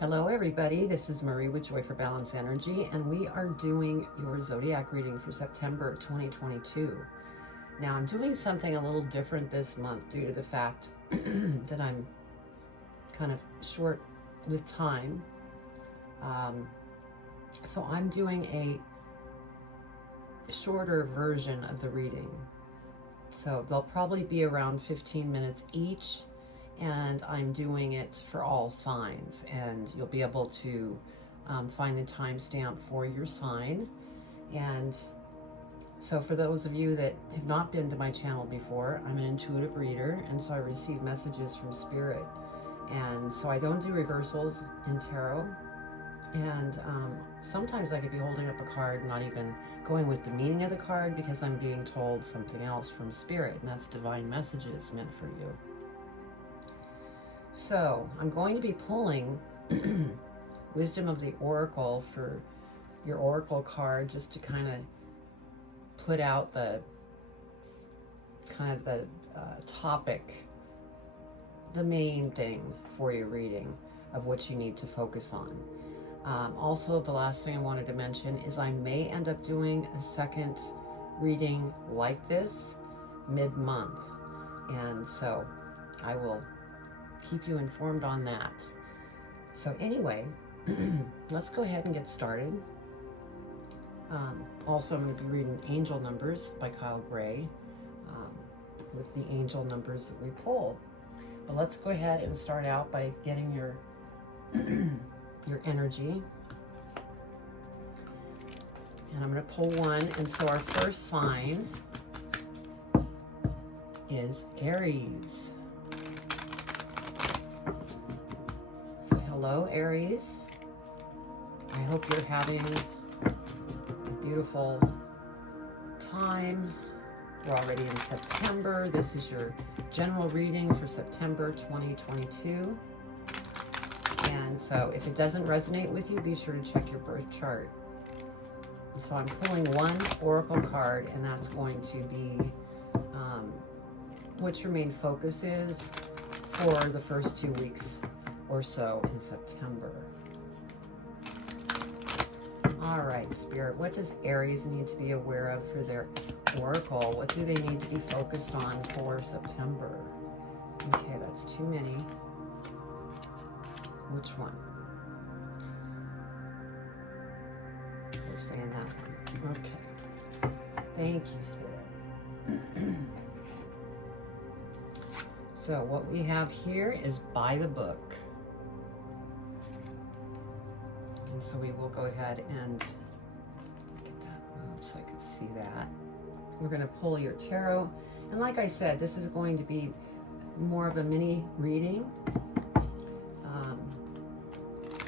Hello everybody, this is Marie with Joy for Balance Energy, and we are doing your zodiac reading for September 2022. Now I'm doing something a little different this month due to the fact that I'm kind of short with time. So I'm doing a shorter version of the reading. So they'll probably be around 15 minutes each. And I'm doing it for all signs, and you'll be able to find the timestamp for your sign. And so for those of you that have not been to my channel before, I'm an intuitive reader, and so I receive messages from spirit. And so I don't do reversals in tarot, and sometimes I could be holding up a card, not even going with the meaning of the card, because I'm being told something else from spirit, and that's divine messages meant for you. So I'm going to be pulling Wisdom of the Oracle for your Oracle card, just to kind of put out the topic, the main thing for your reading of what you need to focus on. Also, the last thing I wanted to mention is I may end up doing a second reading like this mid-month, and so I will keep you informed on that. So anyway, let's go ahead and get started. Also, I'm going to be reading Angel Numbers by Kyle Gray with the angel numbers that we pull. But let's go ahead and start out by getting your your energy. And I'm going to pull one. And so our first sign is Aries. Hello, Aries. I hope you're having a beautiful time. We're already in September. This is your general reading for September 2022. And so if it doesn't resonate with you, be sure to check your birth chart. So I'm pulling one oracle card, and that's going to be what your main focus is for the first 2 weeks or so in September. All right, Spirit, what does Aries need to be aware of for their oracle? What do they need to be focused on for September? Okay, that's too many. Which one? We're saying that one. Okay. Thank you, Spirit. So what we have here is by the book. And so we will go ahead and get that moved so I can see that. We're going to pull your tarot. And like I said, this is going to be more of a mini reading.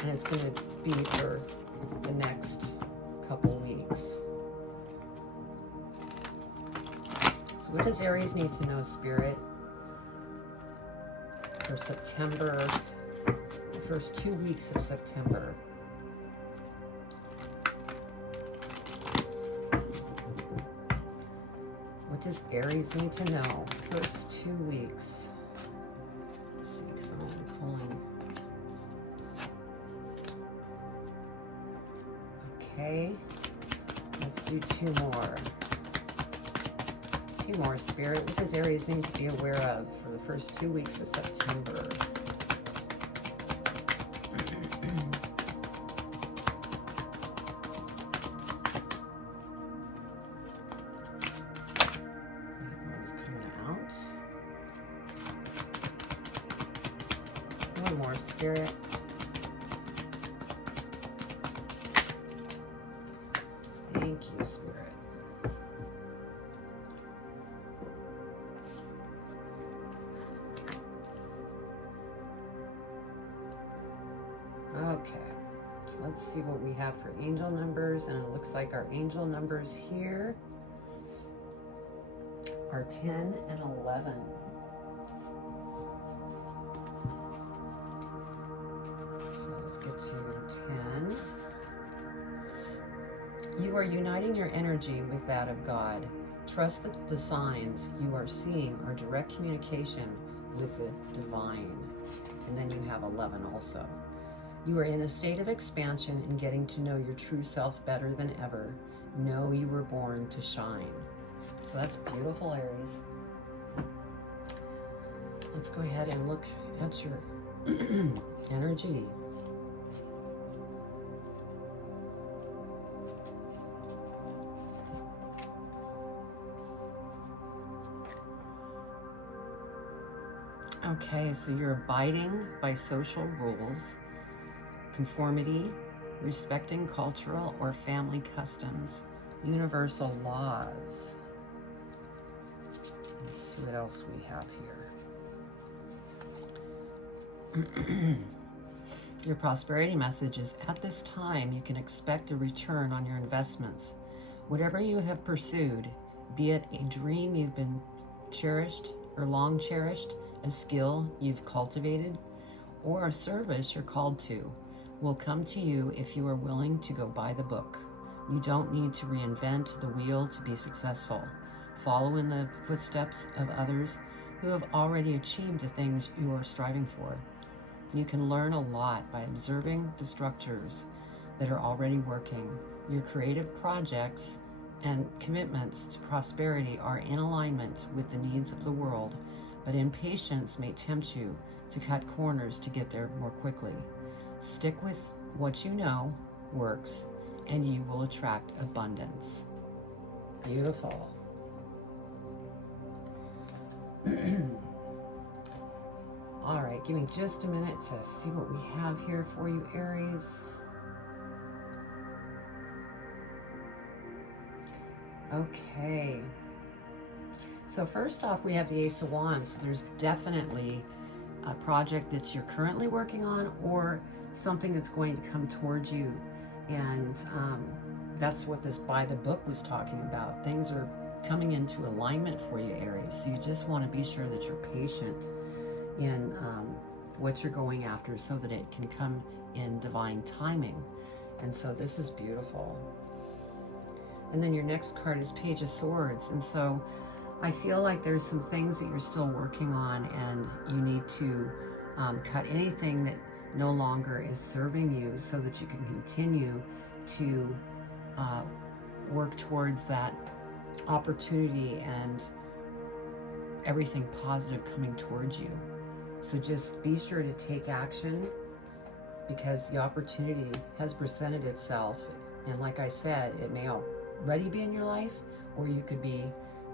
And it's going to be for the next couple weeks. So what does Aries need to know, Spirit, for September, the first 2 weeks of September? What does Aries need to know first 2 weeks? Let's see, because I'm only pulling. Okay, let's do two more. Two more, Spirit. What does Aries need to be aware of for the first 2 weeks of September? One more, Spirit. Thank you, Spirit. Okay, so let's see what we have for angel numbers, and it looks like our angel numbers here are 10 and 11. Let's get to 10. You are uniting your energy with that of God. Trust that the signs you are seeing are direct communication with the divine. And then you have 11 also. You are in a state of expansion and getting to know your true self better than ever. Know you were born to shine. So that's beautiful, Aries. Let's go ahead and look at your energy. Okay, so you're abiding by social rules, conformity, respecting cultural or family customs, universal laws. Let's see what else we have here. Your prosperity message is, at this time, you can expect a return on your investments. Whatever you have pursued, be it a dream you've been cherished or long cherished, a skill you've cultivated, or a service you're called to, will come to you if you are willing to go by the book. You don't need to reinvent the wheel to be successful. Follow in the footsteps of others who have already achieved the things you are striving for. You can learn a lot by observing the structures that are already working. Your creative projects and commitments to prosperity are in alignment with the needs of the world, but impatience may tempt you to cut corners to get there more quickly. Stick with what you know works, and you will attract abundance. Beautiful. All right, give me just a minute to see what we have here for you, Aries. Okay. So first off, we have the Ace of Wands. There's definitely a project that you're currently working on, or something that's going to come towards you. And that's what this by the book was talking about. Things are coming into alignment for you, Aries. So you just want to be sure that you're patient in what you're going after so that it can come in divine timing. And so this is beautiful. And then your next card is Page of Swords. And so I feel like there's some things that you're still working on, and you need to cut anything that no longer is serving you so that you can continue to work towards that opportunity and everything positive coming towards you. So just be sure to take action, because the opportunity has presented itself. And like I said, it may already be in your life, or you could be,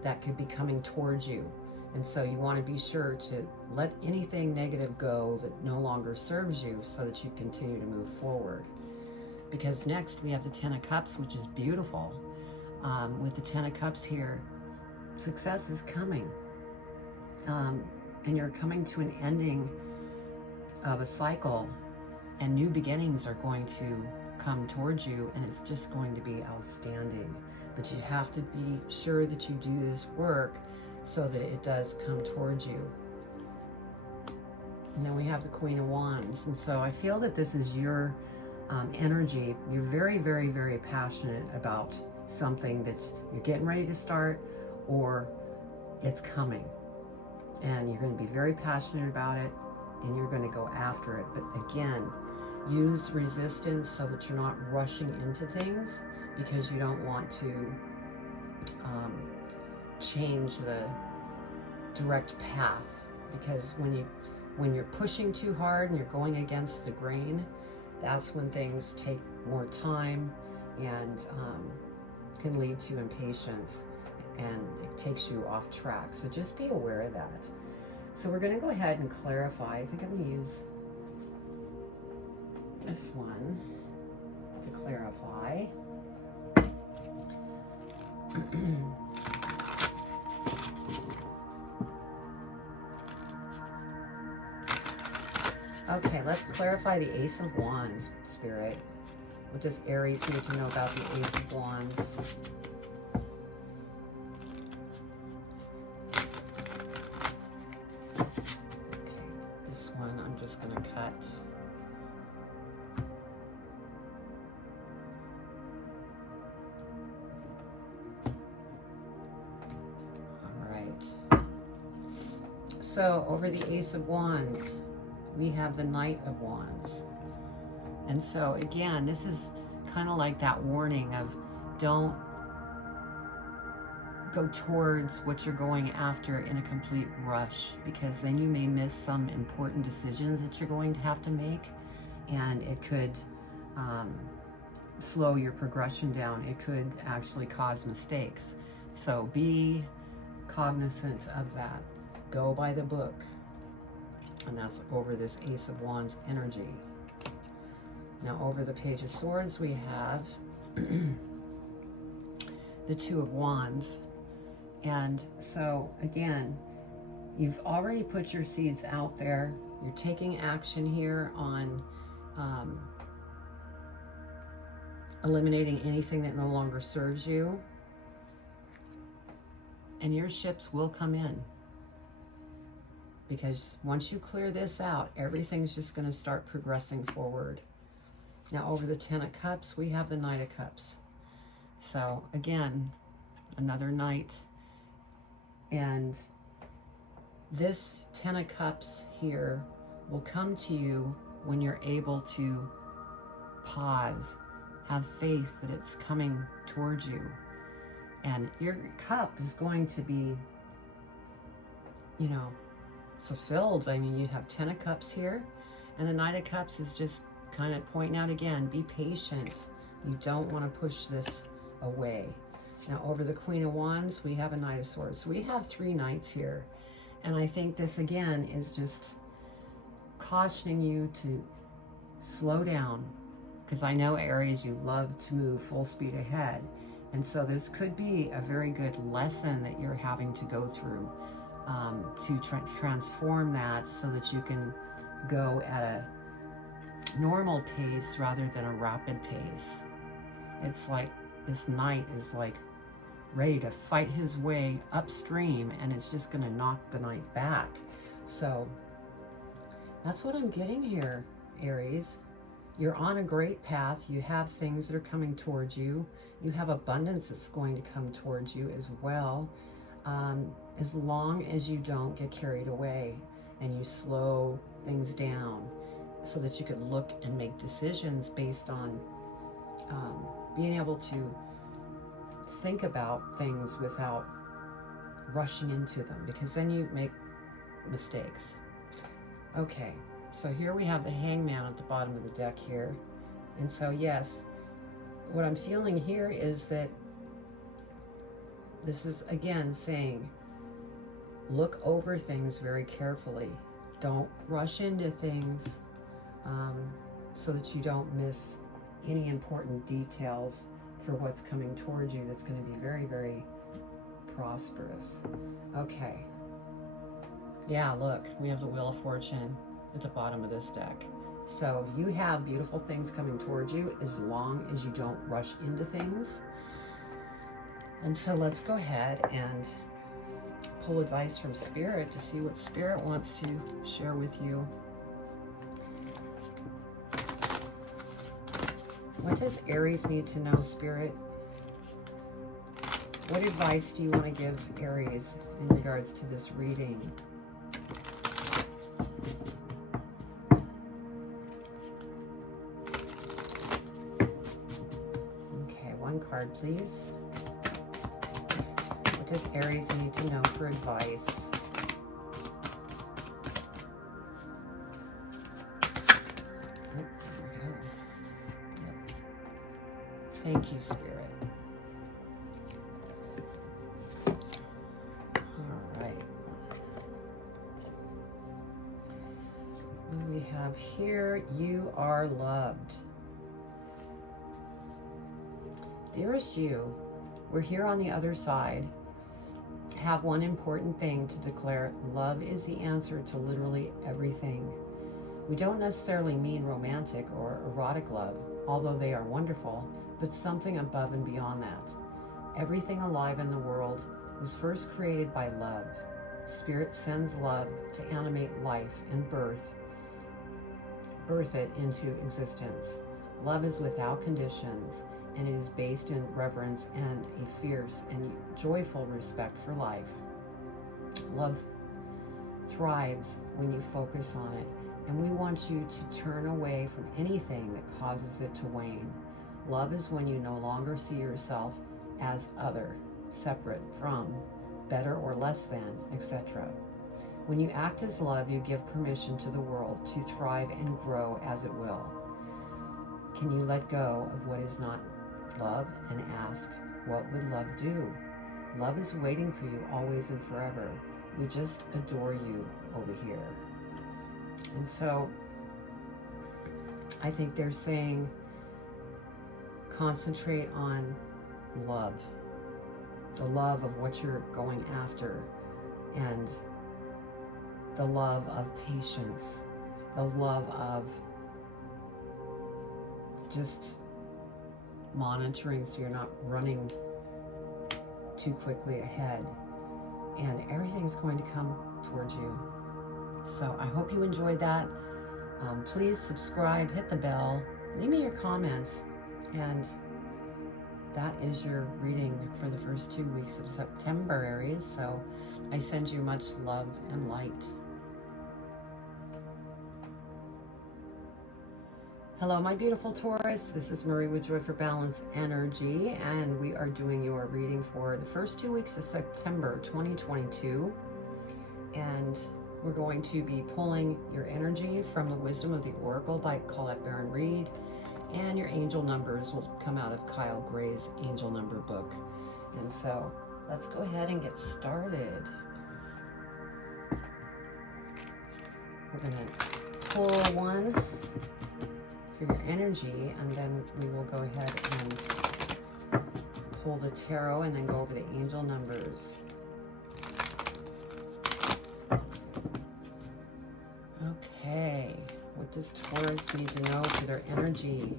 that could be coming towards you. And so you want to be sure to let anything negative go that no longer serves you so that you continue to move forward. Because next we have the Ten of Cups, which is beautiful. With the Ten of Cups here, success is coming. And you're coming to an ending of a cycle, and new beginnings are going to come towards you, and it's just going to be outstanding. But you have to be sure that you do this work so that it does come towards you. And then we have the Queen of Wands. And so I feel that this is your energy. You're very, very, very passionate about something that you're getting ready to start, or it's coming. And you're going to be very passionate about it, and you're going to go after it. But again, use resistance so that you're not rushing into things, because you don't want to change the direct path. Because when you're pushing too hard and you're going against the grain, that's when things take more time and can lead to impatience, and it takes you off track. So just be aware of that. So we're going to go ahead and clarify. I think I'm going to use this one to clarify. Okay, let's clarify the Ace of Wands, Spirit. What does Aries need to know about the Ace of Wands? Okay, this one I'm just going to cut. All right. So over the Ace of Wands, we have the Knight of Wands. And so again, this is kind of like that warning of don't go towards what you're going after in a complete rush, because then you may miss some important decisions that you're going to have to make, and it could slow your progression down. It could actually cause mistakes. So be cognizant of that. Go by the book. And that's over this Ace of Wands energy. Now over the Page of Swords we have the Two of Wands. And so again, you've already put your seeds out there. You're taking action here on eliminating anything that no longer serves you. And your ships will come in. Because once you clear this out, everything's just going to start progressing forward. Now over the Ten of Cups, we have the Knight of Cups. So again, another Knight. And this Ten of Cups here will come to you when you're able to pause, have faith that it's coming towards you. And your cup is going to be, you know, fulfilled. I mean, you have Ten of Cups here, and the Knight of Cups is just kind of pointing out again, be patient. You don't want to push this away. Now over the Queen of Wands, we have a Knight of Swords. So we have three knights here. And I think this again is just cautioning you to slow down, because I know Aries, you love to move full speed ahead. And so this could be a very good lesson that you're having to go through to transform that so that you can go at a normal pace rather than a rapid pace. It's like this knight is like ready to fight his way upstream, and it's just going to knock the knight back. So that's what I'm getting here, Aries. You're on a great path. You have things that are coming towards you. You have abundance that's going to come towards you as well. As long as you don't get carried away and you slow things down so that you could look and make decisions based on being able to think about things without rushing into them, because then you make mistakes. Okay, so here we have the Hangman at the bottom of the deck here. And so yes, what I'm feeling here is that this is again saying, look over things very carefully. Don't rush into things so that you don't miss any important details for what's coming towards you that's going to be very, very prosperous. Okay. Yeah, look, we have the Wheel of Fortune at the bottom of this deck. So you have beautiful things coming towards you as long as you don't rush into things. And so let's go ahead and pull advice from Spirit to see what Spirit wants to share with you. What does Aries need to know, Spirit? What advice do you want to give Aries in regards to this reading? Okay, one card, please. What does Aries need to know for advice? Thank you, Spirit. All right. What we have here, you are loved. Dearest you, we're here on the other side. Have one important thing to declare. Love is the answer to literally everything. We don't necessarily mean romantic or erotic love, although they are wonderful, but something above and beyond that. Everything alive in the world was first created by love. Spirit sends love to animate life and birth it into existence. Love is without conditions, and it is based in reverence and a fierce and joyful respect for life. Love thrives when you focus on it And we want you to turn away from anything that causes it to wane. Love is when you no longer see yourself as other, separate from, better or less than, etc. When you act as love, you give permission to the world to thrive and grow as it will. Can you let go of what is not love and ask, what would love do? Love is waiting for you always and forever. We just adore you over here. And so I think they're saying concentrate on love, the love of what you're going after, and the love of patience, the love of just monitoring so you're not running too quickly ahead, and everything's going to come towards you. So I hope you enjoyed that. Please subscribe, hit the bell, leave me your comments, and that is your reading for the first 2 weeks of September, Aries. So I send you much love and light. Hello, my beautiful Taurus. This is Marie with Joy for Balance Energy, and we are doing your reading for the first 2 weeks of September 2022. And we're going to be pulling your energy from the Wisdom of the Oracle by Colette Baron Reed, and your angel numbers will come out of Kyle Gray's Angel Number book. And so let's go ahead and get started. We're going to pull one for your energy, and then we will go ahead and pull the tarot and then go over the angel numbers. Okay, what does Taurus need to know for their energy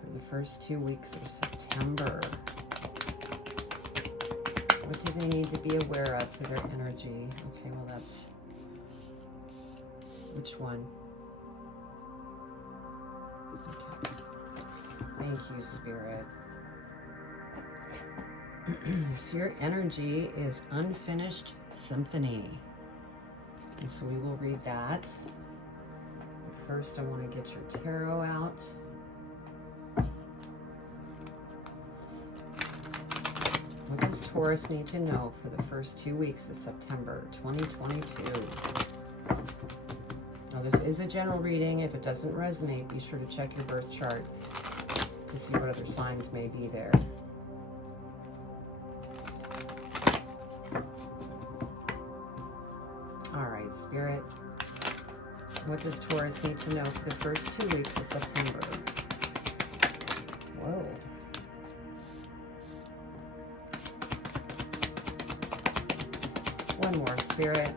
for the first 2 weeks of September? What do they need to be aware of for their energy? Okay, well that's, which one? Okay. Thank you, Spirit. So your energy is unfinished symphony. And so we will read that. But first, I want to get your tarot out. What does Taurus need to know for the first 2 weeks of September 2022? Now, this is a general reading. If it doesn't resonate, be sure to check your birth chart to see what other signs may be there. All right, Spirit. What does Taurus need to know for the first 2 weeks of September? Whoa. One more, Spirit.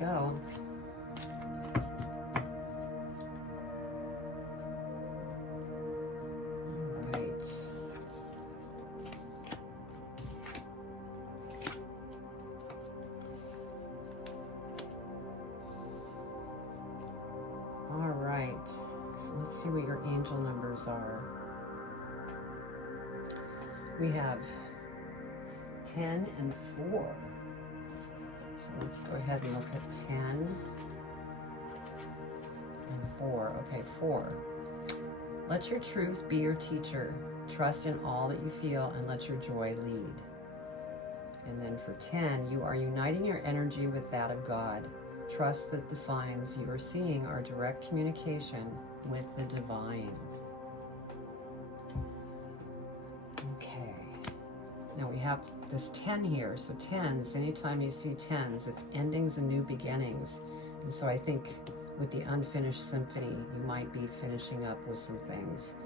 Go. All right. All right. So let's see what your angel numbers are. We have 10 and 4. So let's go ahead and look at 10 and 4. Okay, 4. Let your truth be your teacher. Trust in all that you feel and let your joy lead. And then for 10, you are uniting your energy with that of God. Trust that the signs you are seeing are direct communication with the divine. Okay. Now we have this 10 here. So 10s, anytime you see 10s, it's endings and new beginnings. And so I think with the unfinished symphony, you might be finishing up with some things.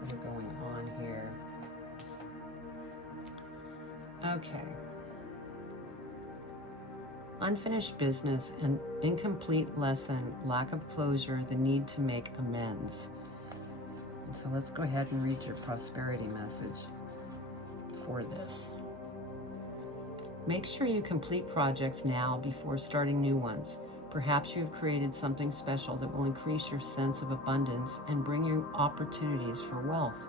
That are going on here. Okay. Unfinished business, an incomplete lesson, lack of closure, the need to make amends. So let's go ahead and read your prosperity message for this. Make sure you complete projects now before starting new ones. Perhaps you have created something special that will increase your sense of abundance and bring you opportunities for wealth.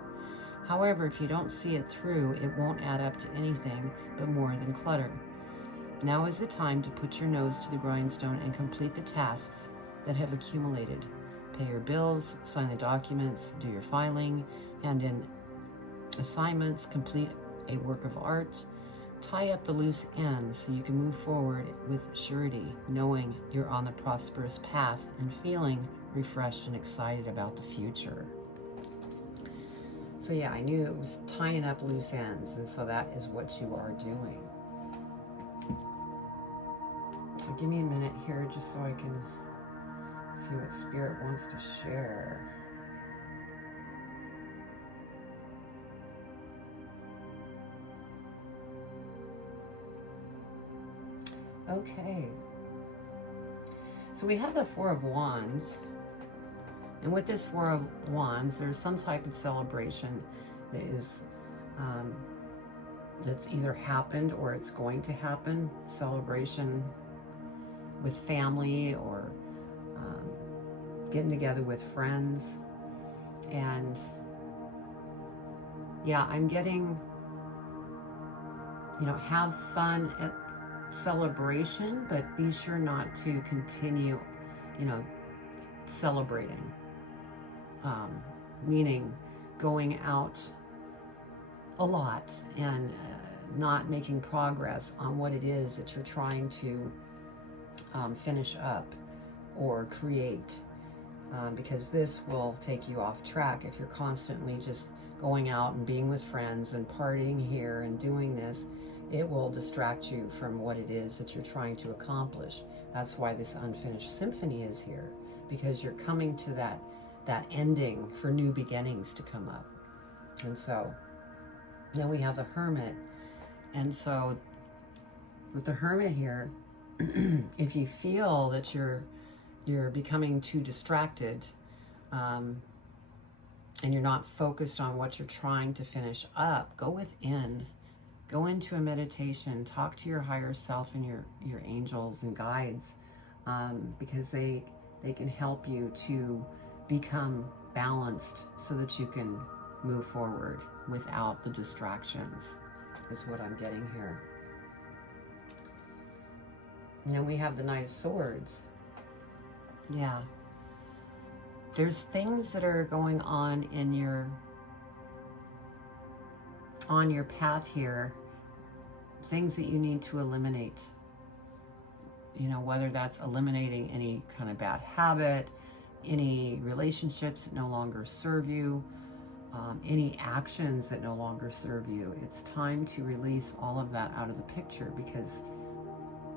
However, if you don't see it through, it won't add up to anything but more than clutter. Now is the time to put your nose to the grindstone and complete the tasks that have accumulated. Pay your bills, sign the documents, do your filing, hand in assignments, complete a work of art, tie up the loose ends so you can move forward with surety, knowing you're on the prosperous path and feeling refreshed and excited about the future. So yeah, I knew it was tying up loose ends, and so that is what you are doing. So give me a minute here just so I can see what Spirit wants to share. Okay. So we have the Four of Wands. And with this Four of Wands, there's some type of celebration that is that's either happened or it's going to happen. Celebration with family or getting together with friends. And yeah, I'm getting, you know, have fun at celebration, but be sure not to continue, you know, celebrating. Meaning going out a lot and not making progress on what it is that you're trying to finish up or create, because this will take you off track if you're constantly just going out and being with friends and partying here and doing this. It will distract you from what it is that you're trying to accomplish. That's why this unfinished symphony is here, because you're coming to that ending for new beginnings to come up. And so then we have the Hermit. And so with the Hermit here, if you feel that you're becoming too distracted, and you're not focused on what you're trying to finish up, go within. Go into a meditation, talk to your higher self and your angels and guides, because they can help you to become balanced so that you can move forward without the distractions, is what I'm getting here. And then we have the Knight of Swords. Yeah. There's things that are going on in on your path here, things that you need to eliminate. You know, whether that's eliminating any kind of bad habit, any relationships that no longer serve you, any actions that no longer serve you. It's time to release all of that out of the picture, because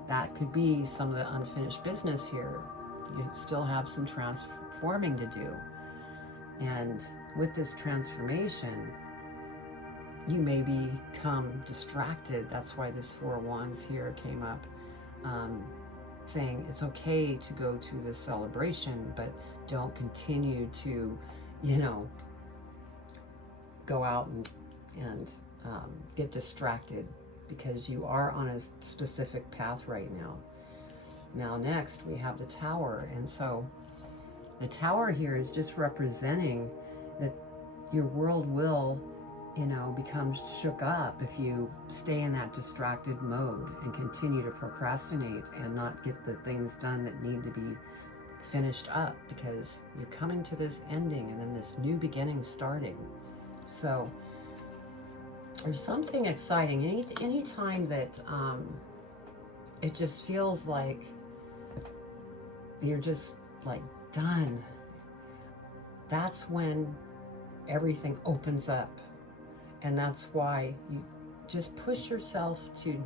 that could be some of the unfinished business here. You still have some transforming to do. And with this transformation, you may become distracted. That's why this Four of Wands here came up, saying it's okay to go to this celebration, but don't continue to, you know, go out and get distracted, because you are on a specific path right now. Now next we have the Tower. And so the Tower here is just representing that your world will, you know, become shook up if you stay in that distracted mode and continue to procrastinate and not get the things done that need to be finished up, because you're coming to this ending and then this new beginning starting. So there's something exciting. Any time that it just feels like you're just like done, that's when everything opens up. And that's why you just push yourself to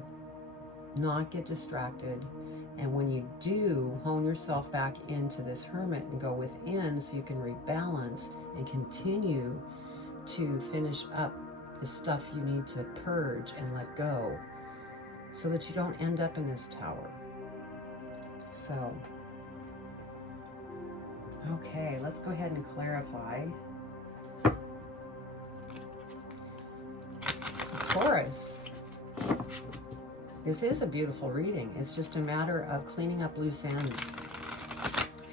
not get distracted. And when you do, hone yourself back into this Hermit and go within so you can rebalance and continue to finish up the stuff you need to purge and let go, so that you don't end up in this Tower. So, okay, let's go ahead and clarify. Taurus, this is a beautiful reading. It's just a matter of cleaning up loose ends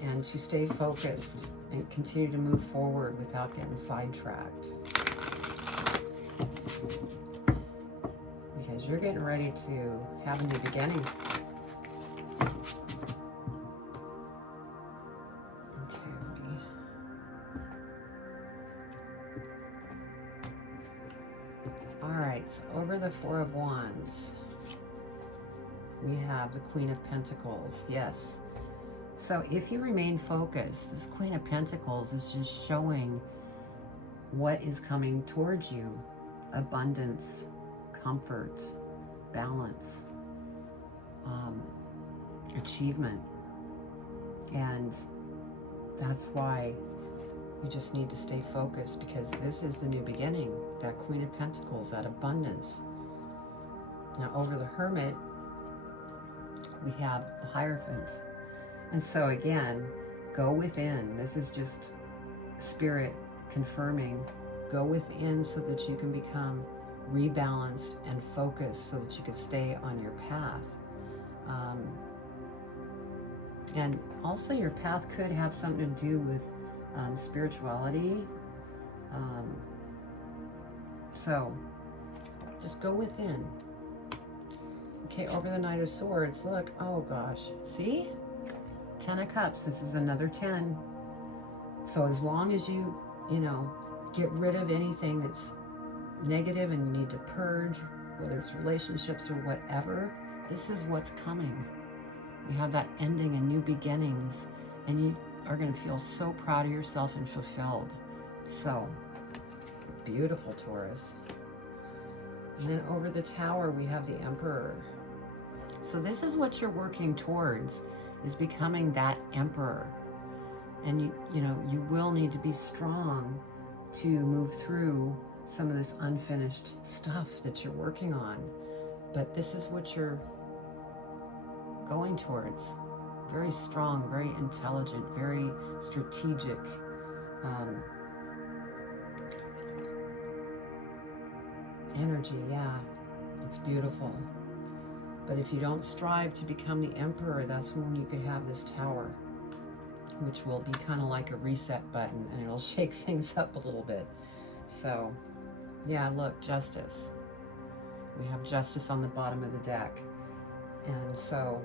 and to stay focused and continue to move forward without getting sidetracked. because you're getting ready to have a new beginning. Okay, all right, so over the Four of Wands, we have the Queen of Pentacles. Yes. So if you remain focused, this Queen of Pentacles is just showing what is coming towards you. Abundance, comfort, balance, achievement. And that's why you just need to stay focused, because this is the new beginning. That Queen of Pentacles, that abundance. Now over the Hermit, we have the Hierophant. And so again, go within. This is just Spirit confirming. Go within so that you can become rebalanced and focused, so that you can stay on your path. And also your path could have something to do with spirituality. So just go within. Okay, over the Knight of Swords, look, oh gosh, see? 10 of Cups, this is another 10. So as long as you get rid of anything that's negative and you need to purge, whether it's relationships or whatever, this is what's coming. We have that ending and new beginnings, and you are going to feel so proud of yourself and fulfilled. So, beautiful, Taurus. And then over the Tower, we have the Emperor. So this is what you're working towards, is becoming that Emperor. And you will need to be strong to move through some of this unfinished stuff that you're working on. But this is what you're going towards. Very strong, very intelligent, very strategic. Energy, yeah, it's beautiful. But if you don't strive to become the Emperor, that's when you could have this Tower, which will be kind of like a reset button, and it'll shake things up a little bit. So, yeah, look, Justice. We have Justice on the bottom of the deck. And so,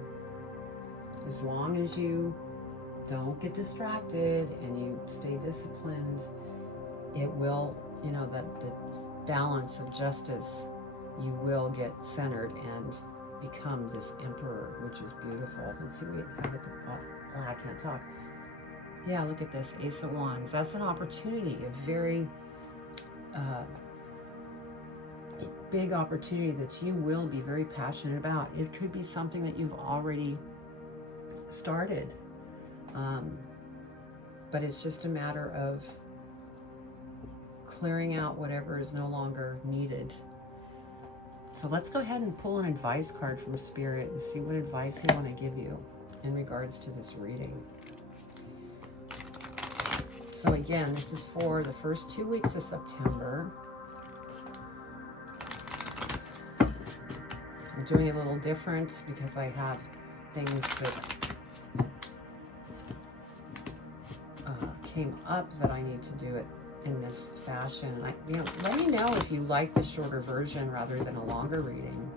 as long as you don't get distracted and you stay disciplined, it will, that the balance of justice, you will get centered and become this Emperor, which is beautiful. Let's see, we have it. Oh, I can't talk. Yeah, look at this, Ace of Wands. That's an opportunity, a very big opportunity that you will be very passionate about. It could be something that you've already started, but it's just a matter of clearing out whatever is no longer needed. So let's go ahead and pull an advice card from Spirit and see what advice they want to give you in regards to this reading. So again, this is for the first 2 weeks of September. I'm doing it a little different because I have things that came up that I need to do it in this fashion. Let me know if you like the shorter version rather than a longer reading.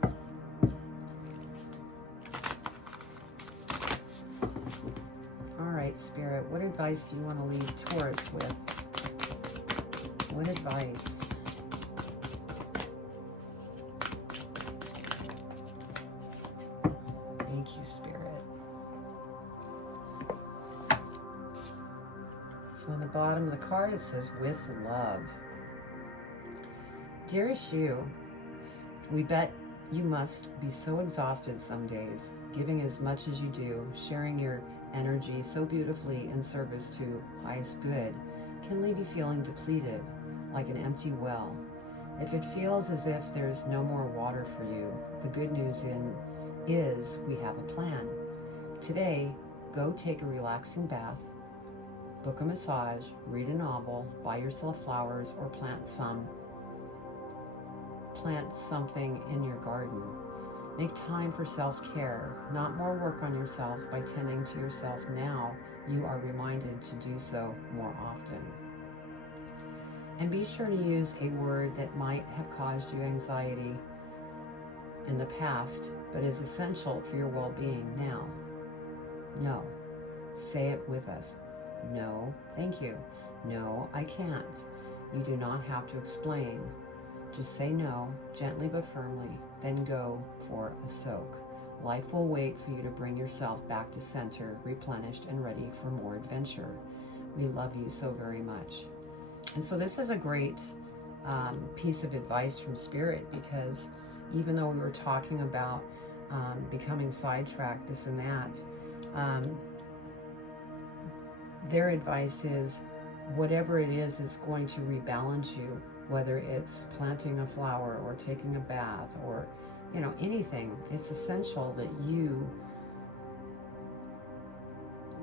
All right, Spirit, what advice do you want to leave Taurus with? What advice? Thank you, Spirit. So on the bottom of the card, it says, with love. Dearest you, we bet you must be so exhausted some days, giving as much as you do, sharing your energy so beautifully in service to highest good can leave you feeling depleted, like an empty well. If it feels as if there's no more water for you, the good news is we have a plan. Today, go take a relaxing bath, book a massage, read a novel, buy yourself flowers, or plant something in your garden. Make time for self-care, not more work on yourself. By tending to yourself now, you are reminded to do so more often. And be sure to use a word that might have caused you anxiety in the past, but is essential for your well-being now. No. Say it with us. No, thank you. No, I can't. You do not have to explain. Just say no, gently but firmly, then go for a soak. Life will wait for you to bring yourself back to center, replenished and ready for more adventure. We love you so very much. And so this is a great piece of advice from Spirit, because even though we were talking about becoming sidetracked, this and that, their advice is whatever it is going to rebalance you, whether it's planting a flower or taking a bath or, you know, anything. It's essential that you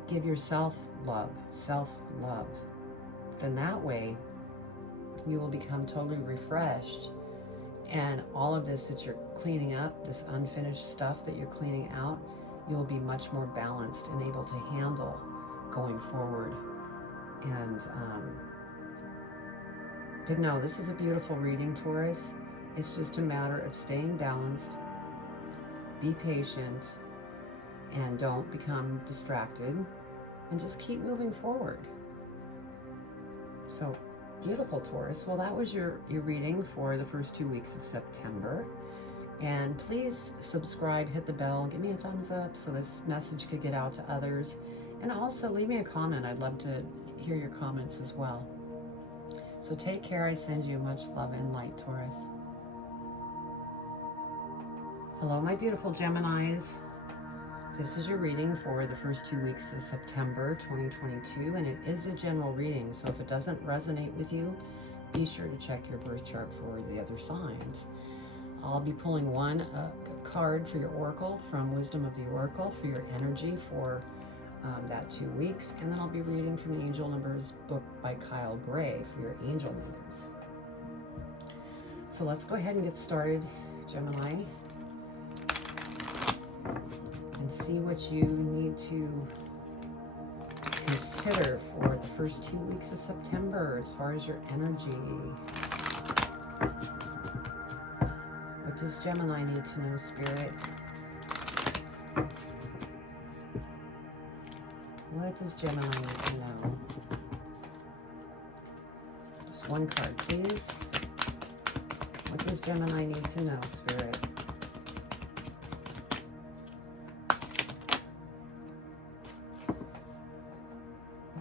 give yourself love, self-love. Then that way you will become totally refreshed, and all of this that you're cleaning up, this unfinished stuff that you're cleaning out, you'll be much more balanced and able to handle going forward. And but no, this is a beautiful reading, Taurus. It's just a matter of staying balanced, be patient, and don't become distracted, and just keep moving forward. So beautiful, Taurus. Well, that was your reading for the first 2 weeks of September. And please subscribe, hit the bell, give me a thumbs up so this message could get out to others. And also leave me a comment. I'd love to hear your comments as well. So take care. I send you much love and light, Taurus. Hello, my beautiful Geminis. This is your reading for the first 2 weeks of September 2022, and it is a general reading. So if it doesn't resonate with you, be sure to check your birth chart for the other signs. I'll be pulling one card for your oracle from Wisdom of the Oracle for your energy for that 2 weeks, and then I'll be reading from the Angel Numbers book by Kyle Gray for your angel numbers. So let's go ahead and get started, Gemini, and see what you need to consider for the first 2 weeks of September as far as your energy. What does Gemini need to know, Spirit? What does Gemini need to know? Just one card, please. What does Gemini need to know, Spirit?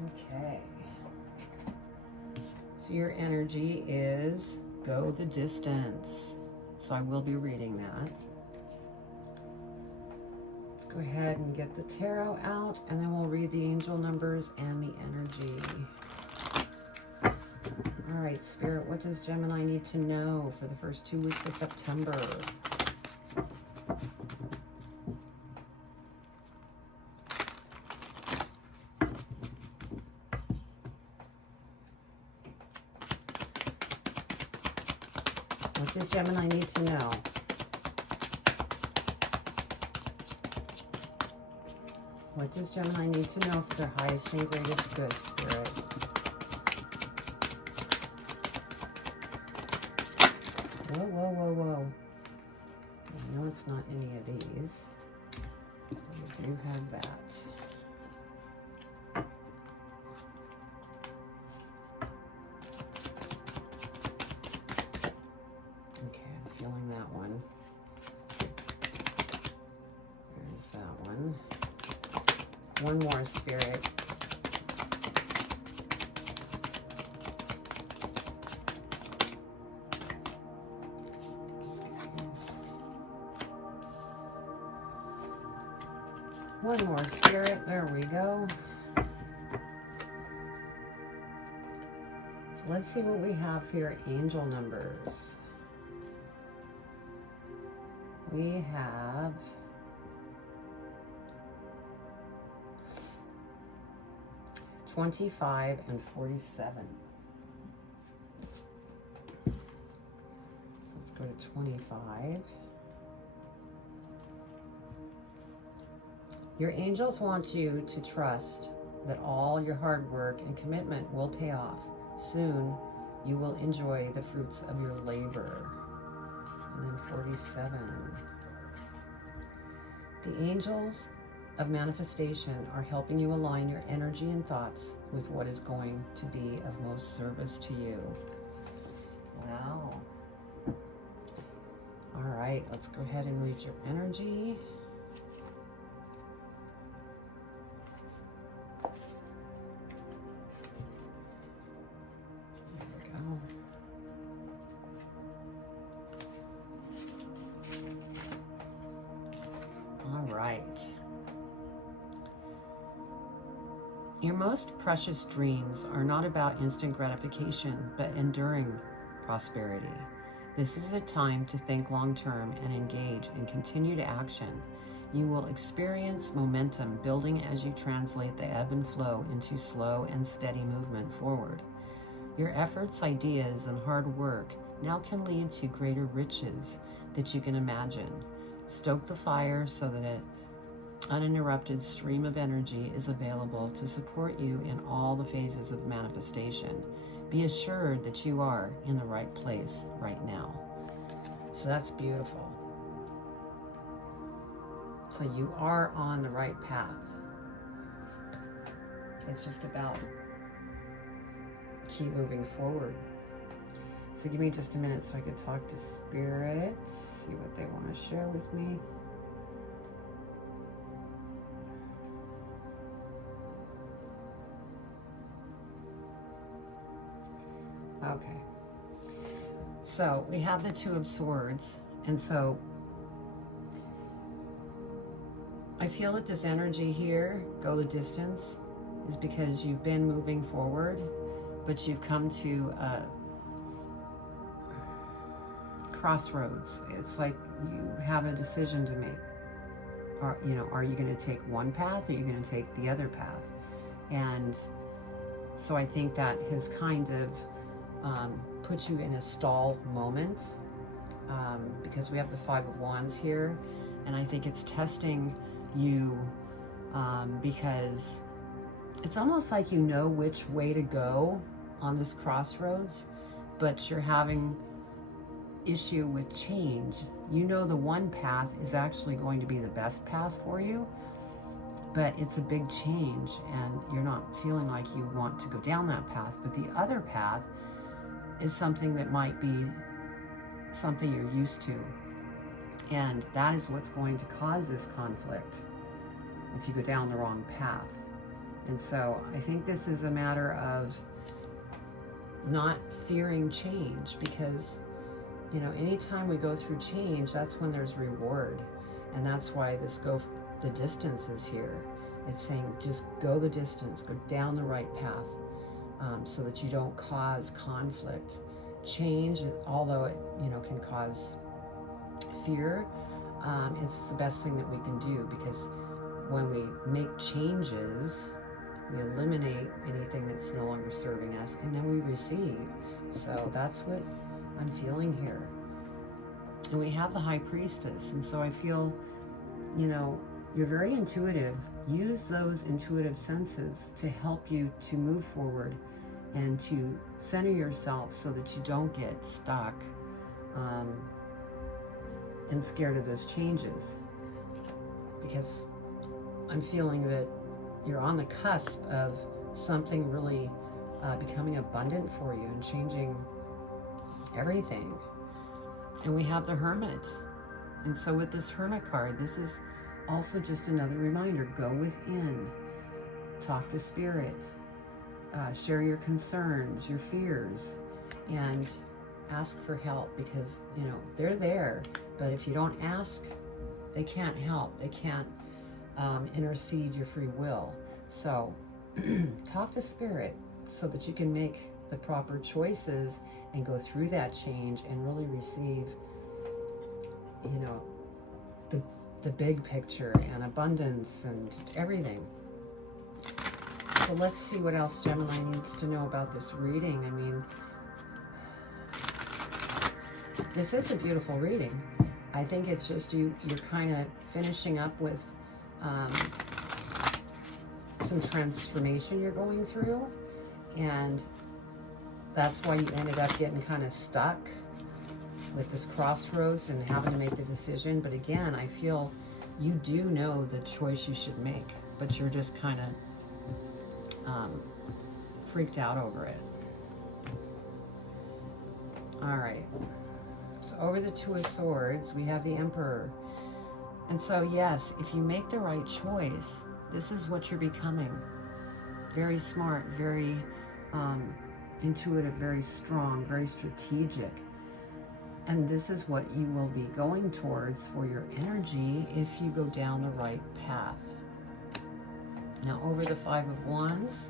Okay. So your energy is go the distance. So I will be reading that. Go ahead and get the tarot out, and then we'll read the angel numbers and the energy. All right, Spirit, what does Gemini need to know for the first 2 weeks of September? What does Gemini need to know? What does Gemini need to know for their highest and greatest good, Spirit? Whoa, whoa, whoa, whoa. I know it's not any of these, but we do have that. Okay, I'm feeling that one. There's that one. One more, Spirit. One more, Spirit. There we go. So let's see what we have for your angel numbers. We have 25 and 47. So let's go to 25. Your angels want you to trust that all your hard work and commitment will pay off. Soon, You will enjoy the fruits of your labor. And then 47. The angels of manifestation are helping you align your energy and thoughts with what is going to be of most service to you. Wow. All right, let's go ahead and read your energy. Your most precious dreams are not about instant gratification, but enduring prosperity. This is a time to think long-term and engage in continued action. You will experience momentum building as you translate the ebb and flow into slow and steady movement forward. Your efforts, ideas, and hard work now can lead to greater riches that you can imagine. Stoke the fire so that an uninterrupted stream of energy is available to support you in all the phases of manifestation. Be assured that you are in the right place right now. So that's beautiful. So you are on the right path. It's just about keep moving forward. So give me just a minute so I can talk to Spirit, see what they want to share with me. Okay, so we have the Two of Swords, and so I feel that this energy here, go the distance, is because you've been moving forward, but you've come to a crossroads. It's like you have a decision to make. Are you going to take one path, or are you going to take the other path? And so I think that has kind of put you in a stall moment, because we have the Five of Wands here, and I think it's testing you, because it's almost like you know which way to go on this crossroads, but you're having issue with change. You know the one path is actually going to be the best path for you, but it's a big change and you're not feeling like you want to go down that path. But the other path is something that might be something you're used to, and that is what's going to cause this conflict if you go down the wrong path. And so I think this is a matter of not fearing change, because anytime we go through change, that's when there's reward. And that's why this go the distance is here. It's saying just go the distance, go down the right path, so that you don't cause conflict. Change, although it can cause fear, it's the best thing that we can do, because when we make changes, we eliminate anything that's no longer serving us, and then we receive. So that's what I'm feeling here. And we have the High Priestess, and so I feel, you're very intuitive. Use those intuitive senses to help you to move forward and to center yourself so that you don't get stuck and scared of those changes. Because I'm feeling that you're on the cusp of something really becoming abundant for you and changing everything. And we have the Hermit. And so with this Hermit card, this is also just another reminder. Go within, talk to Spirit, share your concerns, your fears, and ask for help, because they're there, but if you don't ask, they can't help. They can't intercede your free will. So talk to Spirit so that you can make the proper choices and go through that change and really receive the big picture and abundance and just everything. So let's see what else Gemini needs to know about this reading. I mean, this is a beautiful reading. I think it's just you're kind of finishing up with some transformation you're going through, and that's why you ended up getting kind of stuck with this crossroads and having to make the decision. But again, I feel you do know the choice you should make, but you're just kind of freaked out over it. All right. So over the Two of Swords, we have the Emperor. And so, yes, if you make the right choice, this is what you're becoming. Very smart, very intuitive, very strong, very strategic. And this is what you will be going towards for your energy if you go down the right path. Now over the Five of Wands,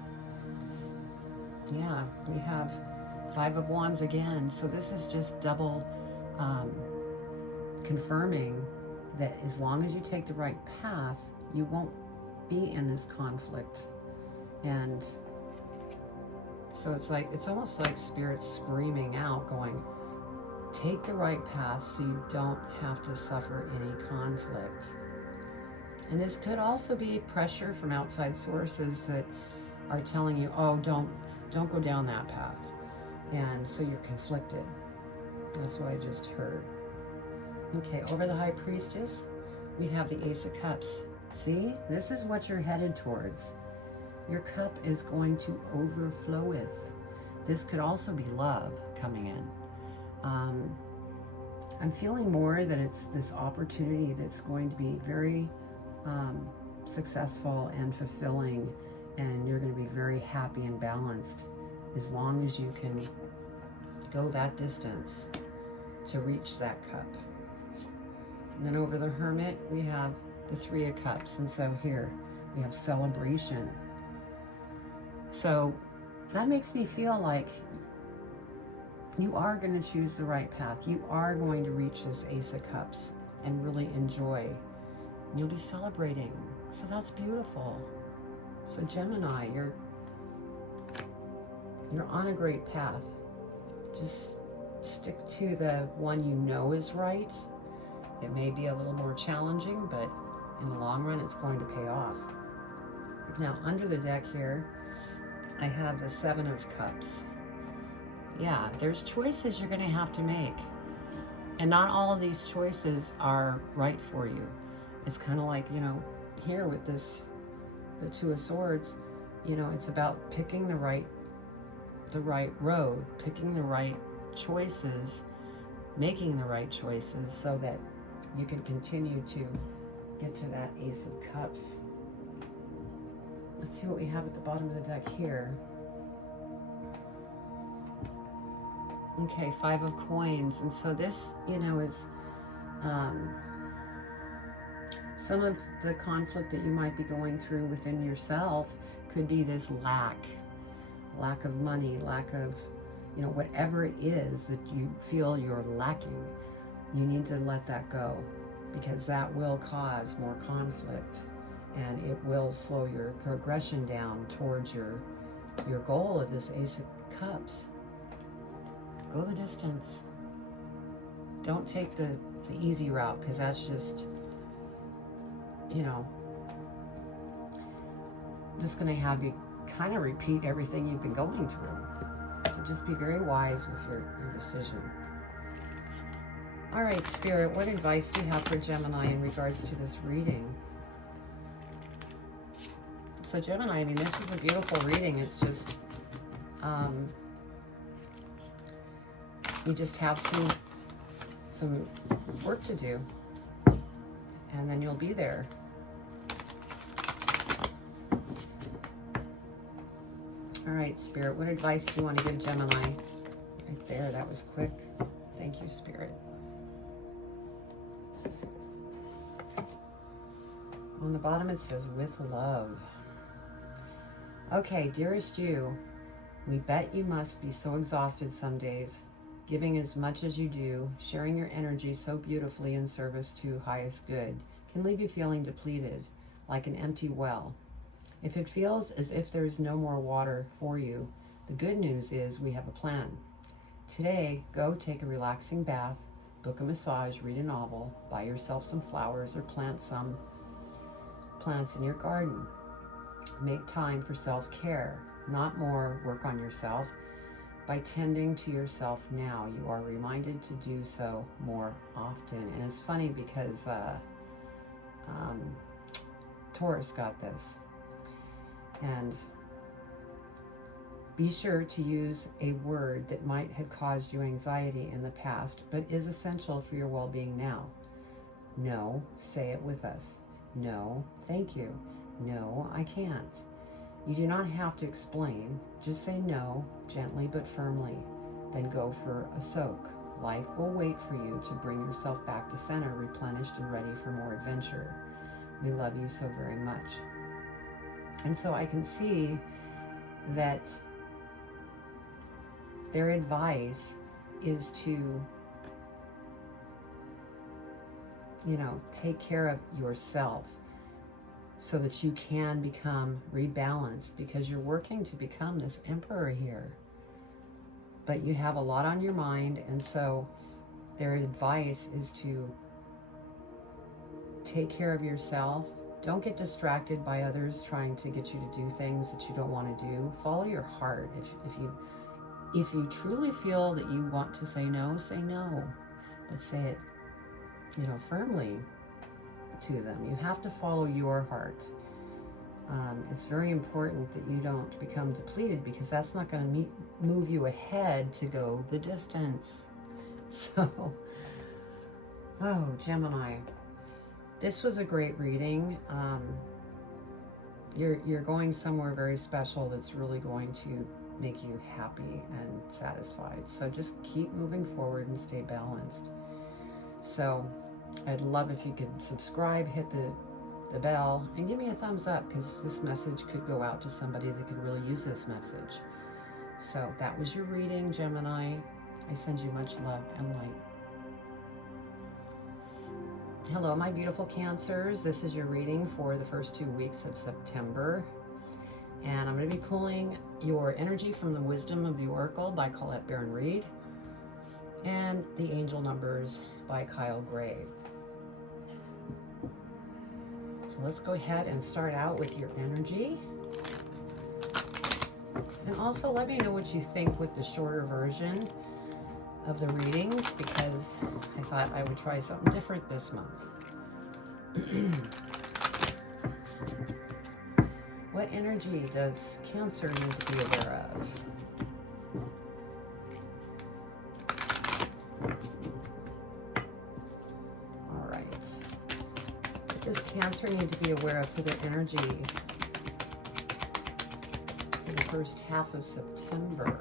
yeah, we have Five of Wands again. So this is just double confirming that as long as you take the right path, you won't be in this conflict. And so it's almost like Spirit screaming out, going, take the right path so you don't have to suffer any conflict. And this could also be pressure from outside sources that are telling you, oh, don't go down that path. And so you're conflicted. That's what I just heard. Okay, over the High Priestess, we have the Ace of Cups. See, this is what you're headed towards. Your cup is going to overflow with. This could also be love coming in. I'm feeling more that it's this opportunity that's going to be very successful and fulfilling, and you're going to be very happy and balanced as long as you can go that distance to reach that cup. And then over the Hermit, we have the Three of Cups. And so here we have celebration. So that makes me feel like you are going to choose the right path. You are going to reach this Ace of Cups and really enjoy. And you'll be celebrating. So that's beautiful. So Gemini, you're on a great path. Just stick to the one you know is right. It may be a little more challenging, but in the long run, it's going to pay off. Now, under the deck here, I have the Seven of Cups. Yeah, there's choices you're going to have to make. And not all of these choices are right for you. It's kind of like, you know, here with this, the Two of Swords, you know, it's about picking the right road, picking the right choices, making the right choices so that you can continue to get to that Ace of Cups. Let's see what we have at the bottom of the deck here. Okay, Five of Coins. And so this, you know, is some of the conflict that you might be going through within yourself could be this lack of money, lack of, you know, whatever it is that you feel you're lacking. You need to let that go, because that will cause more conflict and it will slow your progression down towards your goal of this Ace of Cups. Go the distance. Don't take the easy route, because that's just, you know, just going to have you kind of repeat everything you've been going through. So just be very wise with your decision. All right, Spirit, what advice do you have for Gemini in regards to this reading? So Gemini, I mean, this is a beautiful reading. It's just, you just have some work to do, and then you'll be there. All right, Spirit, what advice do you want to give Gemini? Right there, that was quick. Thank you, Spirit. On the bottom it says, with love. Okay, dearest you, we bet you must be so exhausted some days, giving as much as you do, sharing your energy so beautifully in service to highest good, can leave you feeling depleted, like an empty well. If it feels as if there is no more water for you, the good news is we have a plan. Today, go take a relaxing bath, book a massage, read a novel, buy yourself some flowers, or plant some plants in your garden. Make time for self-care, not more work on yourself, By tending to yourself now, you are reminded to do so more often. And it's funny because Taurus got this. And be sure to use a word that might have caused you anxiety in the past, but is essential for your well-being now. No, say it with us. No, thank you. No, I can't. You do not have to explain. Just say no, gently but firmly. Then go for a soak. Life will wait for you to bring yourself back to center, replenished and ready for more adventure. We love you so very much. And so I can see that their advice is to, take care of yourself so that you can become rebalanced, because you're working to become this emperor here. But you have a lot on your mind, and so their advice is to take care of yourself. Don't get distracted by others trying to get you to do things that you don't want to do. Follow your heart. If you truly feel that you want to say no, but say it, firmly to them. You have to follow your heart. It's very important that you don't become depleted, because that's not going to move you ahead to go the distance. So, oh, Gemini, this was a great reading. You're going somewhere very special that's really going to make you happy and satisfied. So just keep moving forward and stay balanced. So I'd love if you could subscribe, hit the bell, and give me a thumbs up, because this message could go out to somebody that could really use this message. So that was your reading, Gemini. I send you much love and light. Hello, my beautiful Cancers. This is your reading for the first 2 weeks of September. And I'm going to be pulling your energy from the Wisdom of the Oracle by Colette Baron Reed and the Angel Numbers by Kyle Gray. So let's go ahead and start out with your energy. And also let me know what you think with the shorter version of the readings, because I thought I would try something different this month. What energy does Cancer need to be aware of? All right. What does Cancer need to be aware of for their energy for the first half of September?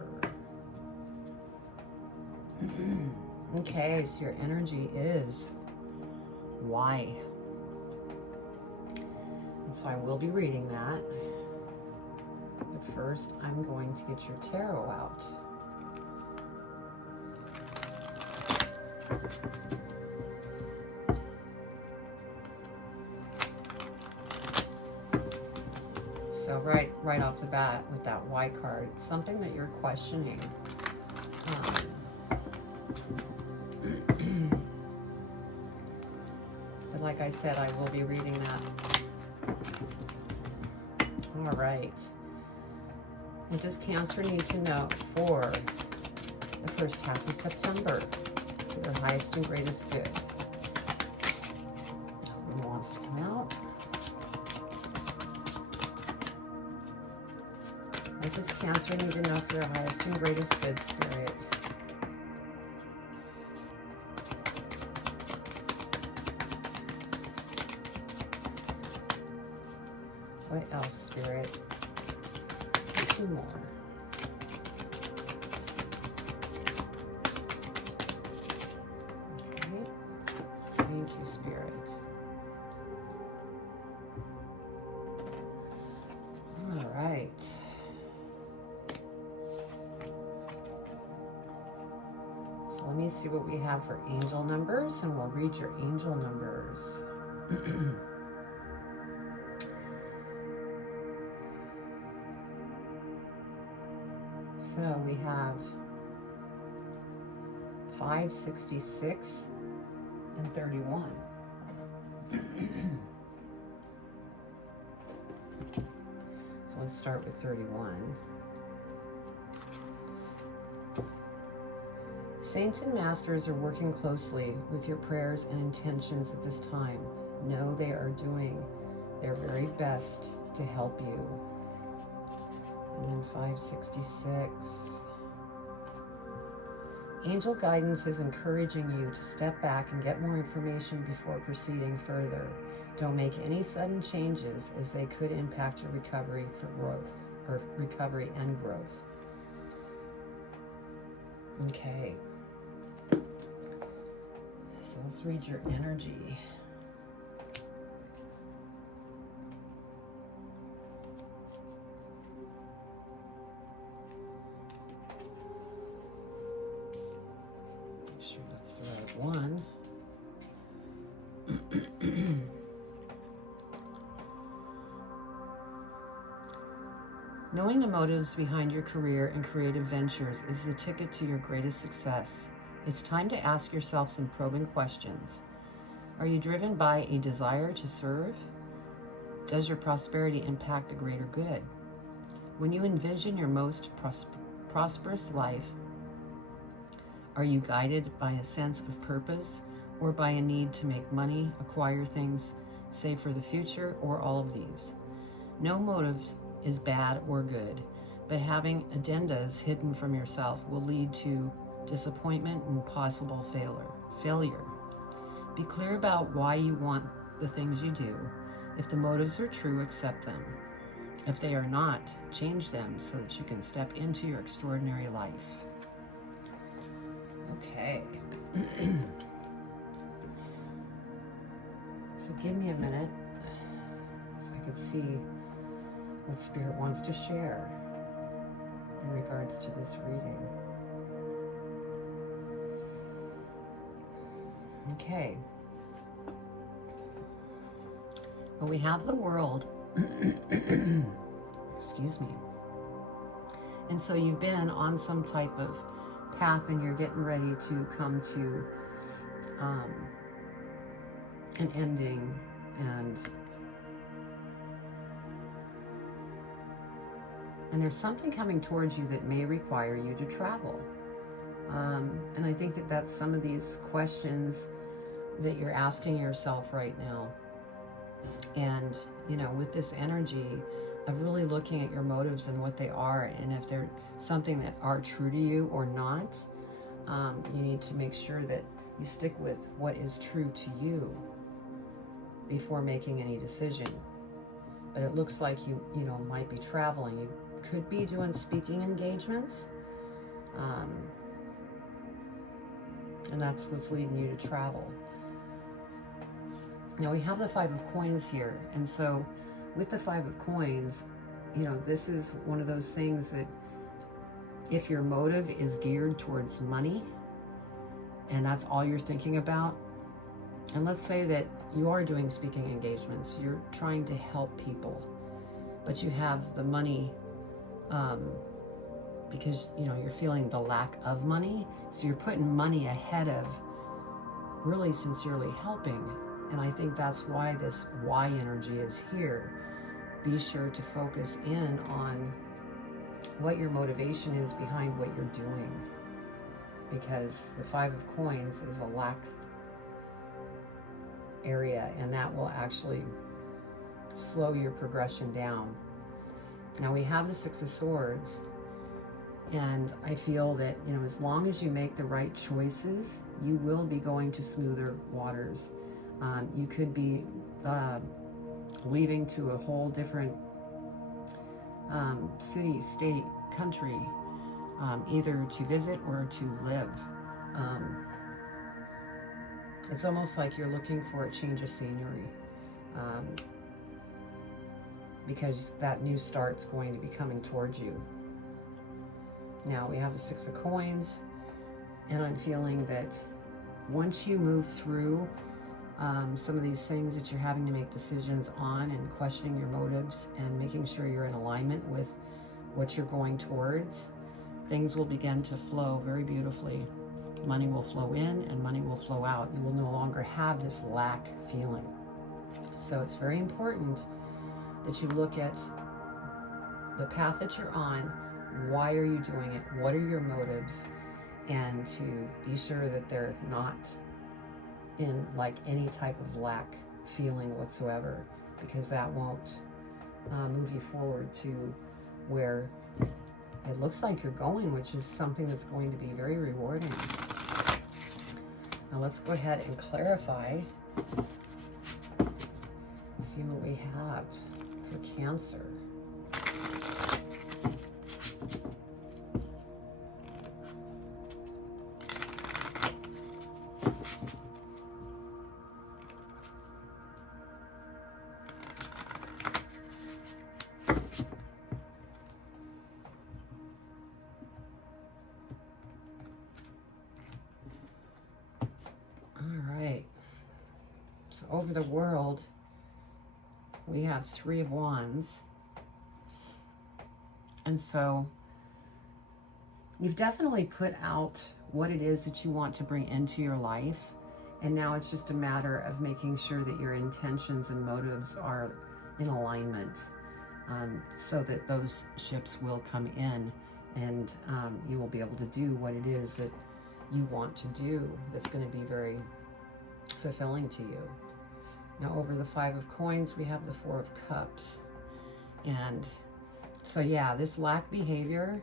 Okay, so your energy is why. And so I will be reading that. But first, I'm going to get your tarot out. So right off the bat with that why card, something that you're questioning. But like I said, I will be reading that. All right. What does Cancer need to know for the first half of September for their highest and greatest good? Who wants to come out? What does Cancer need to know for their highest and greatest good, Spirit? What else, Spirit? Two more. Okay. Thank you, Spirit. All right. So let me see what we have for angel numbers, and we'll read your angel numbers. So we have 5, 66, and 31. So let's start with 31. Saints and masters are working closely with your prayers and intentions at this time. Know they are doing their very best to help you. And then 566. Angel guidance is encouraging you to step back and get more information before proceeding further. Don't make any sudden changes, as they could impact your recovery for growth, or recovery and growth. Okay. So let's read your energy. Make sure that's the right one. Knowing the motives behind your career and creative ventures is the ticket to your greatest success. It's time to ask yourself some probing questions. Are you driven by a desire to serve? Does your prosperity impact the greater good? When you envision your most prosperous life, are you guided by a sense of purpose or by a need to make money, acquire things, save for the future, or all of these? No motive is bad or good, but having addendas hidden from yourself will lead to disappointment and possible failure. Be clear about why you want the things you do. If the motives are true, accept them. If they are not, change them so that you can step into your extraordinary life. Okay. So give me a minute so I can see what Spirit wants to share in regards to this reading. Okay. Well, we have the World. Excuse me. And so you've been on some type of path and you're getting ready to come to an ending, and there's something coming towards you that may require you to travel. And I think that that's some of these questions that you're asking yourself right now. And, you know, with this energy of really looking at your motives and what they are, and if they're something that are true to you or not, you need to make sure that you stick with what is true to you before making any decision. But it looks like you might be traveling. You could be doing speaking engagements, and that's what's leading you to travel. Now we have the Five of Coins here, and so with the Five of Coins, you know, this is one of those things that if your motive is geared towards money and that's all you're thinking about, and let's say that you are doing speaking engagements, you're trying to help people, but you have the money because, you know, you're feeling the lack of money, so you're putting money ahead of really sincerely helping. And I think that's why this Y energy is here. Be sure to focus in on what your motivation is behind what you're doing, because the Five of Coins is a lack area, and that will actually slow your progression down. Now we have the Six of Swords, and I feel that, you know, as long as you make the right choices, you will be going to smoother waters. You could be leaving to a whole different city, state, country, either to visit or to live. It's almost like you're looking for a change of scenery, because that new start's going to be coming towards you. Now we have the Six of Coins, and I'm feeling that once you move through some of these things that you're having to make decisions on, and questioning your motives and making sure you're in alignment with what you're going towards, things will begin to flow very beautifully. Money will flow in and money will flow out. You will no longer have this lack feeling. So it's very important that you look at the path that you're on. Why are you doing it? What are your motives? and to be sure that they're not in like any type of lack feeling whatsoever, because that won't move you forward to where it looks like you're going, which is something that's going to be very rewarding. Now let's go ahead and clarify. See what we have for Cancer. Over the world, we have 3 of Wands. And so you've definitely put out what it is that you want to bring into your life. And now it's just a matter of making sure that your intentions and motives are in alignment, so that those ships will come in, and you will be able to do what it is that you want to do that's going to be very fulfilling to you. Now over the 5 of Coins, we have the 4 of Cups. And so yeah, this lack behavior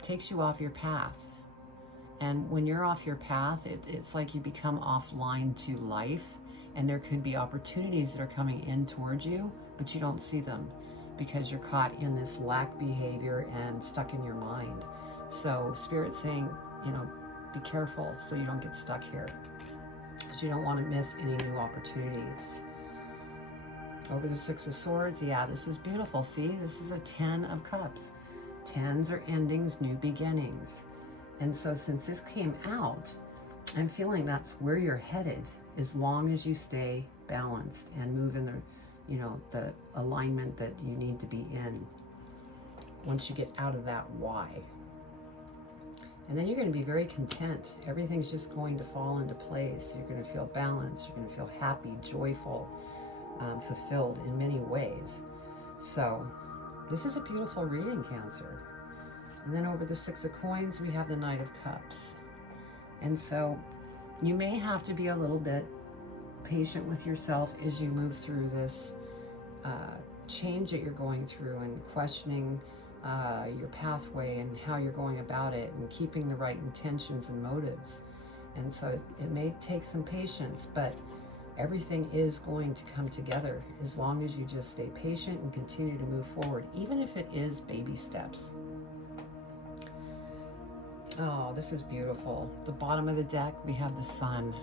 takes you off your path. And when you're off your path, it's like you become offline to life, and there could be opportunities that are coming in towards you, but you don't see them because you're caught in this lack behavior and stuck in your mind. So Spirit's saying, you know, be careful so you don't get stuck here, because you don't want to miss any new opportunities. Over the 6 of Swords, yeah, this is beautiful. See, this is a 10 of Cups. 10s are endings, new beginnings. And so since this came out, I'm feeling that's where you're headed, as long as you stay balanced and move in the, you know, the alignment that you need to be in once you get out of that why. And then you're going to be very content. Everything's just going to fall into place. You're going to feel balanced. You're going to feel happy, joyful, fulfilled in many ways. So this is a beautiful reading, Cancer. And then over the 6 of Coins, we have the Knight of Cups. And so you may have to be a little bit patient with yourself as you move through this change that you're going through, and questioning your pathway and how you're going about it, and keeping the right intentions and motives. And so it may take some patience, but everything is going to come together as long as you just stay patient and continue to move forward, even if it is baby steps. Oh, this is beautiful. The bottom of the deck, we have the Sun.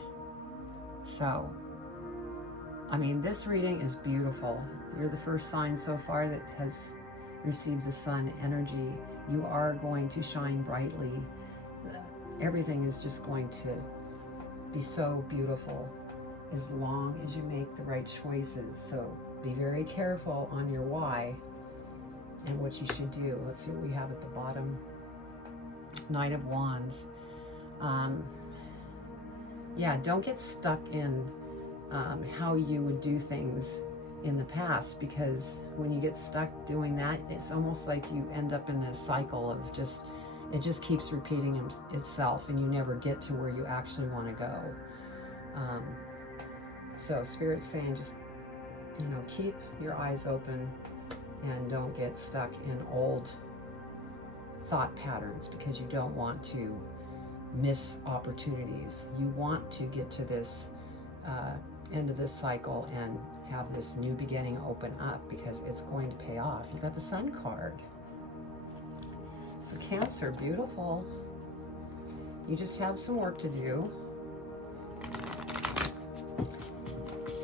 So, I mean, this reading is beautiful. You're the first sign so far that has received the Sun energy. You are going to shine brightly. Everything is just going to be so beautiful as long as you make the right choices. So be very careful on your why and what you should do. Let's see what we have at the bottom. Knight of Wands. Yeah, don't get stuck in how you would do things in the past, because when you get stuck doing that, it's almost like you end up in this cycle of it just keeps repeating itself, and you never get to where you actually want to go. So Spirit's saying, just, you know, keep your eyes open and don't get stuck in old thought patterns, because you don't want to miss opportunities. You want to get to this end of this cycle and have this new beginning open up, because it's going to pay off. You got the Sun card. So Cancer, beautiful. You just have some work to do.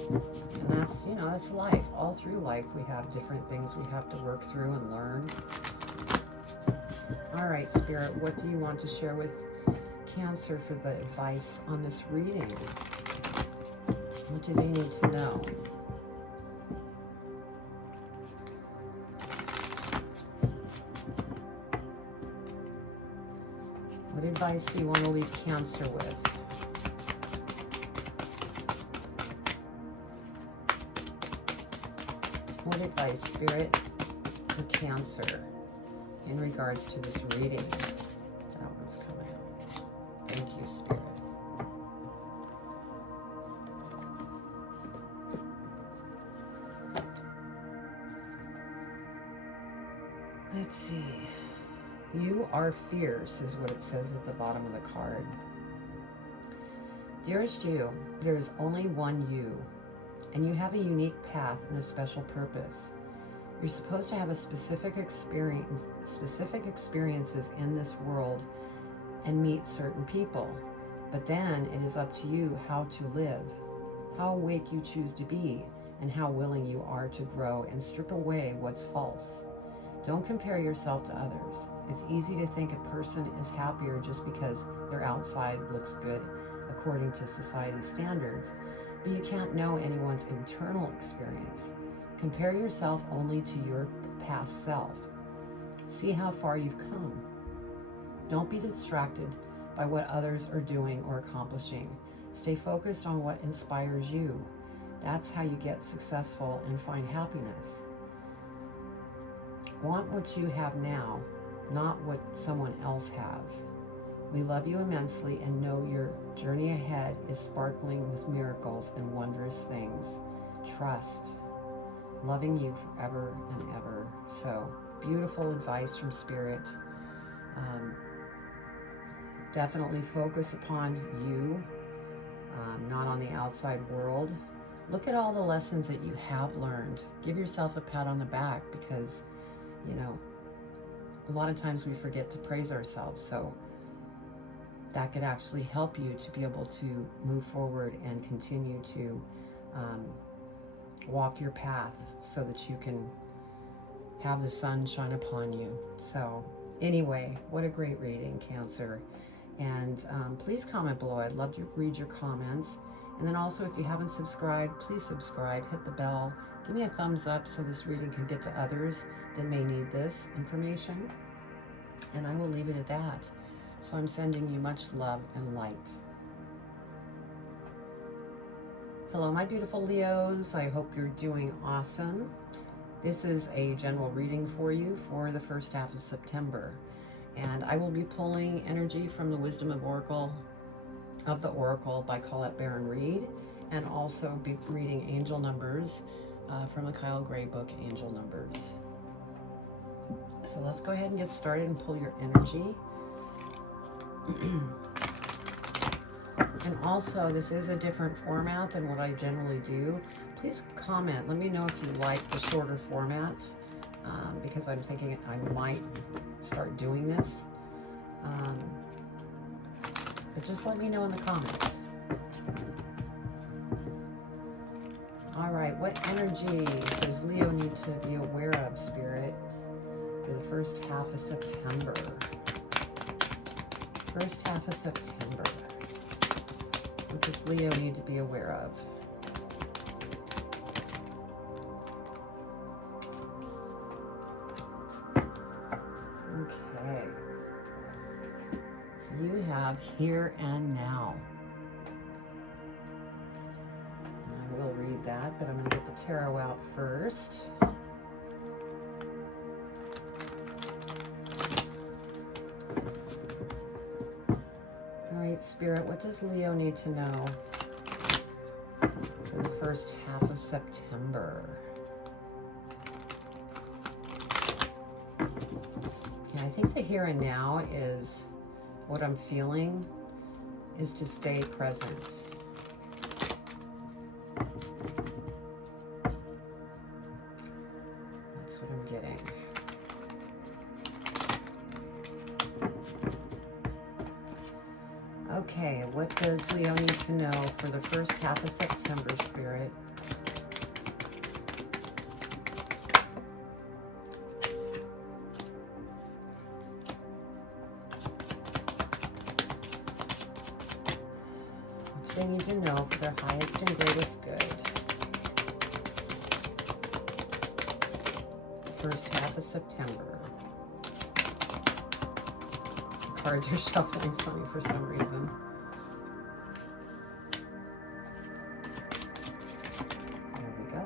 And that's, you know, that's life. All through life, we have different things we have to work through and learn. All right, Spirit, what do you want to share with Cancer for the advice on this reading? What do they need to know? What advice do you want to leave Cancer with? What advice, Spirit, for Cancer in regards to this reading? That one's Let's see. You are fierce is what it says at the bottom of the card. Dearest you, there is only one you, and you have a unique path and a special purpose. You're supposed to have a specific experiences in this world and meet certain people. But then it is up to you how to live, how awake you choose to be, and how willing you are to grow and strip away what's false. Don't compare yourself to others. It's easy to think a person is happier just because their outside looks good according to society standards, but you can't know anyone's internal experience. Compare yourself only to your past self. See how far you've come. Don't be distracted by what others are doing or accomplishing. Stay focused on what inspires you. That's how you get successful and find happiness. Want what you have now, not what someone else has. We love you immensely and know your journey ahead is sparkling with miracles and wondrous things. Trust. Loving you forever and ever. So, beautiful advice from Spirit. Definitely focus upon you, not on the outside world. Look at all the lessons that you have learned. Give yourself a pat on the back because, you know, a lot of times we forget to praise ourselves. So that could actually help you to be able to move forward and continue to walk your path so that you can have the sun shine upon you. So anyway, what a great reading, Cancer. And please comment below. I'd love to read your comments. And then also, if you haven't subscribed, please subscribe, hit the bell, give me a thumbs up so this reading can get to others that may need this information. And I will leave it at that. So I'm sending you much love and light. Hello, my beautiful Leos. I hope you're doing awesome. This is a general reading for you for the first half of September. And I will be pulling energy from the Wisdom of the Oracle by Colette Baron Reed, and also be reading angel numbers from the Kyle Gray book, Angel Numbers. So let's go ahead and get started and pull your energy. And also, this is a different format than what I generally do. Please comment. Let me know if you like the shorter format, because I'm thinking I might start doing this. But just let me know in the comments. All right, what energy does Leo need to be aware of, Spirit, for the first half of September? First half of September. What does Leo need to be aware of? Okay. So you have here and now. And I will read that, but I'm going to get the tarot out first. All right, Spirit, what does Leo need to know for the first half of September? Yeah, I think the here and now is what I'm feeling is to stay present. That's what I'm getting. Okay, what does Leo need to know for the first half of September, Spirit? What do they need to know for their highest and greatest good? First half of September. Cards are shuffling for me for some reason. There we go.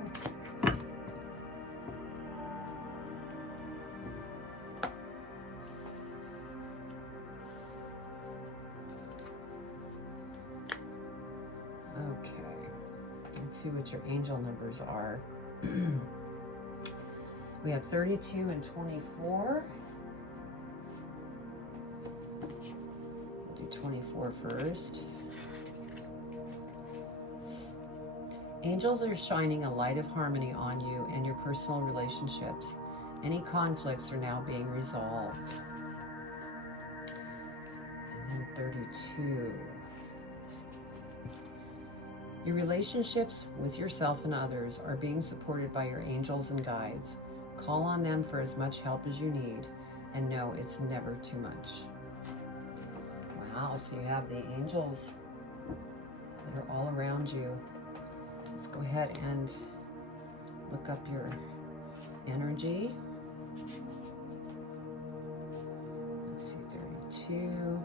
Okay. Let's see what your angel numbers are. We have 32 and 24. We'll do 24 first. Angels are shining a light of harmony on you and your personal relationships. Any conflicts are now being resolved. And then 32. Your relationships with yourself and others are being supported by your angels and guides. Call on them for as much help as you need, and know it's never too much. Wow, so you have the angels that are all around you. Let's go ahead and look up your energy. Let's see, 32.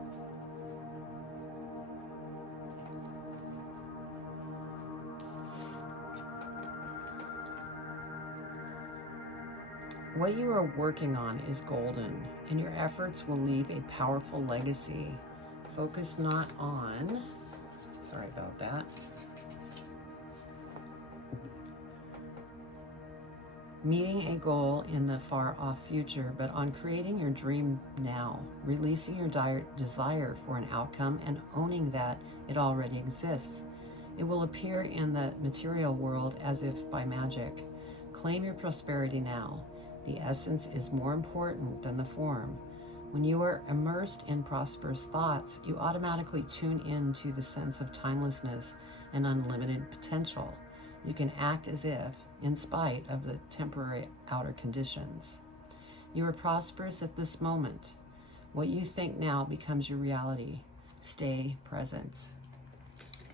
What you are working on is golden, and your efforts will leave a powerful legacy. Focus not on, sorry about that, meeting a goal in the far-off future, but on creating your dream now, releasing your desire for an outcome and owning that it already exists. It will appear in the material world as if by magic. Claim your prosperity now. The essence is more important than the form. When you are immersed in prosperous thoughts, you automatically tune into the sense of timelessness and unlimited potential. You can act as if, in spite of the temporary outer conditions. You are prosperous at this moment. What you think now becomes your reality. Stay present.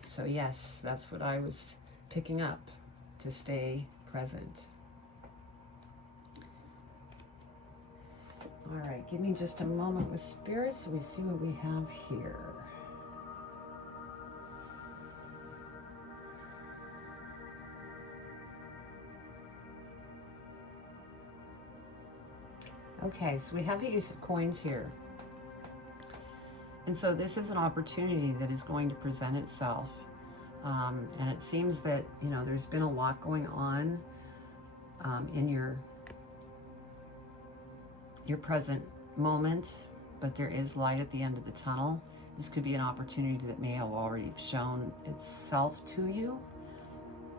So yes, that's what I was picking up, to stay present. All right, give me just a moment with Spirit so we see what we have here. Okay, so we have the Ace of Coins here. And so this is an opportunity that is going to present itself. And it seems that, you know, there's been a lot going on in your present moment, but there is light at the end of the tunnel. This could be an opportunity that may have already shown itself to you,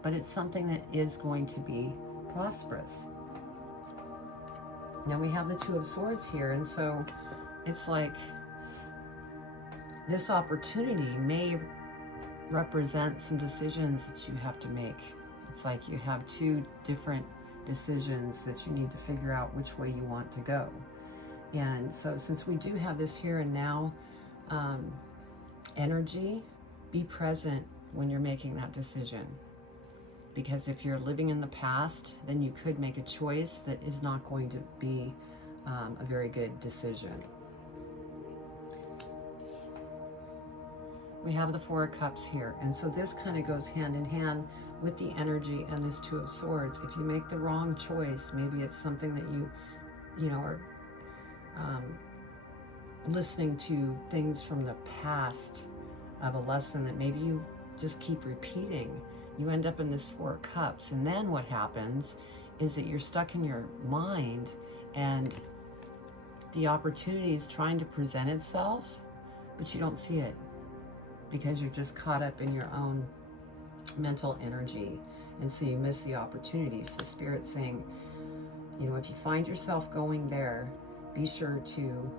but it's something that is going to be prosperous. Now we have the Two of Swords here, and so it's like this opportunity may represent some decisions that you have to make. It's like you have two different decisions that you need to figure out which way you want to go. And so since we do have this here and now energy, be present when you're making that decision. Because if you're living in the past, then you could make a choice that is not going to be a very good decision. We have the Four of Cups here, and so this kind of goes hand in hand with the energy and this Two of Swords. If you make the wrong choice, maybe it's something that you know, are listening to things from the past of a lesson that maybe you just keep repeating. You end up in this Four of Cups, and then what happens is that you're stuck in your mind, and the opportunity is trying to present itself, but you don't see it because you're just caught up in your own mental energy, and so you miss the opportunity. So Spirit's saying, you know, if you find yourself going there, be sure to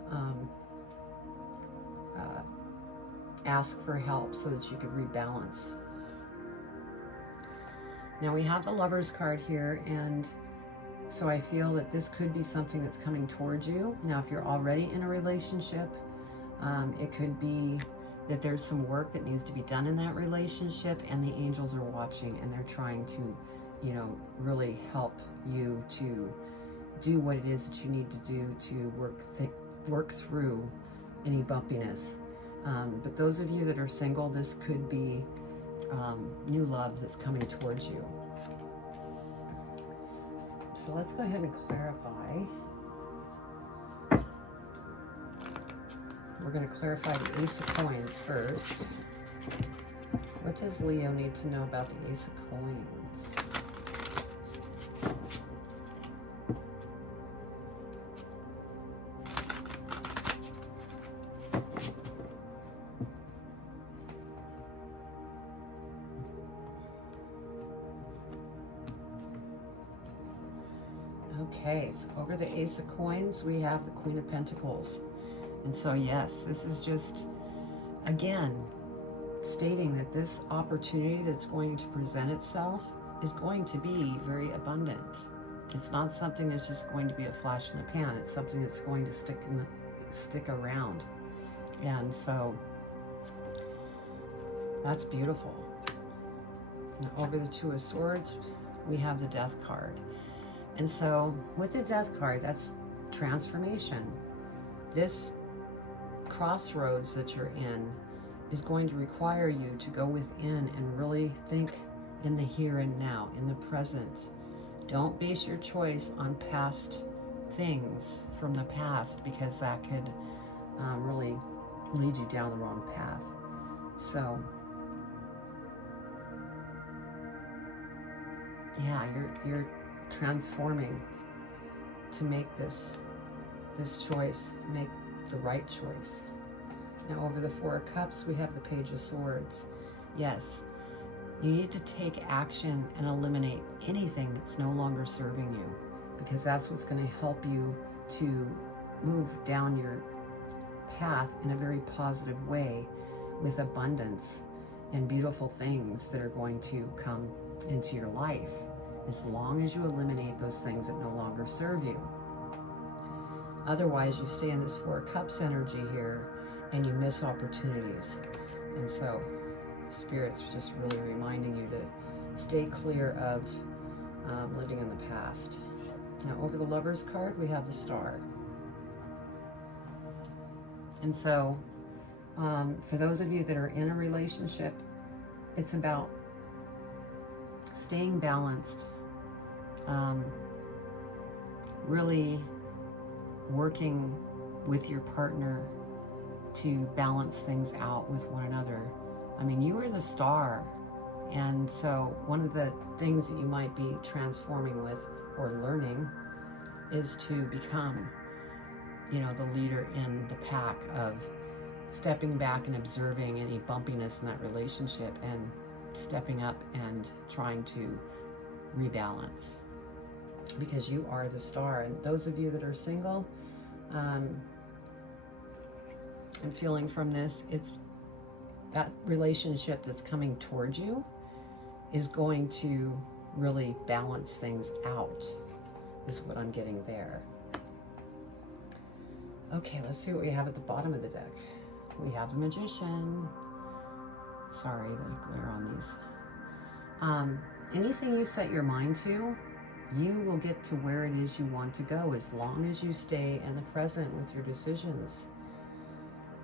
ask for help so that you could rebalance. Now we have the Lover's card here, and so I feel that this could be something that's coming towards you. Now if you're already in a relationship, it could be that there's some work that needs to be done in that relationship, and the angels are watching, and they're trying to, you know, really help you to do what it is that you need to do to work through any bumpiness. But those of you that are single, this could be new love that's coming towards you. So let's go ahead and clarify. We're going to clarify the Ace of Coins first. What does Leo need to know about the Ace of Coins? Okay, so over the Ace of Coins, we have the Queen of Pentacles. And so yes, this is just, again, stating that this opportunity that's going to present itself is going to be very abundant. It's not something that's just going to be a flash in the pan. It's something that's going to stick around. And so that's beautiful. Now over the Two of Swords, we have the Death card. And so with the Death card, that's transformation. This crossroads that you're in is going to require you to go within and really think in the here and now, in the present. Don't base your choice on past things from the past, because that could really lead you down the wrong path. So yeah, you're transforming to make this choice, make the right choice. Now over the Four of Cups, we have the Page of Swords. Yes, you need to take action and eliminate anything that's no longer serving you, because that's what's going to help you to move down your path in a very positive way, with abundance and beautiful things that are going to come into your life, as long as you eliminate those things that no longer serve you. Otherwise, you stay in this Four of Cups energy here and you miss opportunities. And so Spirit's just really reminding you to stay clear of living in the past. Now over the Lovers card, we have the Star. And so for those of you that are in a relationship, it's about staying balanced, really working with your partner to balance things out with one another. I mean, you are the star, and so one of the things that you might be transforming with or learning is to become, you know, the leader in the pack of stepping back and observing any bumpiness in that relationship and stepping up and trying to rebalance, because you are the star. And those of you that are single, I'm feeling from this, it's that relationship that's coming towards you is going to really balance things out, is what I'm getting there. Okay, let's see what we have at the bottom of the deck. We have the Magician. Sorry, the glare on these. Anything you set your mind to, you will get to where it is you want to go, as long as you stay in the present with your decisions.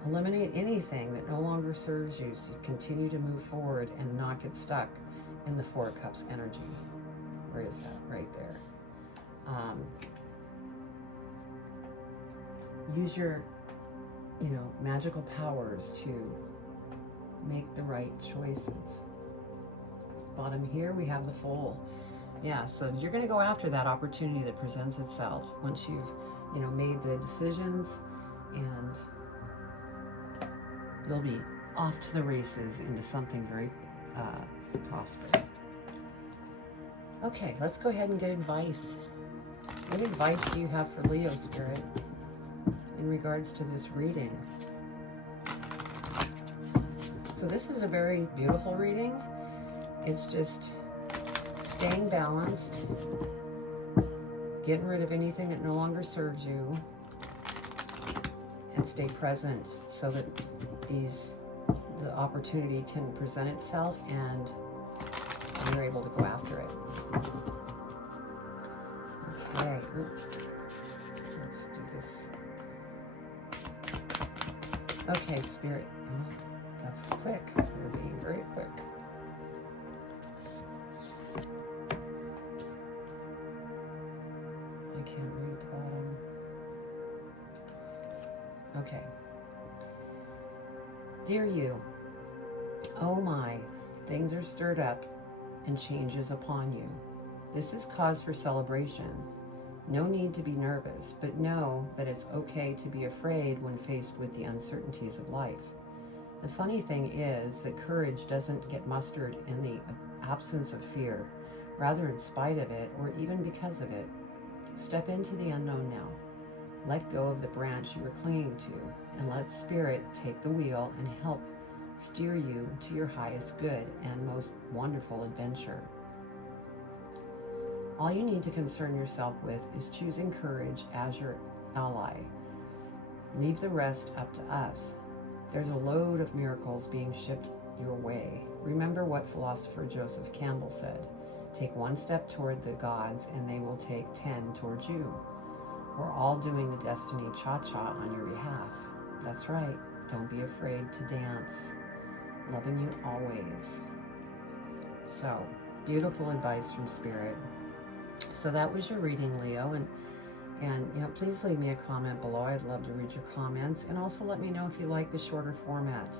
Eliminate anything that no longer serves you, so you continue to move forward and not get stuck in the Four of Cups energy. Where is that? Right there. Use your, magical powers to make the right choices. Bottom here, we have the Fool. Yeah, so you're going to go after that opportunity that presents itself once you've, made the decisions, and you'll be off to the races into something very prosperous. Okay, let's go ahead and get advice. What advice do you have for Leo, Spirit, in regards to this reading? So this is a very beautiful reading. It's just staying balanced, getting rid of anything that no longer serves you, and stay present so that the opportunity can present itself and you're able to go after it. Okay, let's do this. Okay, Spirit, that's quick. You're being very quick. I can't read the bottom. Okay. Dear you, oh my, things are stirred up and changes upon you. This is cause for celebration. No need to be nervous, but know that it's okay to be afraid when faced with the uncertainties of life. The funny thing is that courage doesn't get mustered in the absence of fear, rather in spite of it or even because of it. Step into the unknown now. Let go of the branch you were clinging to, and let Spirit take the wheel and help steer you to your highest good and most wonderful adventure. All you need to concern yourself with is choosing courage as your ally. Leave the rest up to us. There's a load of miracles being shipped your way. Remember what philosopher Joseph Campbell said. Take one step toward the gods and they will take 10 towards you. We're all doing the destiny cha-cha on your behalf. That's right. Don't be afraid to dance. Loving you always. So, beautiful advice from Spirit. So that was your reading, Leo, and please leave me a comment below. I'd love to read your comments, and also let me know if you like the shorter format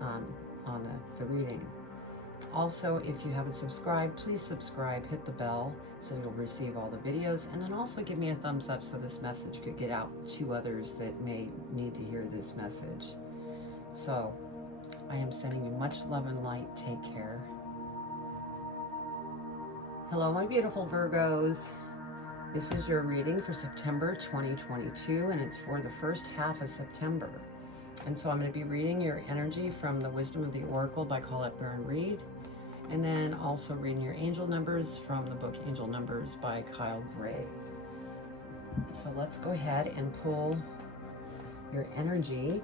on the reading. Also, if you haven't subscribed, please subscribe, hit the bell so you'll receive all the videos, and then also give me a thumbs up so this message could get out to others that may need to hear this message. So, I am sending you much love and light. Take care. Hello, my beautiful Virgos. This is your reading for September 2022, and it's for the first half of September. And so I'm going to be reading your energy from the Wisdom of the Oracle by Colette Baron Reed, and then also reading your angel numbers from the book Angel Numbers by Kyle Gray. So let's go ahead and pull your energy.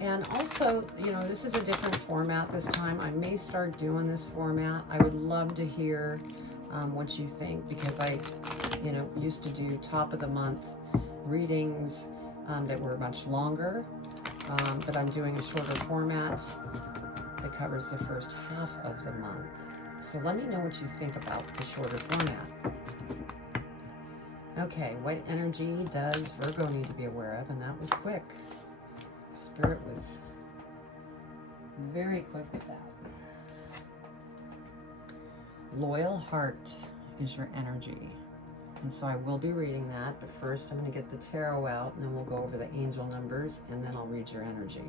And also, this is a different format this time. I may start doing this format. I would love to hear what you think, because I, used to do top of the month readings that were much longer, but I'm doing a shorter format that covers the first half of the month. So let me know what you think about the shorter format. Okay, what energy does Virgo need to be aware of? And that was quick. Spirit was very quick with that. Loyal heart is your energy. And so I will be reading that, but first I'm going to get the tarot out, and then we'll go over the angel numbers, and then I'll read your energy.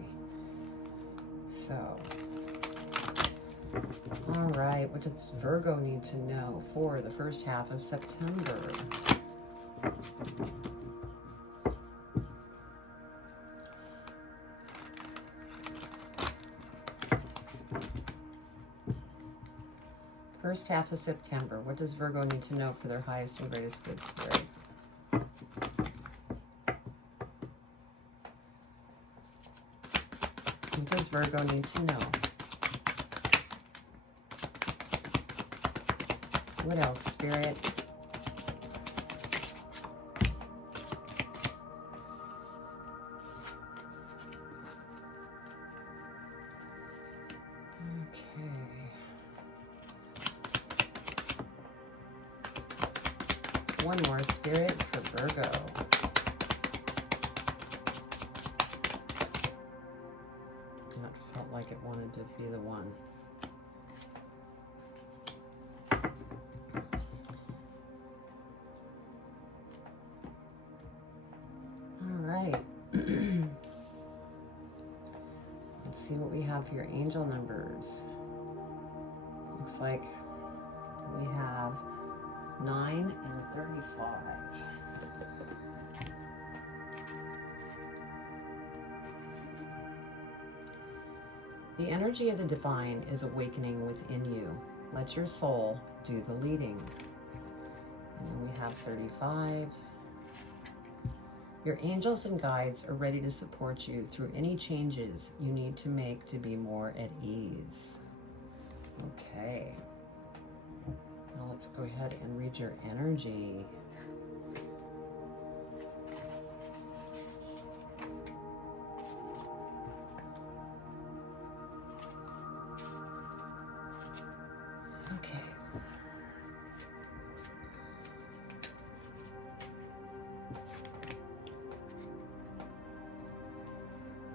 So, all right, what does Virgo need to know for the first half of September? First half of September, what does Virgo need to know for their highest and greatest good, Spirit? What does Virgo need to know? What else, Spirit? One more, Spirit, for Virgo. That felt like it wanted to be the one. All right. Let's see what we have for your angel numbers. Looks like we have 9 and 35. The energy of the divine is awakening within you. Let your soul do the leading. And then we have 35. Your angels and guides are ready to support you through any changes you need to make to be more at ease. Okay. Now let's go ahead and read your energy. Okay.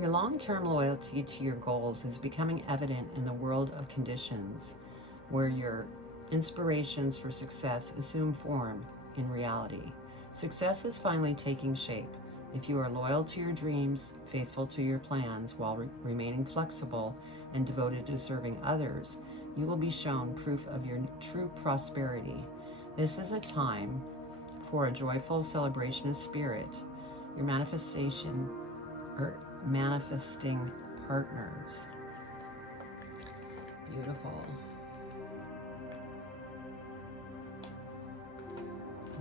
Your long-term loyalty to your goals is becoming evident in the world of conditions where your inspirations for success assume form in reality. Success is finally taking shape. If you are loyal to your dreams, faithful to your plans, while remaining flexible and devoted to serving others, you will be shown proof of your true prosperity. This is a time for a joyful celebration of spirit, your manifestation or manifesting partners. Beautiful.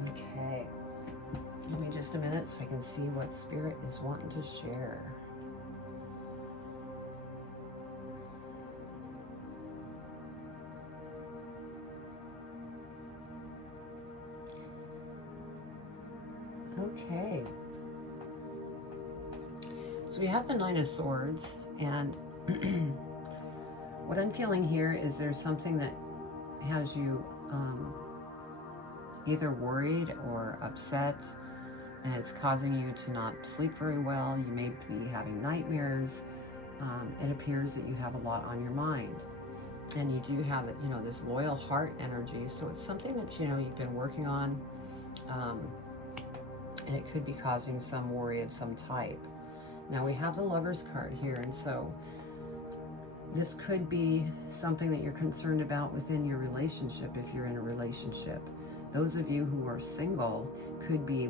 Okay. Give me just a minute so I can see what Spirit is wanting to share. Okay. So we have the Nine of Swords, and what I'm feeling here is there's something that has you either worried or upset, and it's causing you to not sleep very well. You may be having nightmares. It appears that you have a lot on your mind, and you do have, you know, this loyal heart energy. So it's something that, you know, you've been working on, and it could be causing some worry of some type. Now we have the Lover's card here, and so this could be something that you're concerned about within your relationship if you're in a relationship. Those of you who are single could be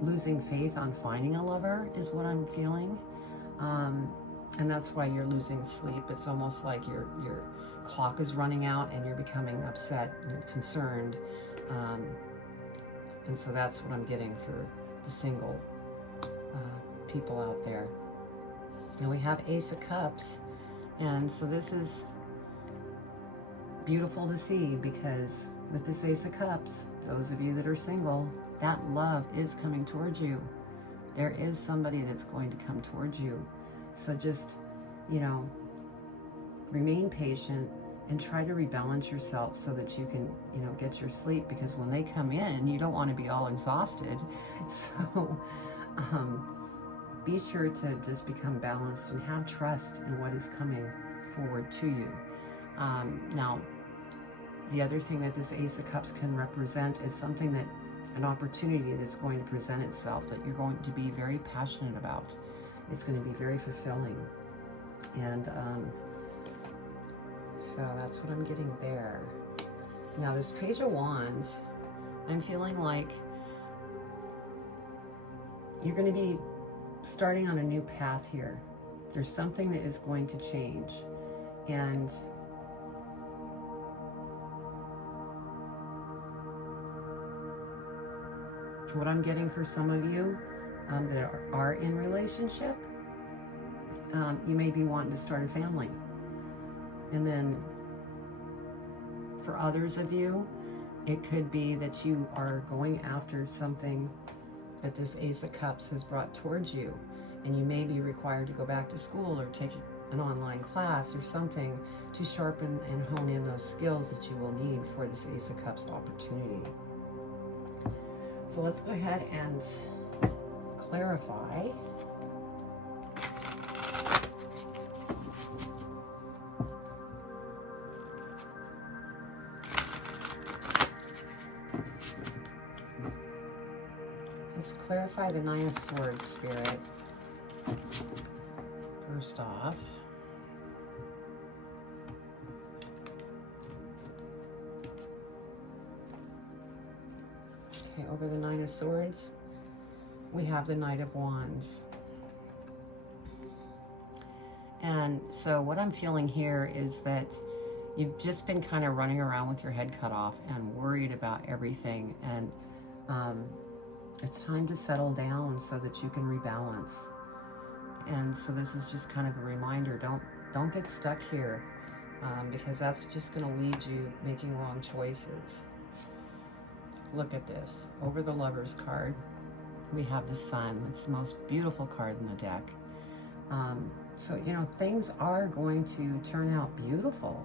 losing faith on finding a lover, is what I'm feeling. And that's why you're losing sleep. It's almost like your clock is running out and you're becoming upset and concerned. And so that's what I'm getting for the single people out there. Now we have Ace of Cups. And so this is beautiful to see, because with this Ace of Cups, those of you that are single, that love is coming towards you. There is somebody that's going to come towards you. So just, you know, remain patient and try to rebalance yourself so that you can, you know, get your sleep, because when they come in, you don't want to be all exhausted. So be sure to just become balanced and have trust in what is coming forward to you. Now, the other thing that this Ace of Cups can represent is something that, an opportunity that's going to present itself that you're going to be very passionate about. It's going to be very fulfilling. And so that's what I'm getting there. Now this Page of Wands, I'm feeling like you're going to be starting on a new path here. There's something that is going to change. And what I'm getting for some of you that are in relationship, you may be wanting to start a family. And then for others of you, it could be that you are going after something that this Ace of Cups has brought towards you, and you may be required to go back to school or take an online class or something to sharpen and hone in those skills that you will need for this Ace of Cups opportunity. So let's go ahead and clarify. Let's clarify the Nine of Swords, Spirit. First off, okay, over the Nine of Swords, we have the Knight of Wands. And so what I'm feeling here is that you've just been kind of running around with your head cut off and worried about everything, and it's time to settle down so that you can rebalance. And so this is just kind of a reminder, don't get stuck here, because that's just going to lead you making wrong choices. Look at this. Over the Lover's card, we have the Sun. It's the most beautiful card in the deck. So, you know, things are going to turn out beautiful,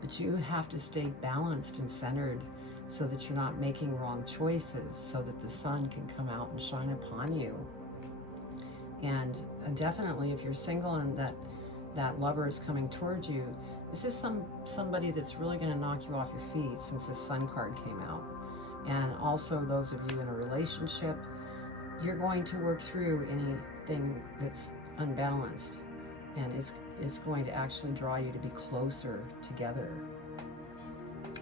but you have to stay balanced and centered so that you're not making wrong choices, so that the sun can come out and shine upon you. And definitely, if you're single and that lover is coming towards you, this is somebody that's really going to knock you off your feet, since the Sun card came out. And also those of you in a relationship, you're going to work through anything that's unbalanced, and it's going to actually draw you to be closer together.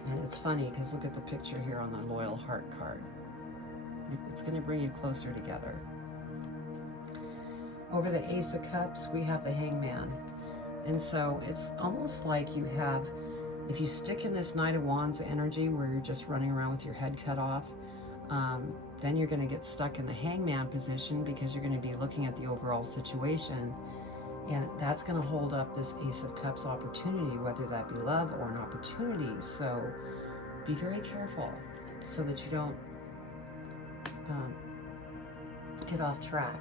And it's funny because look at the picture here on the Loyal Heart card. It's going to bring you closer together. Over the Ace of Cups, we have the Hangman. And so it's almost like you have, if you stick in this Knight of Wands energy where you're just running around with your head cut off, then you're going to get stuck in the Hangman position because you're going to be looking at the overall situation. And that's going to hold up this Ace of Cups opportunity, whether that be love or an opportunity. So be very careful so that you don't get off track.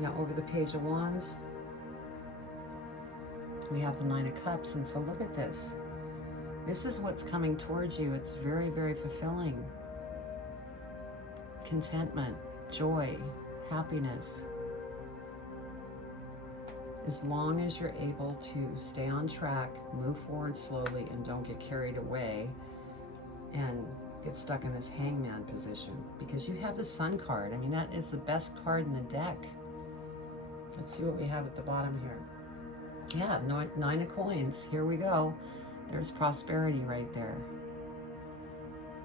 Now over the Page of Wands, we have the Nine of Cups. And so look at this. This is what's coming towards you. It's very, very fulfilling. Contentment, joy, happiness. As long as you're able to stay on track, move forward slowly, and don't get carried away and get stuck in this Hangman position. Because you have the Sun card. I mean, that is the best card in the deck. Let's see what we have at the bottom here. Yeah, Nine of Coins. Here we go. There's prosperity right there.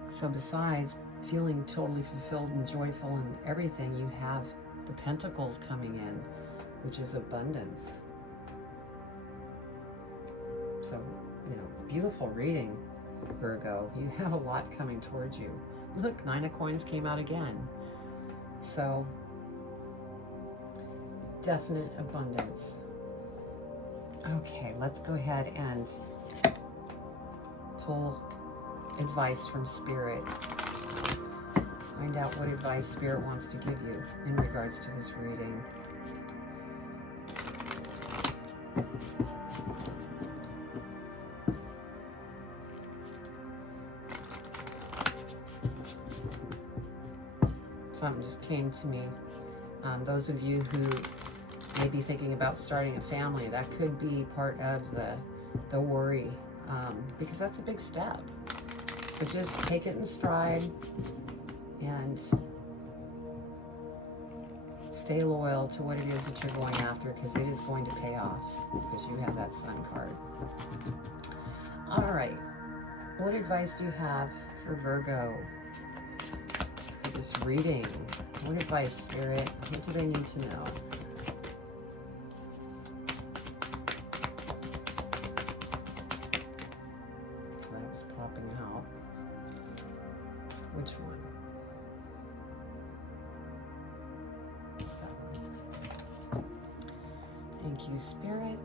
So besides feeling totally fulfilled and joyful and everything, you have the Pentacles coming in, which is abundance. So, you know, beautiful reading, Virgo. You have a lot coming towards you. Look, Nine of Coins came out again. So, definite abundance. Okay, let's go ahead and pull advice from Spirit. Find out what advice Spirit wants to give you in regards to this reading. Something just came to me. Those of you who may be thinking about starting a family, that could be part of the worry, because that's a big step. But just take it in stride and stay loyal to what it is that you're going after, because it is going to pay off, because you have that Sun card. All right, what advice do you have for Virgo for this reading? What advice, Spirit? What do they need to know? That was popping out. Which one? That one. Thank you, Spirit.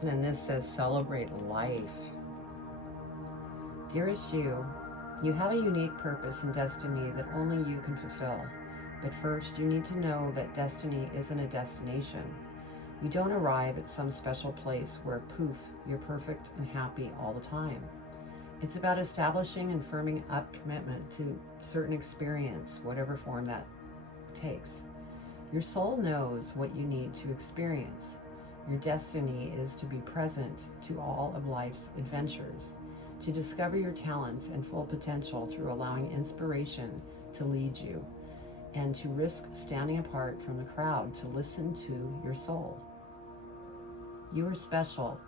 And then this says, celebrate life. Dearest you, you have a unique purpose and destiny that only you can fulfill. But first, you need to know that destiny isn't a destination. You don't arrive at some special place where, poof, you're perfect and happy all the time. It's about establishing and firming up commitment to certain experience, whatever form that takes. Your soul knows what you need to experience. Your destiny is to be present to all of life's adventures, to discover your talents and full potential through allowing inspiration to lead you, and to risk standing apart from the crowd to listen to your soul. You are special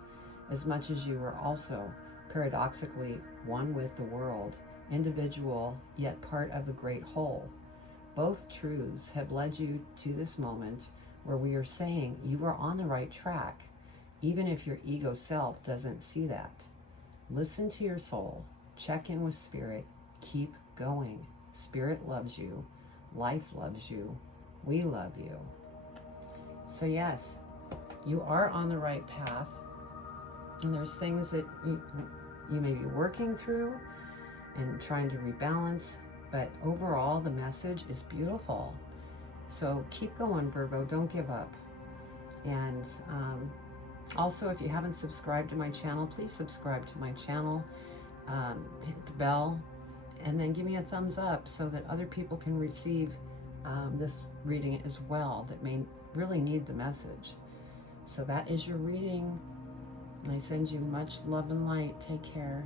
as much as you are also, paradoxically, one with the world, individual yet part of the great whole. Both truths have led you to this moment where we are saying you are on the right track, even if your ego self doesn't see that. Listen to your soul, check in with Spirit, keep going. Spirit loves you, life loves you, we love you. So yes, you are on the right path, and there's things that you may be working through and trying to rebalance, but overall the message is beautiful. So keep going, Virgo, don't give up. And also, if you haven't subscribed to my channel, please subscribe to my channel, hit the bell, and then give me a thumbs up so that other people can receive this reading as well that may really need the message. So that is your reading, and I send you much love and light. Take care.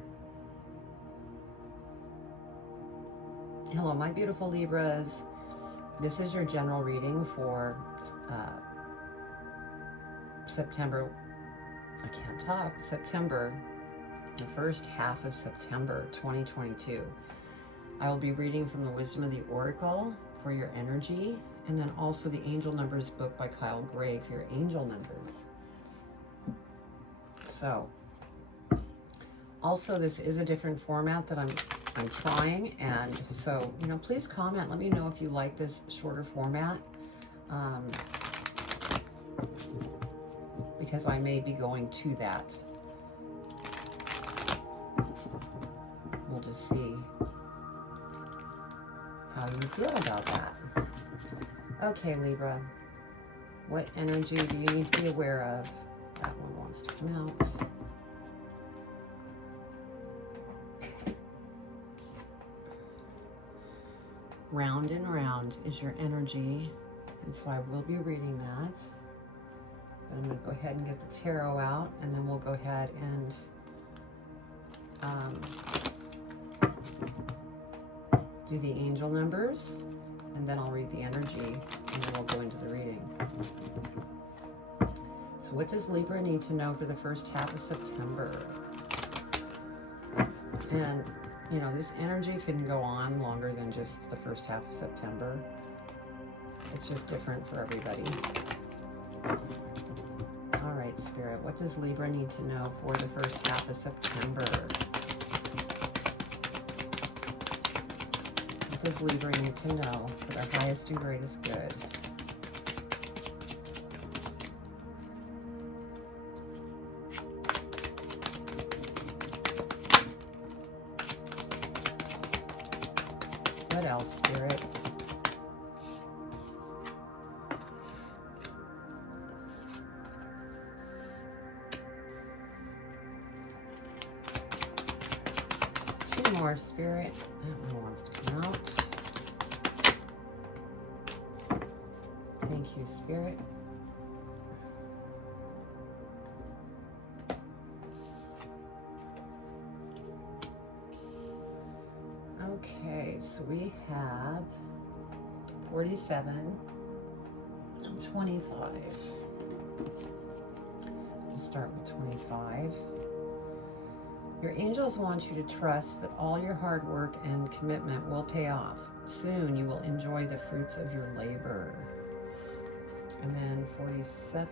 Hello, my beautiful Libras. This is your general reading for September, I can't talk, September, the first half of September 2022. I will be reading from the Wisdom of the Oracle for your energy, and then also the Angel Numbers book by Kyle Gray for your angel numbers. So, also this is a different format that I'm trying, and so, you know, please comment. Let me know if you like this shorter format, because I may be going to that. We'll just see how you feel about that. Okay, Libra, what energy do you need to be aware of? That one wants to come out. Round and round is your energy, and so I will be reading that. But I'm going to go ahead and get the tarot out, and then we'll go ahead and do the angel numbers, and then I'll read the energy, and then we'll go into the reading. So what does Libra need to know for the first half of September? And, you know, this energy can go on longer than just the first half of September. It's just different for everybody. All right, Spirit, what does Libra need to know for the first half of September? What does Libra need to know for their highest and greatest good? What else, Spirit? Two more, Spirit. That one wants to come out. Thank you, Spirit. Okay, so we have 47 and 25. We'll start with 25. Your angels want you to trust that all your hard work and commitment will pay off. Soon you will enjoy the fruits of your labor. And then 47.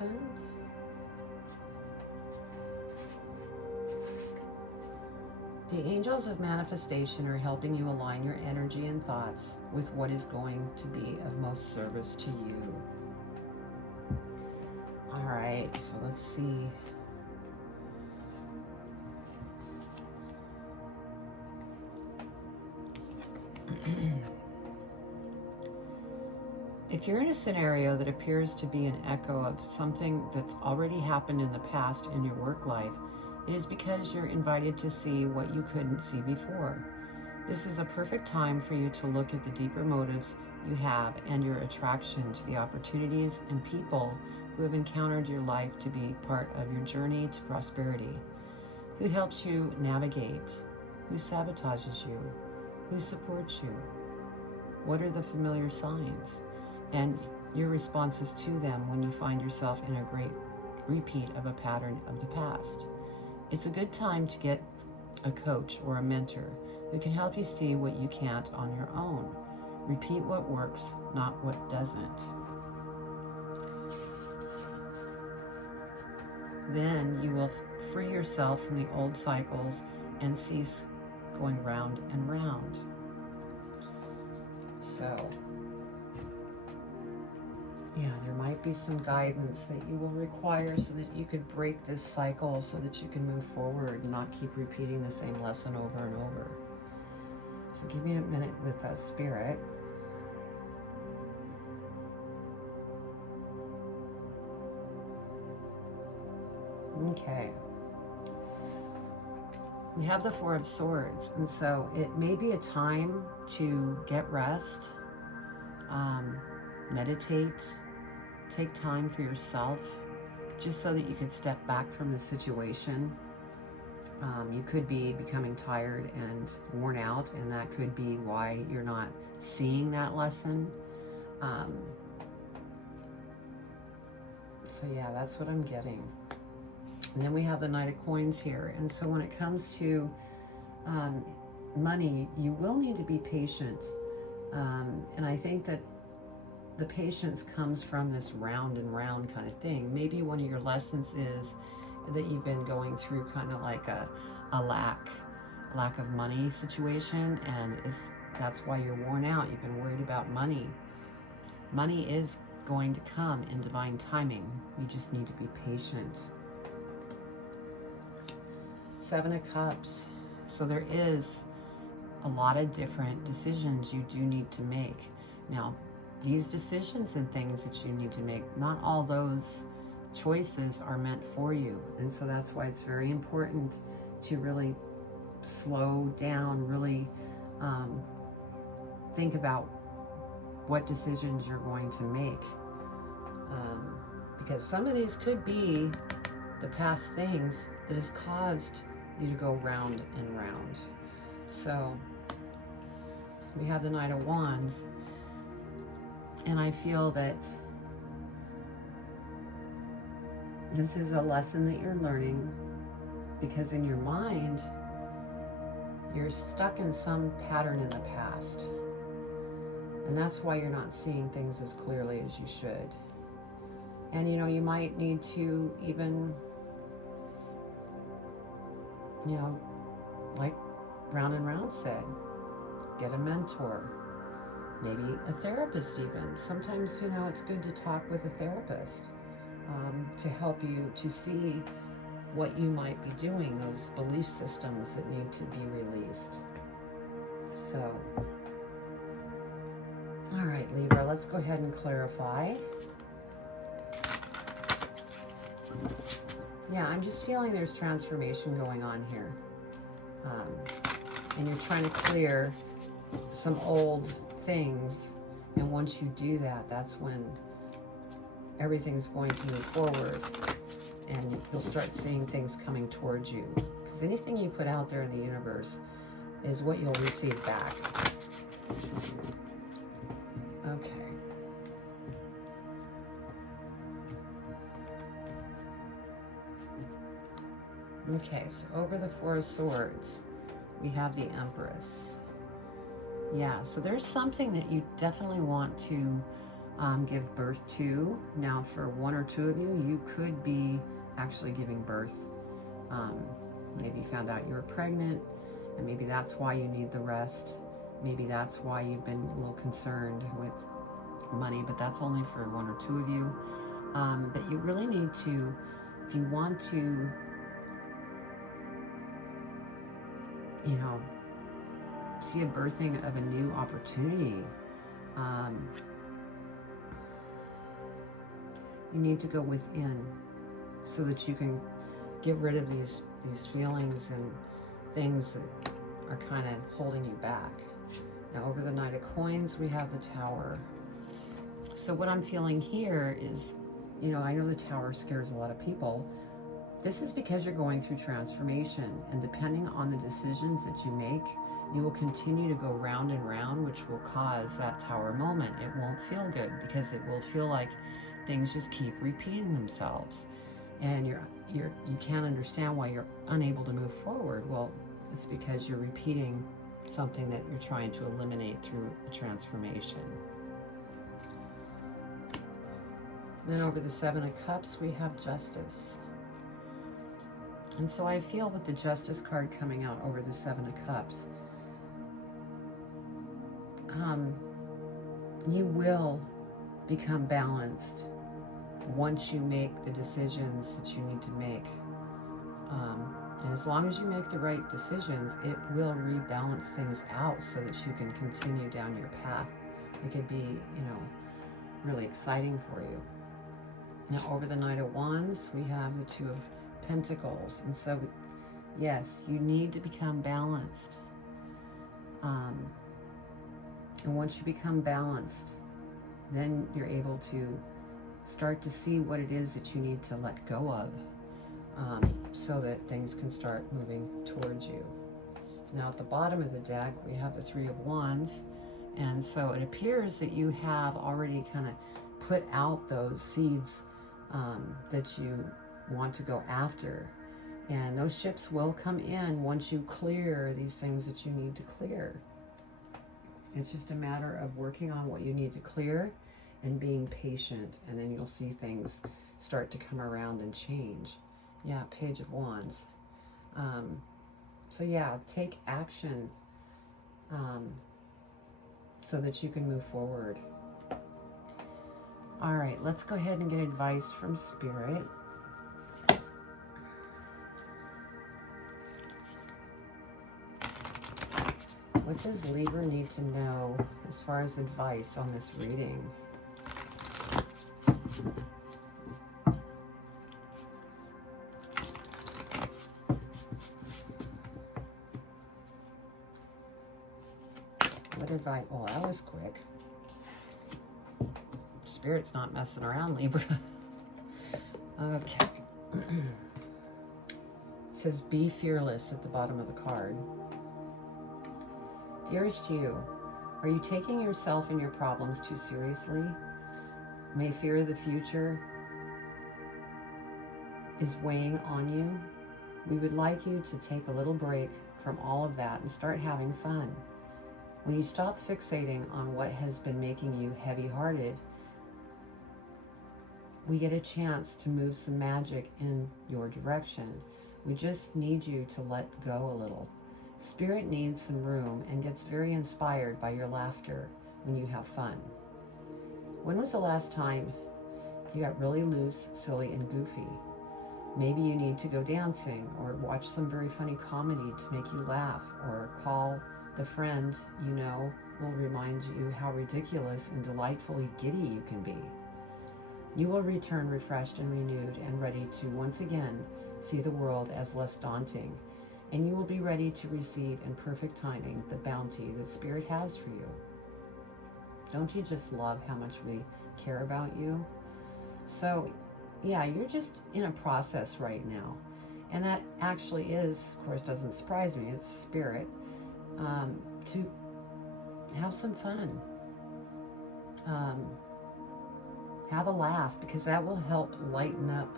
The angels of manifestation are helping you align your energy and thoughts with what is going to be of most service to you. All right, so let's see. If you're in a scenario that appears to be an echo of something that's already happened in the past in your work life, it is because you're invited to see what you couldn't see before. This is a perfect time for you to look at the deeper motives you have and your attraction to the opportunities and people who have encountered your life to be part of your journey to prosperity. Who helps you navigate? Who sabotages you? Who supports you? What are the familiar signs? And your responses to them when you find yourself in a great repeat of a pattern of the past. It's a good time to get a coach or a mentor who can help you see what you can't on your own. Repeat what works, not what doesn't. Then you will free yourself from the old cycles and cease going round and round. So, yeah, there might be some guidance that you will require so that you could break this cycle so that you can move forward and not keep repeating the same lesson over and over. So give me a minute with Spirit. Okay. We have the Four of Swords, and so it may be a time to get rest, meditate, take time for yourself, just so that you can step back from the situation. You could be becoming tired and worn out, and that could be why you're not seeing that lesson. So yeah, that's what I'm getting. And then we have the Knight of Coins here. And so when it comes to money, you will need to be patient. And I think that the patience comes from this round and round kind of thing. Maybe one of your lessons is that you've been going through kind of like a lack of money situation, and that's why you're worn out. You've been worried about money. Money is going to come in divine timing. You just need to be patient. Seven of Cups. So there is a lot of different decisions you do need to make. Now, these decisions and things that you need to make, not all those choices are meant for you. And so that's why it's very important to really slow down, really think about what decisions you're going to make. Because some of these could be the past things that has caused you to go round and round. So we have the Knight of Wands, and I feel that this is a lesson that you're learning, because in your mind you're stuck in some pattern in the past, and that's why you're not seeing things as clearly as you should. And you know, you might need to even, you know, like Round and Round said, get a mentor, maybe a therapist even. Sometimes, you know, it's good to talk with a therapist to help you to see what you might be doing, those belief systems that need to be released. So, all right, Libra, let's go ahead and clarify. Yeah, I'm just feeling there's transformation going on here. And you're trying to clear some old things. And once you do that, that's when everything's going to move forward. And you'll start seeing things coming towards you. Because anything you put out there in the universe is what you'll receive back. Okay. Okay, so over the Four of Swords, we have the Empress. Yeah, so there's something that you definitely want to give birth to. Now, for one or two of you, you could be actually giving birth. Maybe you found out you were pregnant, and maybe that's why you need the rest. Maybe that's why you've been a little concerned with money, but that's only for one or two of you. But you really need to, if you want to, you know, see a birthing of a new opportunity, you need to go within so that you can get rid of these feelings and things that are kind of holding you back. Now, over the Knight of Coins, we have the Tower. So what I'm feeling here is, you know, I know the Tower scares a lot of people. This is because you're going through transformation, and depending on the decisions that you make, you will continue to go round and round, which will cause that Tower moment. It won't feel good because it will feel like things just keep repeating themselves, and you can't understand why you're unable to move forward. Well, it's because you're repeating something that you're trying to eliminate through a transformation. Then over the Seven of Cups, we have Justice. And so I feel with the Justice card coming out over the Seven of Cups, you will become balanced once you make the decisions that you need to make. And as long as you make the right decisions, it will rebalance things out so that you can continue down your path. It could be, you know, really exciting for you. Now, over the Knight of Wands, we have the Two of Pentacles. And so, yes, you need to become balanced. And once you become balanced, then you're able to start to see what it is that you need to let go of, so that things can start moving towards you. Now, at the bottom of the deck, we have the Three of Wands. And so it appears that you have already kind of put out those seeds that you want to go after. And those ships will come in once you clear these things that you need to clear. It's just a matter of working on what you need to clear and being patient, and then you'll see things start to come around and change. Yeah, Page of Wands. So yeah, take action so that you can move forward. All right, let's go ahead and get advice from Spirit. What does Libra need to know as far as advice on this reading? What advice? Oh, that was quick. Spirit's not messing around, Libra. Okay. It says, be fearless at the bottom of the card. Dearest you, are you taking yourself and your problems too seriously? May fear of the future is weighing on you. We would like you to take a little break from all of that and start having fun. When you stop fixating on what has been making you heavy-hearted, we get a chance to move some magic in your direction. We just need you to let go a little. Spirit needs some room and gets very inspired by your laughter when you have fun. When was the last time you got really loose, silly, and goofy? Maybe you need to go dancing or watch some very funny comedy to make you laugh, or call the friend you know will remind you how ridiculous and delightfully giddy you can be. You will return refreshed and renewed and ready to once again see the world as less daunting, and you will be ready to receive in perfect timing the bounty that Spirit has for you. Don't you just love how much we care about you? So, yeah, you're just in a process right now. And that actually is, of course, doesn't surprise me, it's Spirit, to have some fun. Have a laugh, because that will help lighten up,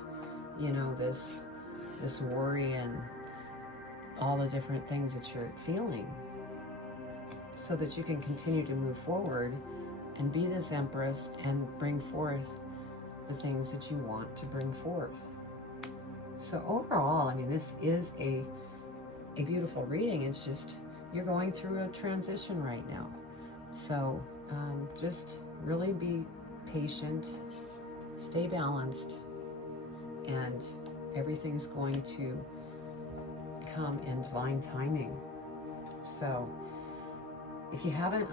you know, this worry and all the different things that you're feeling, so that you can continue to move forward and be this Empress and bring forth the things that you want to bring forth. So overall, I mean, this is a beautiful reading. It's just, you're going through a transition right now. So just really be patient, stay balanced, and everything's going to come in divine timing. So if you haven't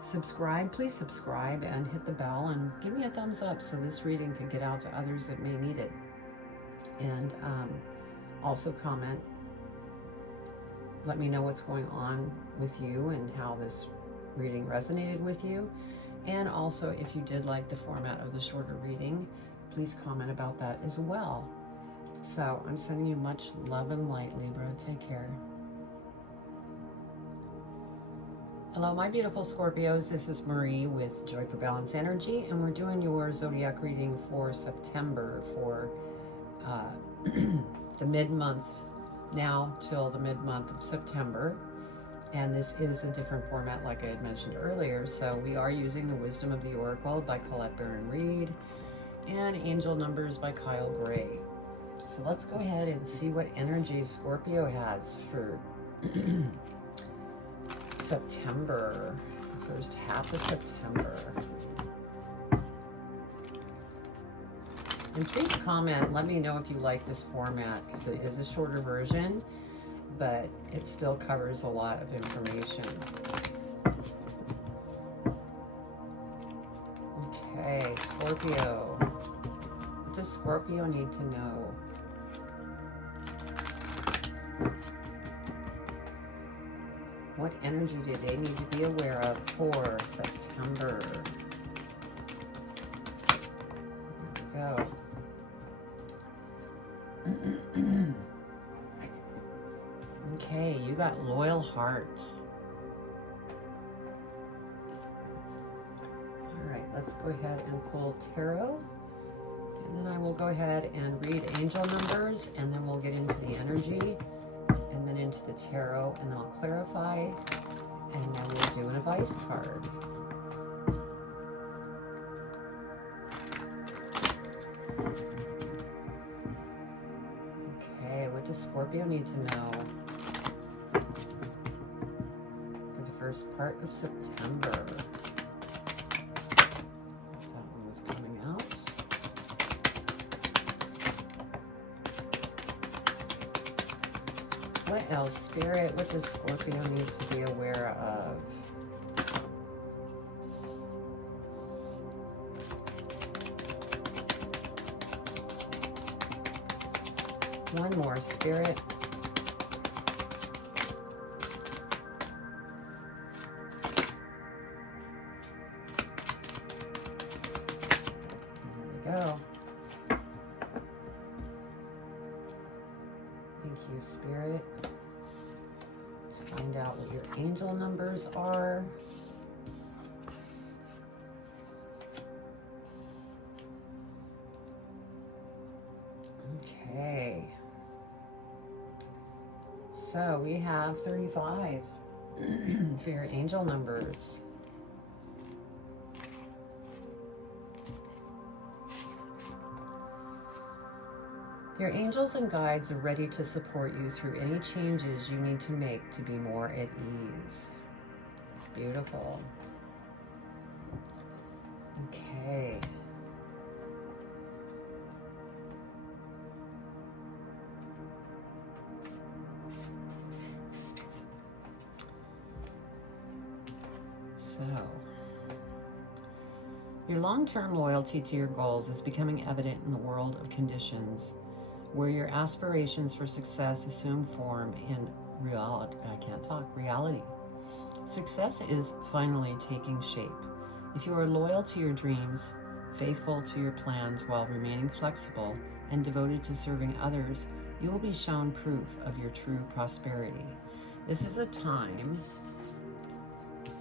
subscribed, please subscribe and hit the bell and give me a thumbs up so this reading can get out to others that may need it. And also comment, let me know what's going on with you and how this reading resonated with you. And also, if you did like the format of the shorter reading, please comment about that as well. So I'm sending you much love and light, Libra. Take care. Hello, my beautiful Scorpios. This is Marie with Joy for Balance Energy, and we're doing your zodiac reading for September, for the mid-month now till the mid-month of September. And this is a different format, like I had mentioned earlier. So we are using the Wisdom of the Oracle by Colette Baron Reed and Angel Numbers by Kyle Gray. So let's go ahead and see what energy Scorpio has for September, first half of September. And please comment, let me know if you like this format, because it is a shorter version, but it still covers a lot of information. Okay, Scorpio. What does Scorpio need to know? What energy do they need to be aware of for September? There we go. Okay, you got loyal heart. All right, let's go ahead and pull tarot And then I will go ahead and read angel numbers, and then we'll get into the energy, and then into the tarot, and then I'll clarify, and then we'll do an advice card. Okay, what does Scorpio need to know for the first part of September? What else, Spirit? What does Scorpio need to be aware of? One more, Spirit. There we go. Thank you, Spirit. Let's find out what your angel numbers are. Okay. So we have 35 for your angel numbers. Your angels and guides are ready to support you through any changes you need to make to be more at ease. Beautiful. Okay. So, your long-term loyalty to your goals is becoming evident in the world of conditions where your aspirations for success assume form in reality. Success is finally taking shape. If you are loyal to your dreams, faithful to your plans while remaining flexible, and devoted to serving others, you will be shown proof of your true prosperity. This is a time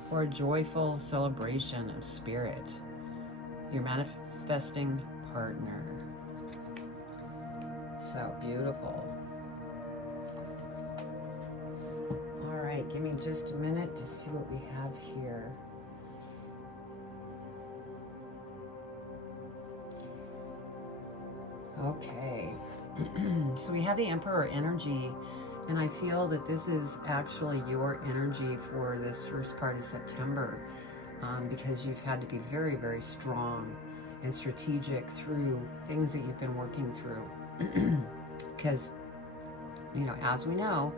for a joyful celebration of spirit. Your manifesting partner. So beautiful. All right, give me just a minute to see what we have here. Okay, so we have the Emperor energy, and I feel that this is actually your energy for this first part of September, because you've had to be very, very strong and strategic through things that you've been working through. Because, you know, as we know,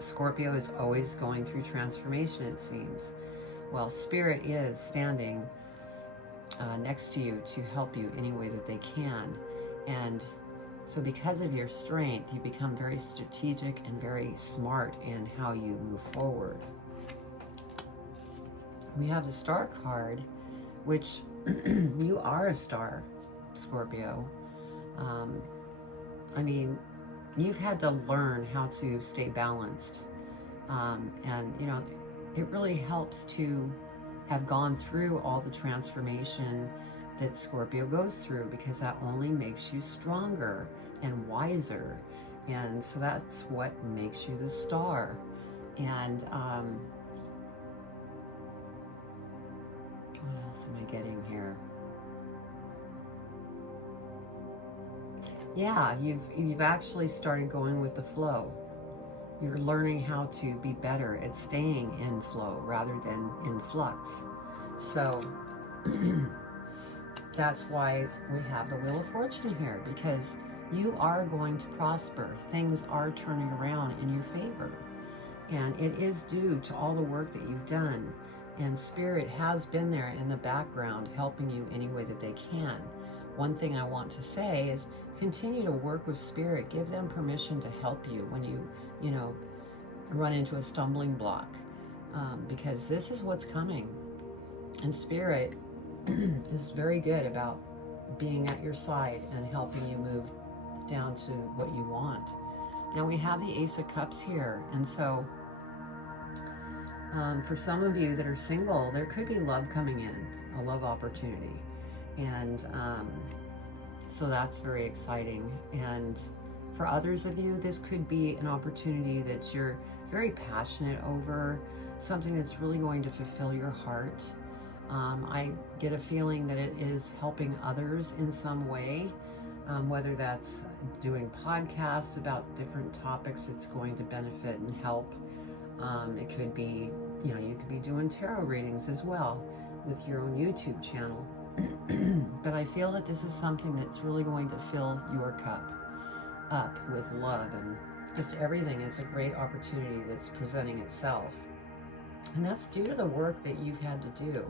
Scorpio is always going through transformation, it seems. Well, Spirit is standing next to you to help you any way that they can. And so because of your strength, you become very strategic and very smart in how you move forward. We have the Star card, which you are a star, Scorpio. I mean, you've had to learn how to stay balanced. And, you know, it really helps to have gone through all the transformation that Scorpio goes through, because that only makes you stronger and wiser. And so that's what makes you the star. And what else am I getting here? Yeah, you've actually started going with the flow. You're learning how to be better at staying in flow rather than in flux. So that's why we have the Wheel of Fortune here, because you are going to prosper. Things are turning around in your favor. And it is due to all the work that you've done. And Spirit has been there in the background helping you any way that they can. One thing I want to say is continue to work with Spirit. Give them permission to help you when you know, run into a stumbling block. Because this is what's coming. And Spirit is very good about being at your side and helping you move down to what you want. Now we have the Ace of Cups here, and so for some of you that are single, there could be love coming in, a love opportunity. And So that's very exciting. And for others of you, this could be an opportunity that you're very passionate over, something that's really going to fulfill your heart. I get a feeling that it is helping others in some way, whether that's doing podcasts about different topics it's going to benefit and help. It could be, you know, you could be doing tarot readings as well with your own YouTube channel. But I feel that this is something that's really going to fill your cup up with love and just everything. It's a great opportunity that's presenting itself. And that's due to the work that you've had to do.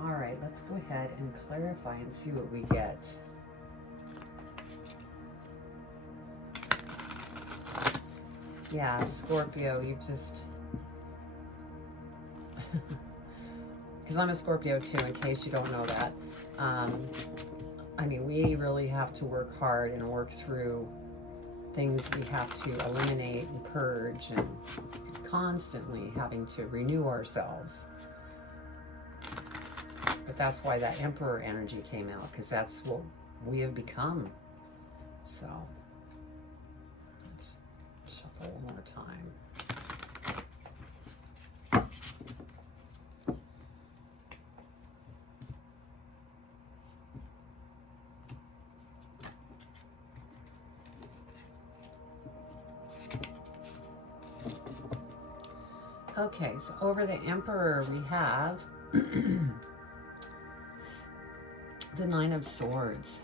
All right, let's go ahead and clarify and see what we get. Yeah, Scorpio, you just... Because I'm a Scorpio too, in case you don't know that. I mean, we really have to work hard and work through things we have to eliminate and purge, and constantly having to renew ourselves. But that's why that Emperor energy came out, because that's what we have become. So let's shuffle one more time. Okay, so over the Emperor we have the Nine of Swords.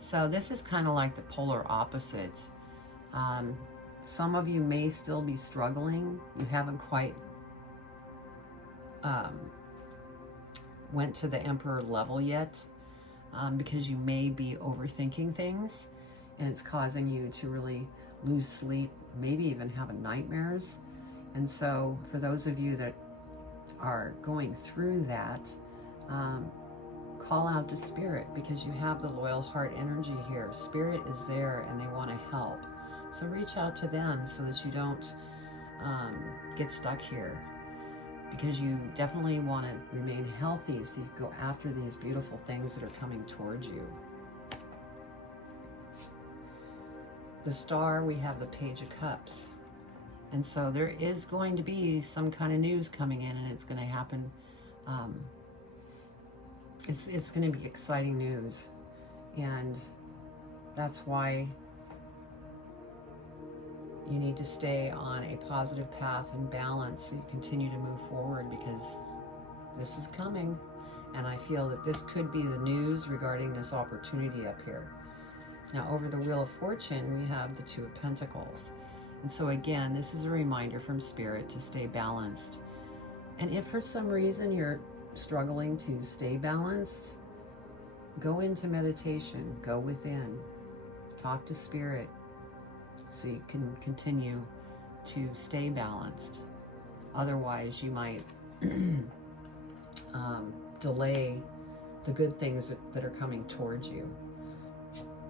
So this is kind of like the polar opposite. Some of you may still be struggling. You haven't quite went to the Emperor level yet, because you may be overthinking things, and it's causing you to really lose sleep, maybe even having nightmares. And so for those of you that are going through that, call out to Spirit, because you have the loyal heart energy here. Spirit is there and they want to help. So reach out to them so that you don't get stuck here, because you definitely want to remain healthy so you go after these beautiful things that are coming towards you. The Star, we have the Page of Cups. And so there is going to be some kind of news coming in, and it's going to happen. It's going to be exciting news. And that's why you need to stay on a positive path and balance so you continue to move forward, because this is coming. And I feel that this could be the news regarding this opportunity up here. Now, over the Wheel of Fortune, we have the Two of Pentacles. And so again, this is a reminder from Spirit to stay balanced. And if for some reason you're struggling to stay balanced, go into meditation, go within, talk to Spirit so you can continue to stay balanced. Otherwise, you might delay the good things that are coming towards you.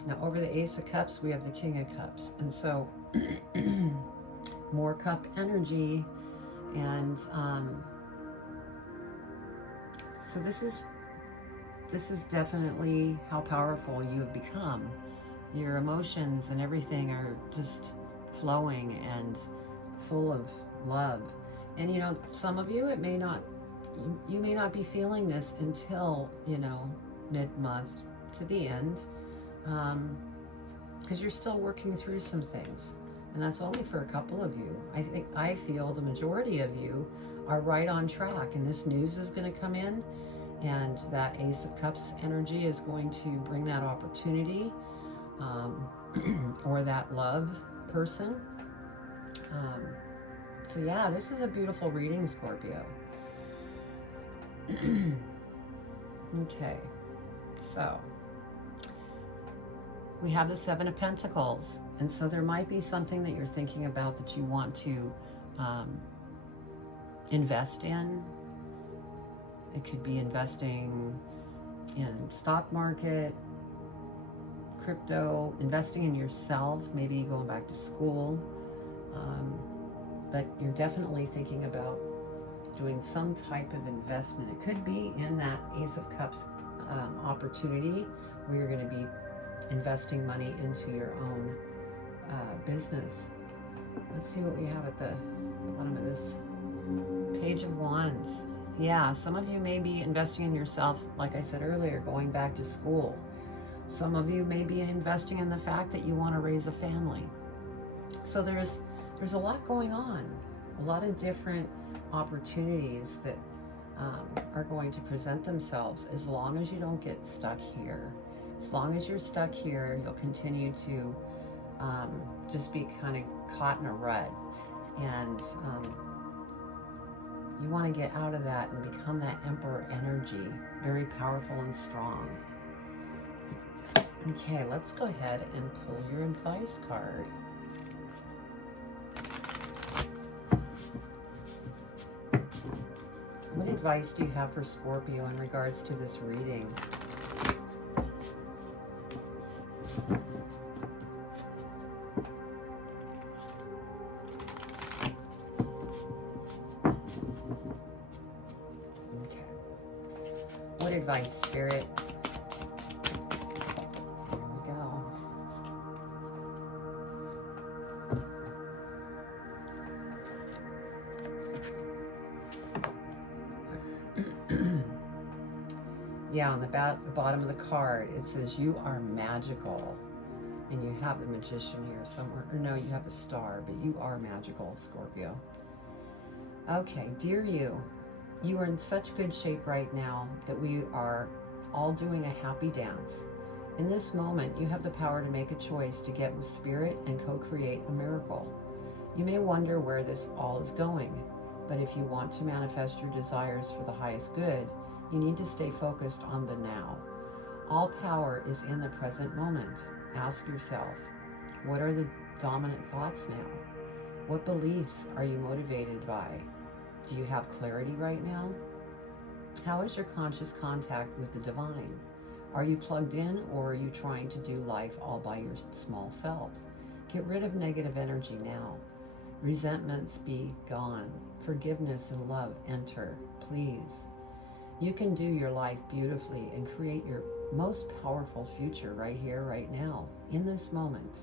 Now, over the Ace of Cups, we have the King of Cups. And so more cup energy. And so this is definitely how powerful you have become. Your emotions and everything are just flowing and full of love. And you know, some of you, it may not, you may not be feeling this until, you know, mid-month to the end, because you're still working through some things. And that's only for a couple of you. I feel the majority of you are right on track, and this news is going to come in, and that Ace of Cups energy is going to bring that opportunity, or that love person. So yeah, this is a beautiful reading, Scorpio. Okay, so we have the Seven of Pentacles. And so there might be something that you're thinking about that you want to invest in. It could be investing in stock market, crypto, investing in yourself, maybe going back to school. But you're definitely thinking about doing some type of investment. It could be in that Ace of Cups opportunity where you're going to be investing money into your own business. Let's see what we have at the bottom of this Page of Wands. Yeah, some of you may be investing in yourself, like I said earlier, going back to school. Some of you may be investing in the fact that you want to raise a family. So there's a lot going on, a lot of different opportunities that are going to present themselves, as long as you don't get stuck here. As long as you're stuck here, you'll continue to just be kind of caught in a rut. And you want to get out of that and become that Emperor energy, very powerful and strong. Okay, let's go ahead and pull your advice card. What advice do you have for Scorpio in regards to this reading? Okay. What advice, Spirit? Yeah, on the bottom of the card, it says you are magical. And you have the Magician here somewhere. Or no, you have the Star, but you are magical, Scorpio. Okay, dear you, you are in such good shape right now that we are all doing a happy dance. In this moment, you have the power to make a choice to get with Spirit and co-create a miracle. You may wonder where this all is going, but if you want to manifest your desires for the highest good, you need to stay focused on the now. All power is in the present moment. Ask yourself, what are the dominant thoughts now? What beliefs are you motivated by? Do you have clarity right now? How is your conscious contact with the divine? Are you plugged in, or are you trying to do life all by your small self? Get rid of negative energy now. Resentments be gone. Forgiveness and love enter, please. You can do your life beautifully and create your most powerful future right here, right now, in this moment.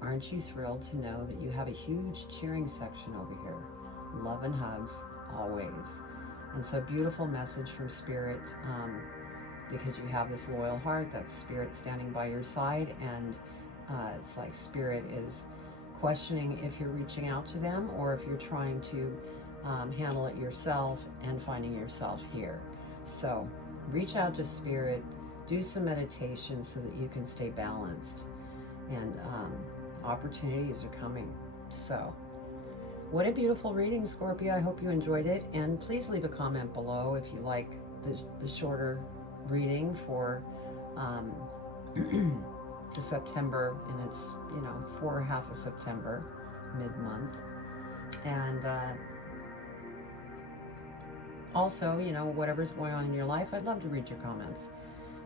Aren't you thrilled to know that you have a huge cheering section over here? Love and hugs, always. And so beautiful message from Spirit, because you have this loyal heart. That's Spirit standing by your side, and it's like Spirit is questioning if you're reaching out to them or if you're trying to handle it yourself and finding yourself here. So reach out to Spirit, do some meditation so that you can stay balanced, and opportunities are coming. So what a beautiful reading, Scorpio. I hope you enjoyed it, and please leave a comment below if you like the shorter reading for to September, and it's, you know, for half of September, mid-month. And also, you know, whatever's going on in your life, I'd love to read your comments.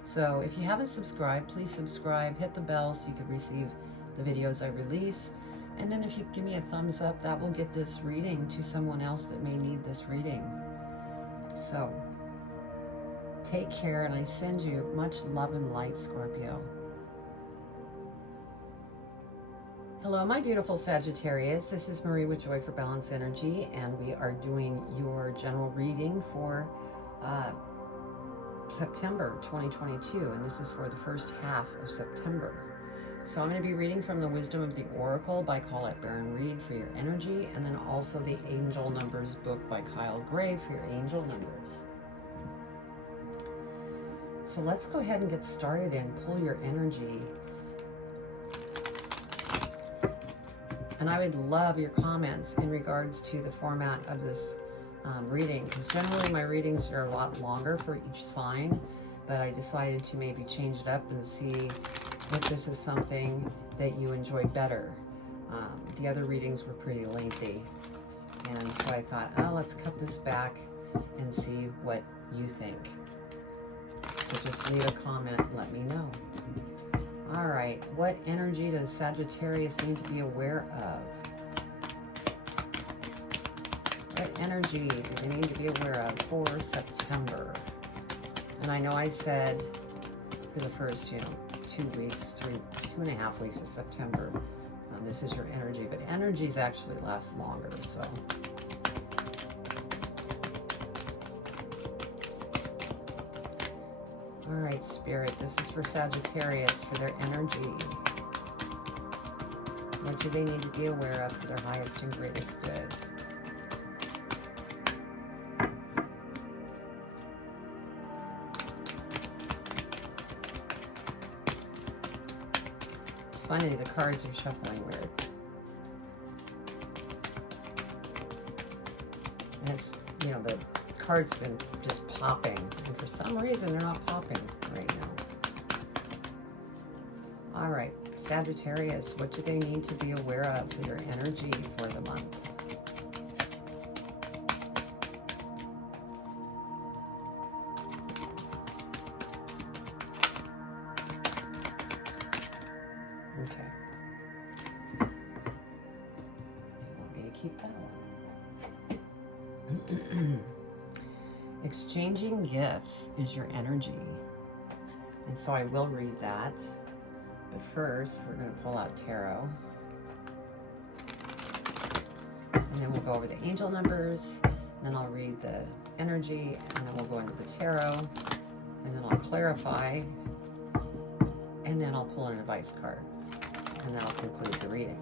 So if you haven't subscribed, please subscribe, hit the bell so you can receive the videos I release. And then if you give me a thumbs up, that will get this reading to someone else that may need this reading. So take care, and I send you much love and light, Scorpio. Hello, my beautiful Sagittarius. This is Marie with Joy for Balance Energy, and we are doing your general reading for September 2022, and this is for the first half of September. So I'm going to be reading from the Wisdom of the Oracle by Colette Baron-Reid for your energy, and then also the Angel Numbers book by Kyle Gray for your angel numbers. So let's go ahead and get started and pull your energy. And I would love your comments in regards to the format of this reading, because generally my readings are a lot longer for each sign, but I decided to maybe change it up and see if this is something that you enjoy better. The other readings were pretty lengthy, and so I thought, oh, let's cut this back and see what you think. So just leave a comment and let me know. All right, what energy does Sagittarius need to be aware of? What energy do they need to be aware of for September? And I know I said for the first, 2 weeks, 2.5 weeks of September, this is your energy, but energies actually last longer, so. All right, Spirit, this is for Sagittarius, for their energy. What do they need to be aware of for their highest and greatest good? It's funny, the cards are shuffling weird. And it's, the cards have been just popping, and for some reason they're not popping right now. All right, Sagittarius, what do they need to be aware of for your energy for the month? Okay. They want me to keep that one. Exchanging gifts is your energy. And so I will read that. But first, we're going to pull out tarot. And then we'll go over the angel numbers. And then I'll read the energy. And then we'll go into the tarot. And then I'll clarify. And then I'll pull an advice card. And then I'll conclude the reading.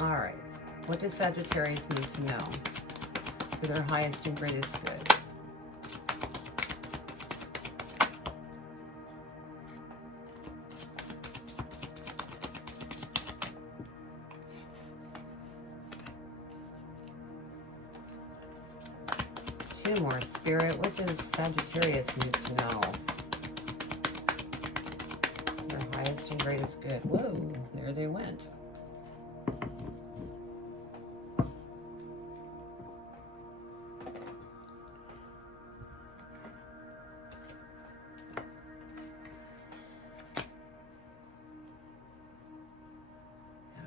All right, what does Sagittarius need to know for their highest and greatest good? Two more, Spirit. What does Sagittarius need to know? Their highest and greatest good. Whoa, there they went.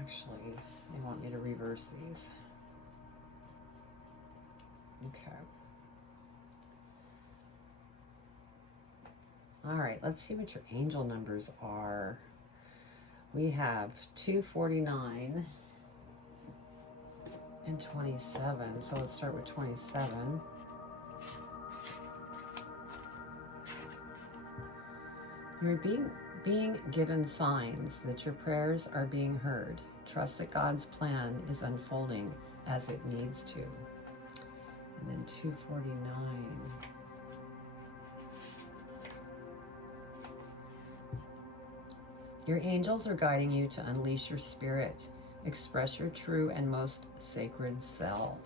Actually, they want me to reverse these. Okay. All right, let's see what your angel numbers are. We have 249 and 27. So let's start with 27. You're being given signs that your prayers are being heard. Trust that God's plan is unfolding as it needs to. And then 249. Your angels are guiding you to unleash your spirit. Express your true and most sacred self.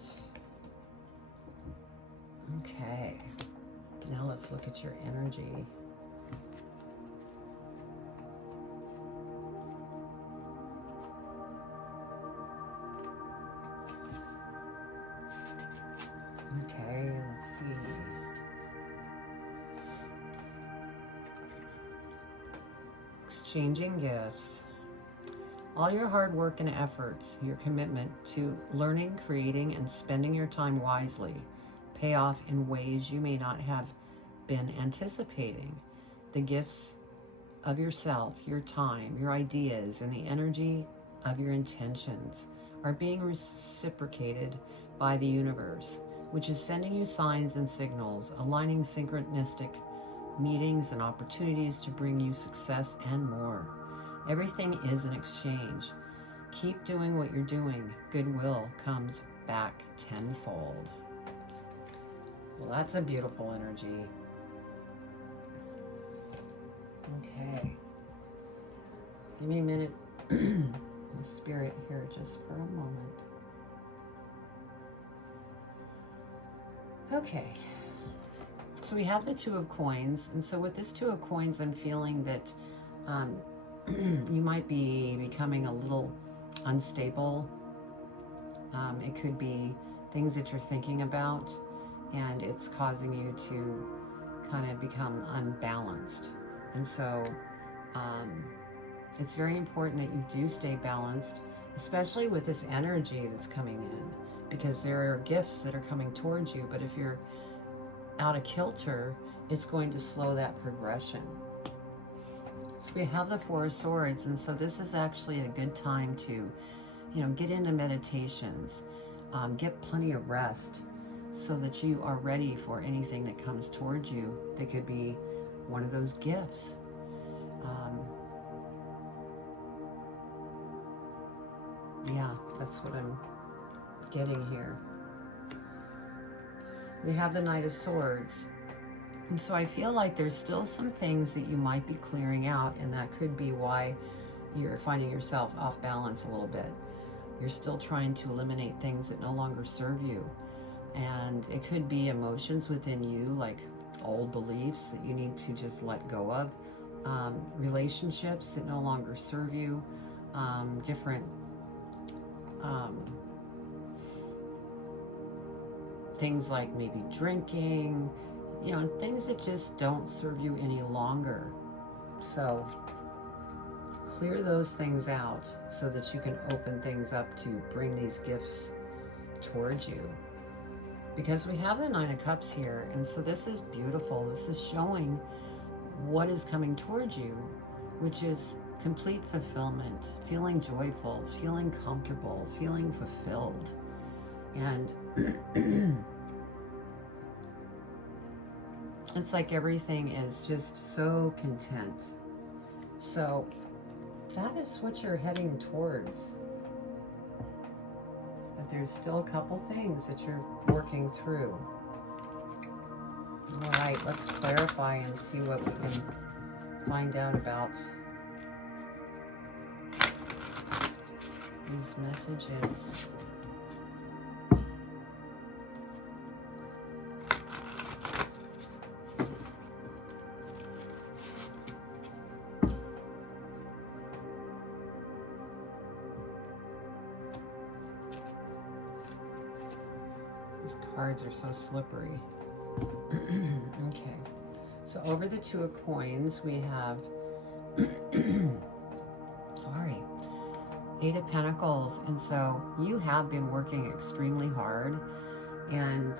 Okay. Now let's look at your energy. Okay, let's see. Exchanging gifts. All your hard work and efforts, your commitment to learning, creating, and spending your time wisely pay off in ways you may not have been anticipating. The gifts of yourself, your time, your ideas, and the energy of your intentions are being reciprocated by the universe, which is sending you signs and signals, aligning synchronistic meetings and opportunities to bring you success and more. Everything is an exchange. Keep doing what you're doing. Goodwill comes back tenfold. Well, that's a beautiful energy. Okay. Give me a minute, Spirit, here just for a moment. Okay. So we have the Two of Coins, and so with this Two of Coins, I'm feeling that you might be becoming a little unstable. It could be things that you're thinking about, and it's causing you to kind of become unbalanced. And so it's very important that you do stay balanced, especially with this energy that's coming in, because there are gifts that are coming towards you. But if you're out of kilter, it's going to slow that progression. So we have the Four of Swords, and so this is actually a good time to, you know, get into meditations, get plenty of rest, so that you are ready for anything that comes towards you that could be one of those gifts. Yeah, that's what I'm getting here. We have the Knight of Swords. And so I feel like there's still some things that you might be clearing out, and that could be why you're finding yourself off balance a little bit. You're still trying to eliminate things that no longer serve you. And it could be emotions within you, like old beliefs that you need to just let go of, relationships that no longer serve you, different things like maybe drinking, you know, things that just don't serve you any longer. So clear those things out so that you can open things up to bring these gifts towards you. Because we have the Nine of Cups here, and so this is beautiful. This is showing what is coming towards you, which is complete fulfillment, feeling joyful, feeling comfortable, feeling fulfilled. And it's like everything is just so content. So that is what you're heading towards. But there's still a couple things that you're working through. All right, let's clarify and see what we can find out about these messages. These cards are so slippery. Okay, so over the Two of Coins, we have, Eight of Pentacles. And so you have been working extremely hard, and,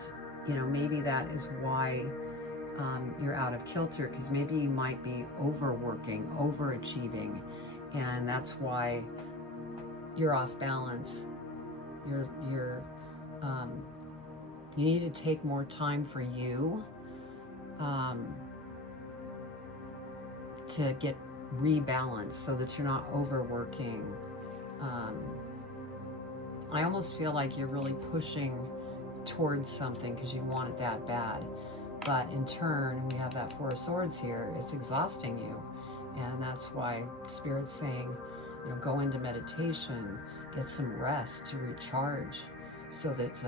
you know, maybe that is why you're out of kilter, because maybe you might be overworking, overachieving, and that's why you're off balance. You need to take more time for you to get rebalanced so that you're not overworking. I almost feel like you're really pushing towards something because you want it that bad. But in turn, we have that Four of Swords here. It's exhausting you. And that's why Spirit's saying, you know, go into meditation, get some rest to recharge so that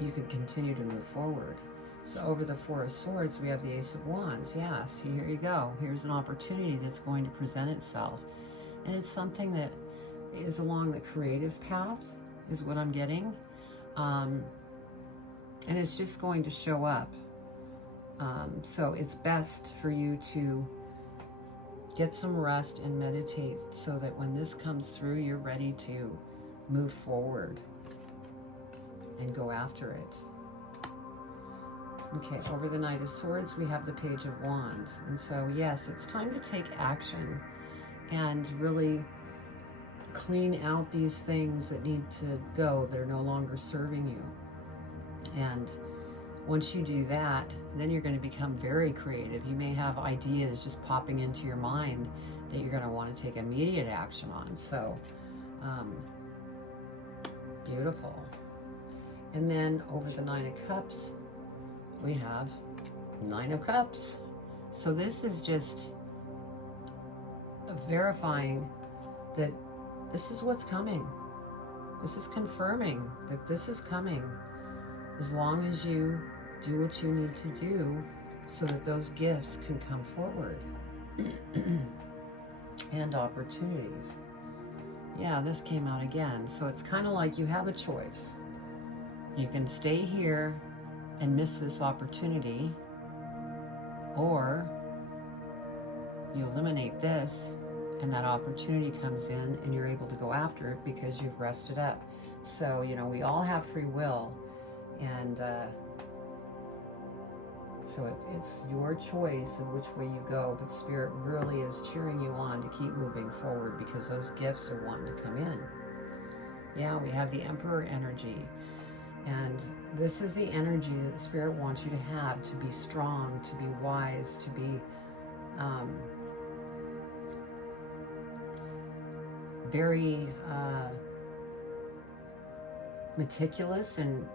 you can continue to move forward. So over the Four of Swords, we have the Ace of Wands. Yeah, see, here you go. Here's an opportunity that's going to present itself. And it's something that is along the creative path, is what I'm getting. And it's just going to show up. So it's best for you to get some rest and meditate so that when this comes through, you're ready to move forward and go after it. Okay, over the Knight of Swords, we have the Page of Wands. And so, yes, it's time to take action and really clean out these things that need to go, that are no longer serving you. And once you do that, then you're going to become very creative. You may have ideas just popping into your mind that you're going to want to take immediate action on. So, beautiful. And then over the Nine of Cups, we have Nine of Cups. So this is just verifying that this is what's coming. This is confirming that this is coming, as long as you do what you need to do so that those gifts can come forward. And opportunities. Yeah, this came out again. So it's kind of like you have a choice. You can stay here and miss this opportunity, or you eliminate this, and that opportunity comes in, and you're able to go after it because you've rested up. So, you know, we all have free will, and so it's your choice of which way you go, but Spirit really is cheering you on to keep moving forward because those gifts are wanting to come in. Yeah, we have the Emperor energy, and this is the energy that Spirit wants you to have, to be strong, to be wise, to be very meticulous in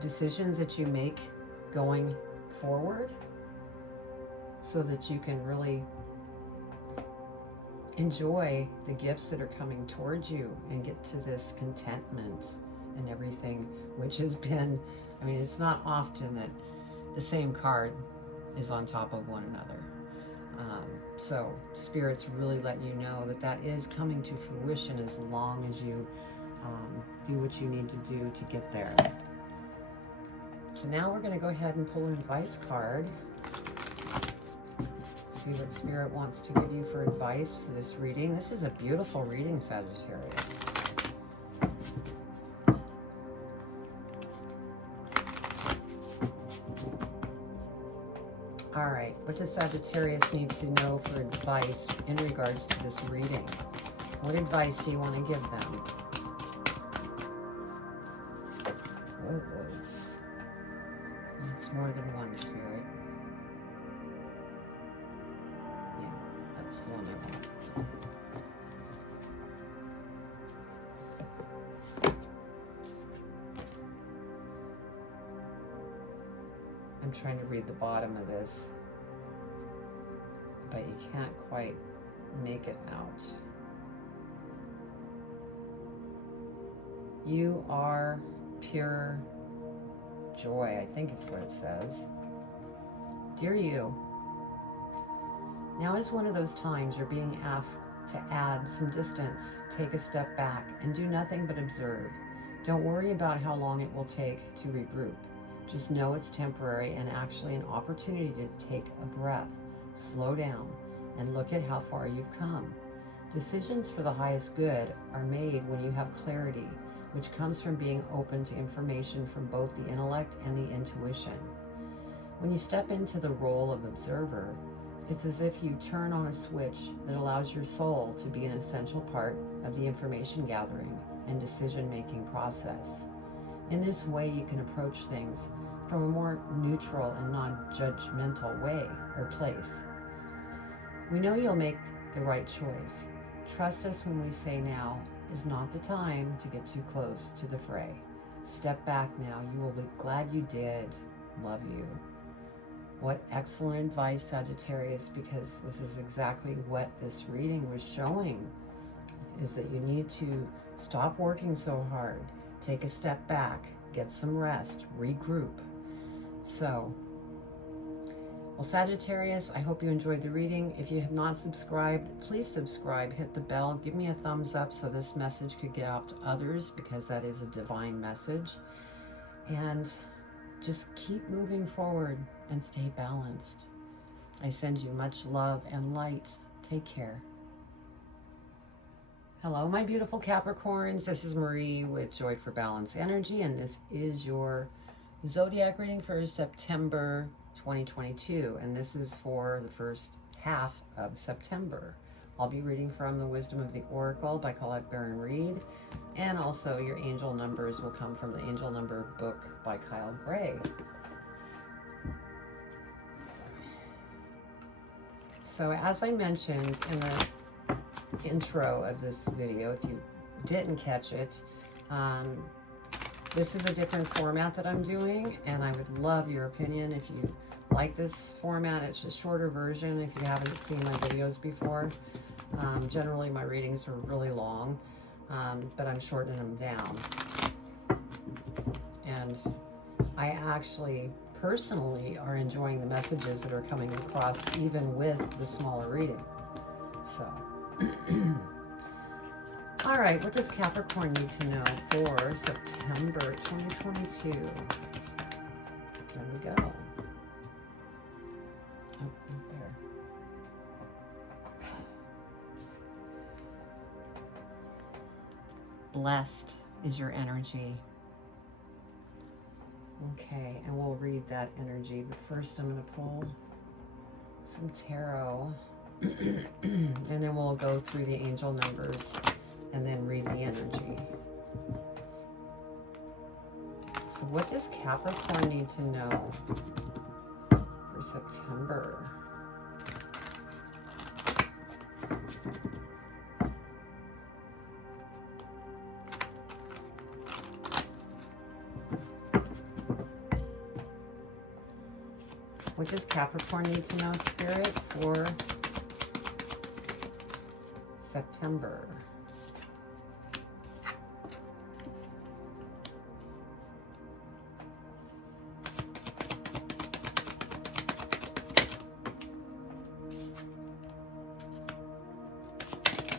decisions that you make going forward, so that you can really enjoy the gifts that are coming towards you and get to this contentment and everything, which has been, I mean, it's not often that the same card is on top of one another. So Spirit's really letting you know that that is coming to fruition as long as you do what you need to do to get there. So now we're going to go ahead and pull an advice card. See what Spirit wants to give you for advice for this reading. This is a beautiful reading, Sagittarius. All right, what does Sagittarius need to know for advice in regards to this reading? What advice do you want to give them? Whoa, whoa. It's more than one, Spirit. Yeah, that's the one I want. I'm trying to read the bottom of this, but you can't quite make it out. You are pure joy, I think is what it says. Dear you, now is one of those times you're being asked to add some distance, take a step back, and do nothing but observe. Don't worry about how long it will take to regroup. Just know it's temporary and actually an opportunity to take a breath, slow down, and look at how far you've come. Decisions for the highest good are made when you have clarity, which comes from being open to information from both the intellect and the intuition. When you step into the role of observer, it's as if you turn on a switch that allows your soul to be an essential part of the information gathering and decision-making process. In this way, you can approach things from a more neutral and non-judgmental way or place. We know you'll make the right choice. Trust us when we say now is not the time to get too close to the fray. Step back now. You will be glad you did. Love you. What excellent advice, Sagittarius, because this is exactly what this reading was showing, is that you need to stop working so hard. Take a step back, get some rest, regroup. So, well, Sagittarius, I hope you enjoyed the reading. If you have not subscribed, please subscribe, hit the bell, give me a thumbs up so this message could get out to others, because that is a divine message. And just keep moving forward and stay balanced. I send you much love and light. Take care. Hello, my beautiful Capricorns. This is Marie with Joy for Balance Energy, and this is your zodiac reading for September 2022, and this is for the first half of September. I'll be reading from the Wisdom of the Oracle by Colette Baron Reed, and also your angel numbers will come from the Angel Number book by Kyle Gray. So as I mentioned in the intro of this video, if you didn't catch it, this is a different format that I'm doing, and I would love your opinion if you like this format. It's a shorter version if you haven't seen my videos before. Generally my readings are really long, but I'm shortening them down, and I actually personally are enjoying the messages that are coming across even with the smaller reading. So all right, what does Capricorn need to know for September 2022? There we go. Oh, right there. blessed is your energy. Okay, and we'll read that energy, but first I'm going to pull some tarot, and then we'll go through the angel numbers and then read the energy. So what does Capricorn need to know for September? What does Capricorn need to know, Spirit, for September?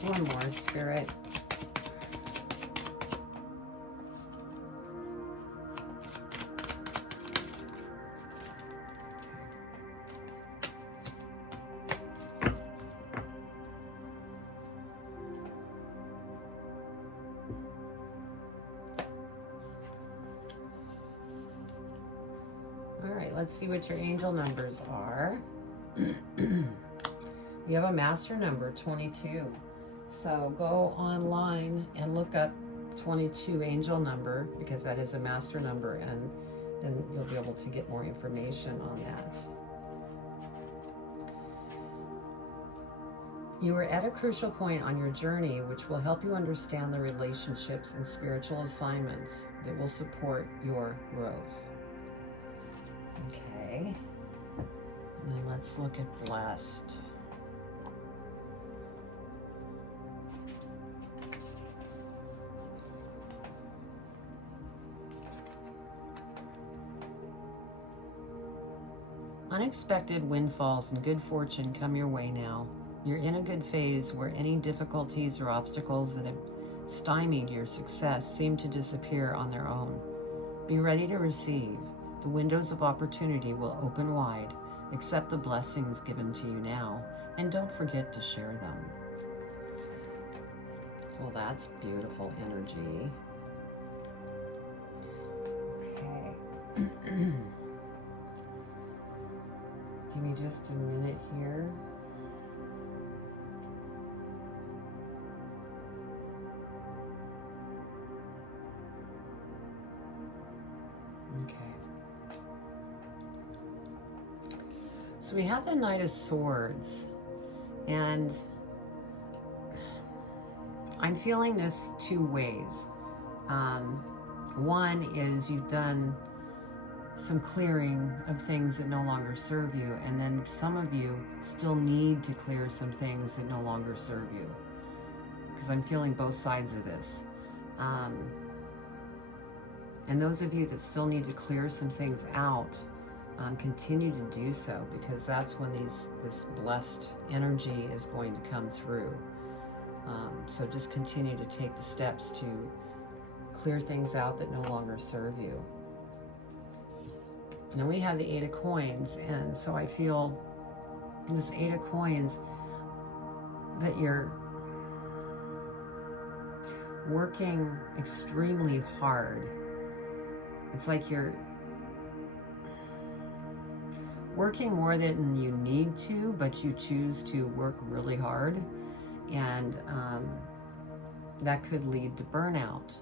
One more, Spirit. All right, let's see what your angel numbers are. You have a master number, 22. So go online and look up 22 angel number, because that is a master number, and then you'll be able to get more information on that. You are at a crucial point on your journey, which will help you understand the relationships and spiritual assignments that will support your growth. Okay. And then let's look at blessed. Unexpected windfalls and good fortune come your way now. You're in a good phase where any difficulties or obstacles that have stymied your success seem to disappear on their own. Be ready to receive. The windows of opportunity will open wide. Accept the blessings given to you now, and don't forget to share them. Well, that's beautiful energy. Okay. Give me just a minute here. Okay. So we have the Knight of Swords, and I'm feeling this two ways. One is you've done some clearing of things that no longer serve you, and then some of you still need to clear some things that no longer serve you, because I'm feeling both sides of this. And those of you that still need to clear some things out, continue to do so, because that's when this blessed energy is going to come through. So just continue to take the steps to clear things out that no longer serve you. Now we have the Eight of Coins, and so I feel this Eight of Coins that you're working extremely hard. It's like you're working more than you need to, but you choose to work really hard, and that could lead to burnout.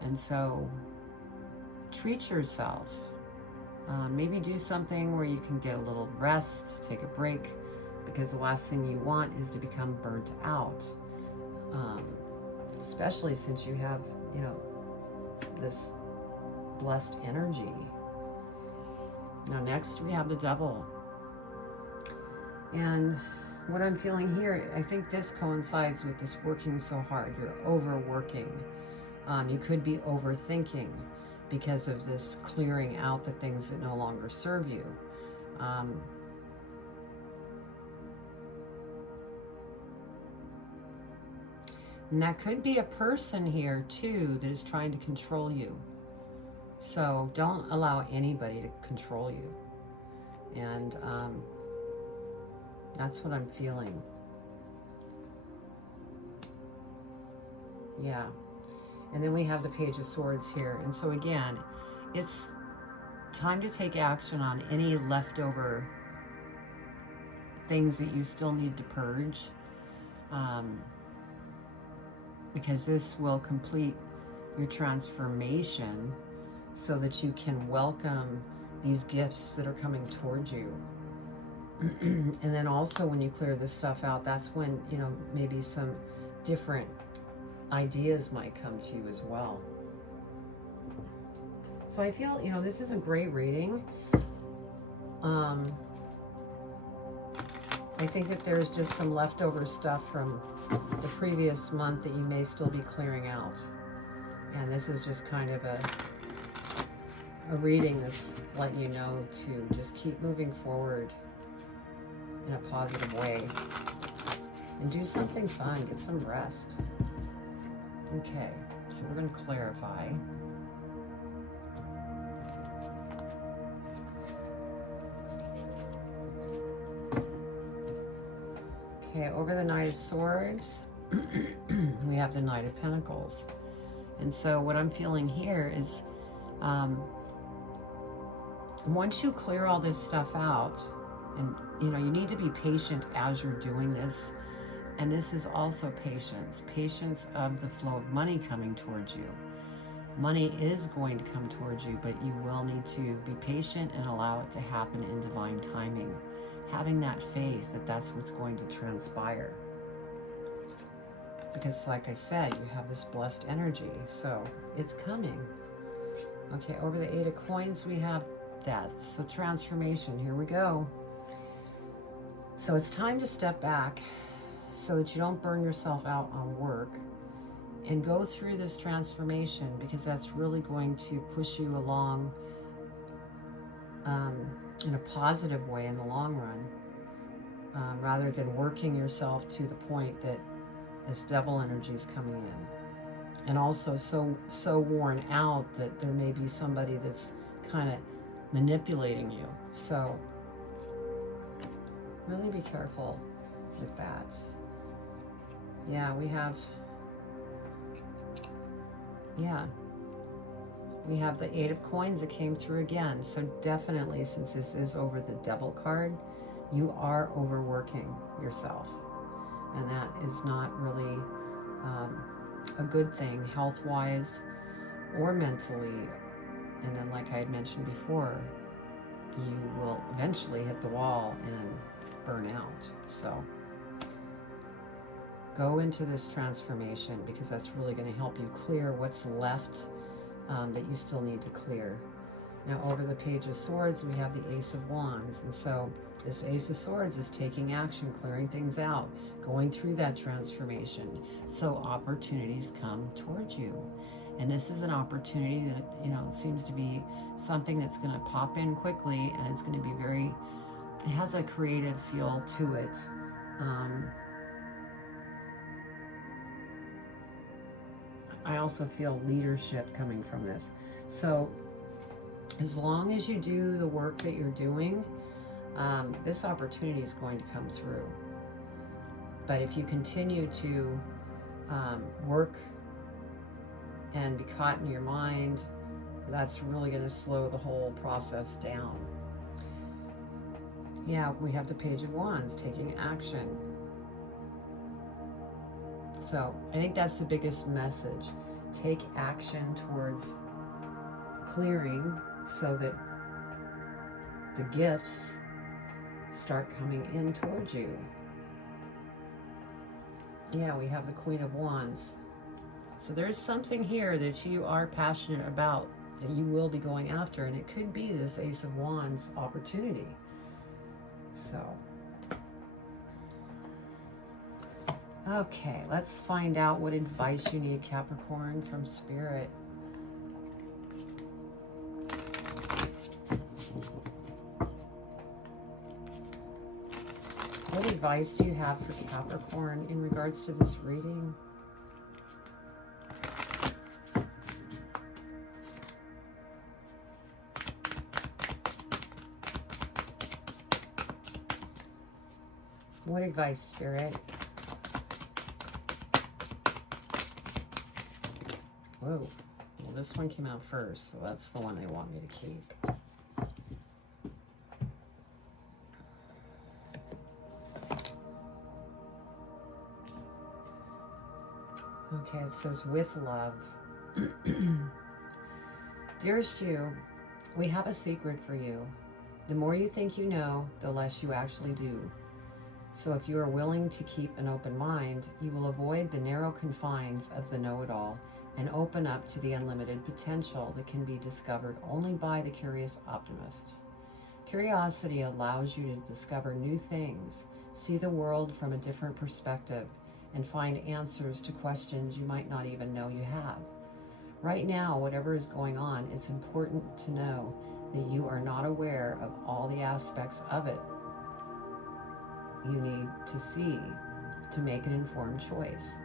And so treat yourself. Maybe do something where you can get a little rest, take a break, because the last thing you want is to become burnt out. Especially since you have, this blessed energy. Now next we have the Devil. And what I'm feeling here, I think this coincides with this working so hard. You're overworking. You could be overthinking because of this clearing out the things that no longer serve you. And that could be a person here too that is trying to control you. So don't allow anybody to control you. And that's what I'm feeling. Yeah. And then we have the Page of Swords here. And so again, it's time to take action on any leftover things that you still need to purge. Because this will complete your transformation so that you can welcome these gifts that are coming towards you. And then also when you clear this stuff out, that's when, you know, maybe some different ideas might come to you as well. So I feel, you know, this is a great reading. I think that there's just some leftover stuff from the previous month that you may still be clearing out. And this is just kind of a reading that's letting you know to just keep moving forward in a positive way. And do something fun, get some rest. Okay, so we're going to clarify. Okay, over the Knight of Swords, we have the Knight of Pentacles. And so what I'm feeling here is, once you clear all this stuff out, and you know, you need to be patient as you're doing this. And this is also patience. Patience of the flow of money coming towards you. Money is going to come towards you, but you will need to be patient and allow it to happen in divine timing. Having that faith that that's what's going to transpire. Because like I said, you have this blessed energy, so it's coming. Okay, over the Eight of Coins, we have death. So transformation, here we go. So it's time to step back so that you don't burn yourself out on work and go through this transformation, because that's really going to push you along in a positive way in the long run, rather than working yourself to the point that this devil energy is coming in. And also so worn out that there may be somebody that's kind of manipulating you. So really be careful with that. Yeah, we have the Eight of Coins that came through again. So definitely, since this is over the Devil card, you are overworking yourself. And that is not really a good thing health-wise or mentally. And then, like I had mentioned before, you will eventually hit the wall and burn out. So go into this transformation, because that's really going to help you clear what's left that you still need to clear. Now over the Page of Swords, we have the Ace of Wands. And so this Ace of Swords is taking action, clearing things out, going through that transformation. So opportunities come towards you. And this is an opportunity that, you know, seems to be something that's going to pop in quickly, and it's going to be it has a creative feel to it. I also feel leadership coming from this. So as long as you do the work that you're doing, this opportunity is going to come through. But if you continue to work and be caught in your mind, that's really going to slow the whole process down. Yeah, we have the Page of Wands, taking action. So I think that's the biggest message. Take action towards clearing so that the gifts start coming in towards you. Yeah, we have the Queen of Wands. So there's something here that you are passionate about that you will be going after, and it could be this Ace of Wands opportunity. So, okay, let's find out what advice you need, Capricorn, from Spirit. What advice do you have for Capricorn in regards to this reading? What advice, Spirit? Whoa. Well, this one came out first, so that's the one they want me to keep. Okay, it says, with love. Dearest you, we have a secret for you. The more you think you know, the less you actually do. So if you are willing to keep an open mind, you will avoid the narrow confines of the know-it-all and open up to the unlimited potential that can be discovered only by the curious optimist. Curiosity allows you to discover new things, see the world from a different perspective, and find answers to questions you might not even know you have. Right now, whatever is going on, it's important to know that you are not aware of all the aspects of it. You need to see to make an informed choice.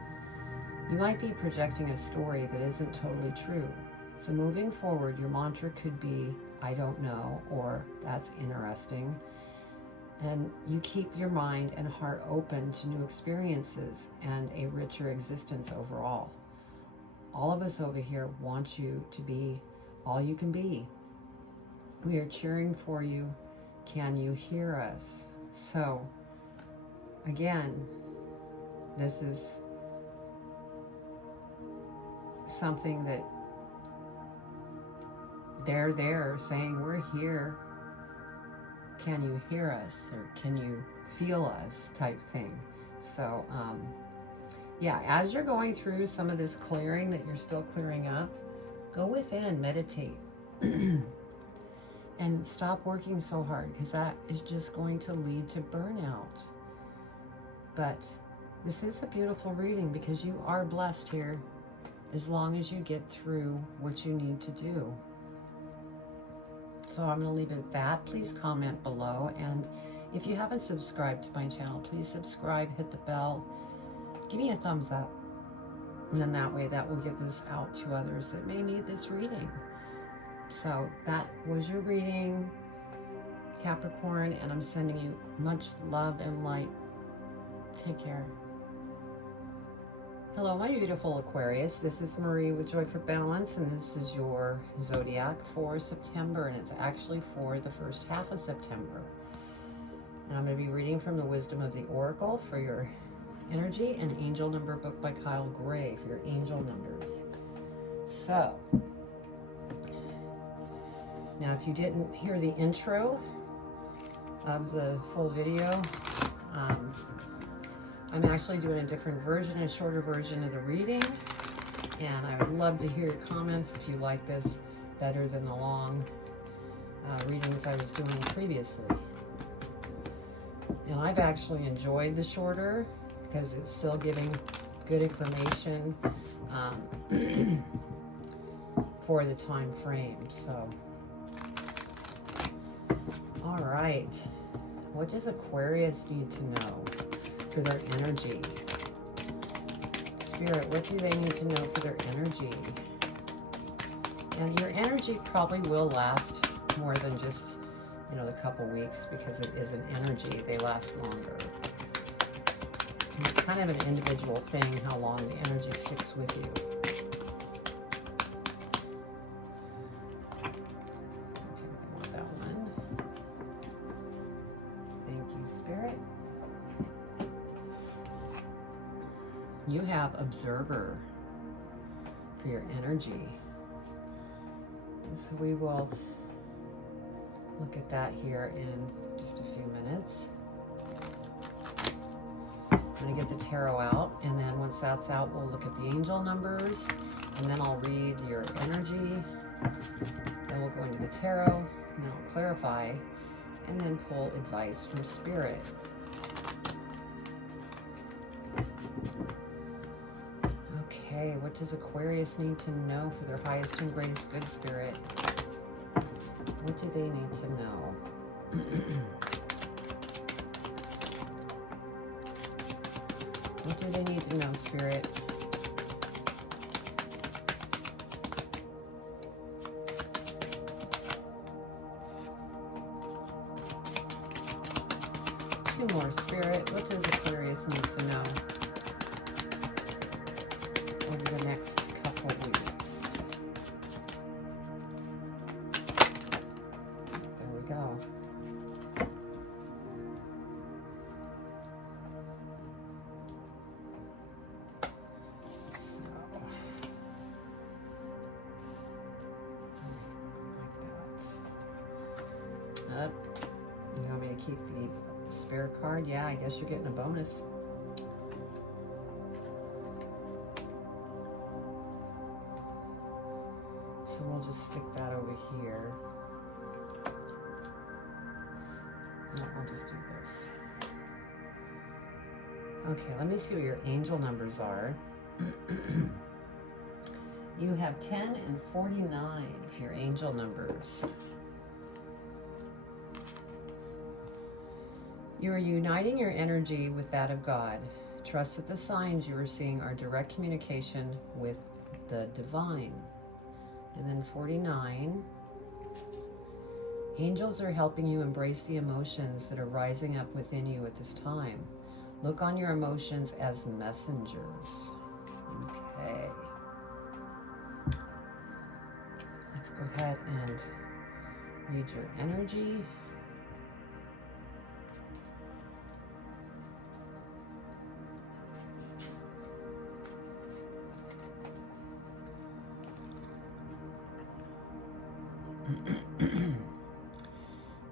You might be projecting a story that isn't totally true. So moving forward, your mantra could be, I don't know, or that's interesting. And you keep your mind and heart open to new experiences and a richer existence overall. All of us over here want you to be all you can be. We are cheering for you. Can you hear us? So, again, this is something that they're there saying, we're here. Can you hear us? Or can you feel us type thing. So, yeah, as you're going through some of this clearing that you're still clearing up, go within, meditate. And stop working so hard, because that is just going to lead to burnout. But this is a beautiful reading because you are blessed here as long as you get through what you need to do. So I'm going to leave it at that. Please comment below. And if you haven't subscribed to my channel, please subscribe, hit the bell, give me a thumbs up. And then that way that will get this out to others that may need this reading. So that was your reading, Capricorn, and I'm sending you much love and light. Take care. Hello, my beautiful Aquarius. This is Marie with Joy for Balance, and this is your zodiac for September, and it's actually for the first half of September. And I'm going to be reading from the Wisdom of the Oracle for your energy, and Angel Number book by Kyle Gray for your angel numbers. So, now if you didn't hear the intro of the full video, I'm actually doing a different version, a shorter version of the reading, and I would love to hear your comments if you like this better than the long readings I was doing previously. And I've actually enjoyed the shorter because it's still giving good information for the time frame. So, all right, what does Aquarius need to know for their energy? Spirit, what do they need to know for their energy? And your energy probably will last more than just, you know, the couple weeks, because it is an energy. They last longer. And it's kind of an individual thing how long the energy sticks with you. You have Observer for your energy. So we will look at that here in just a few minutes. I'm going to get the tarot out, and then once that's out, we'll look at the angel numbers, and then I'll read your energy. Then we'll go into the tarot, and then I'll clarify, and then pull advice from Spirit. Okay, what does Aquarius need to know for their highest and greatest good, Spirit? What do they need to know? What do they need to know, Spirit? Two more, Spirit. What does Aquarius need to know over the next couple weeks? up. You want me to keep the spare card? Yeah, I guess you're getting a bonus. So we'll just stick that over here. No, I'll just do this. Okay, let me see what your angel numbers are. You have 10 and 49 for your angel numbers. You are uniting your energy with that of God. Trust that the signs you are seeing are direct communication with the divine. And then 49. Angels are helping you embrace the emotions that are rising up within you at this time. Look on your emotions as messengers. Okay. Let's go ahead and read your energy.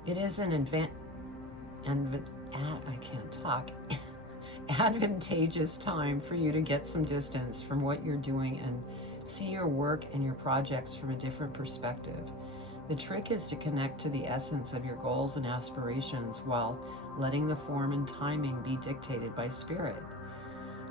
It is an advantageous time for you to get some distance from what you're doing and see your work and your projects from a different perspective. The trick is to connect to the essence of your goals and aspirations while letting the form and timing be dictated by spirit.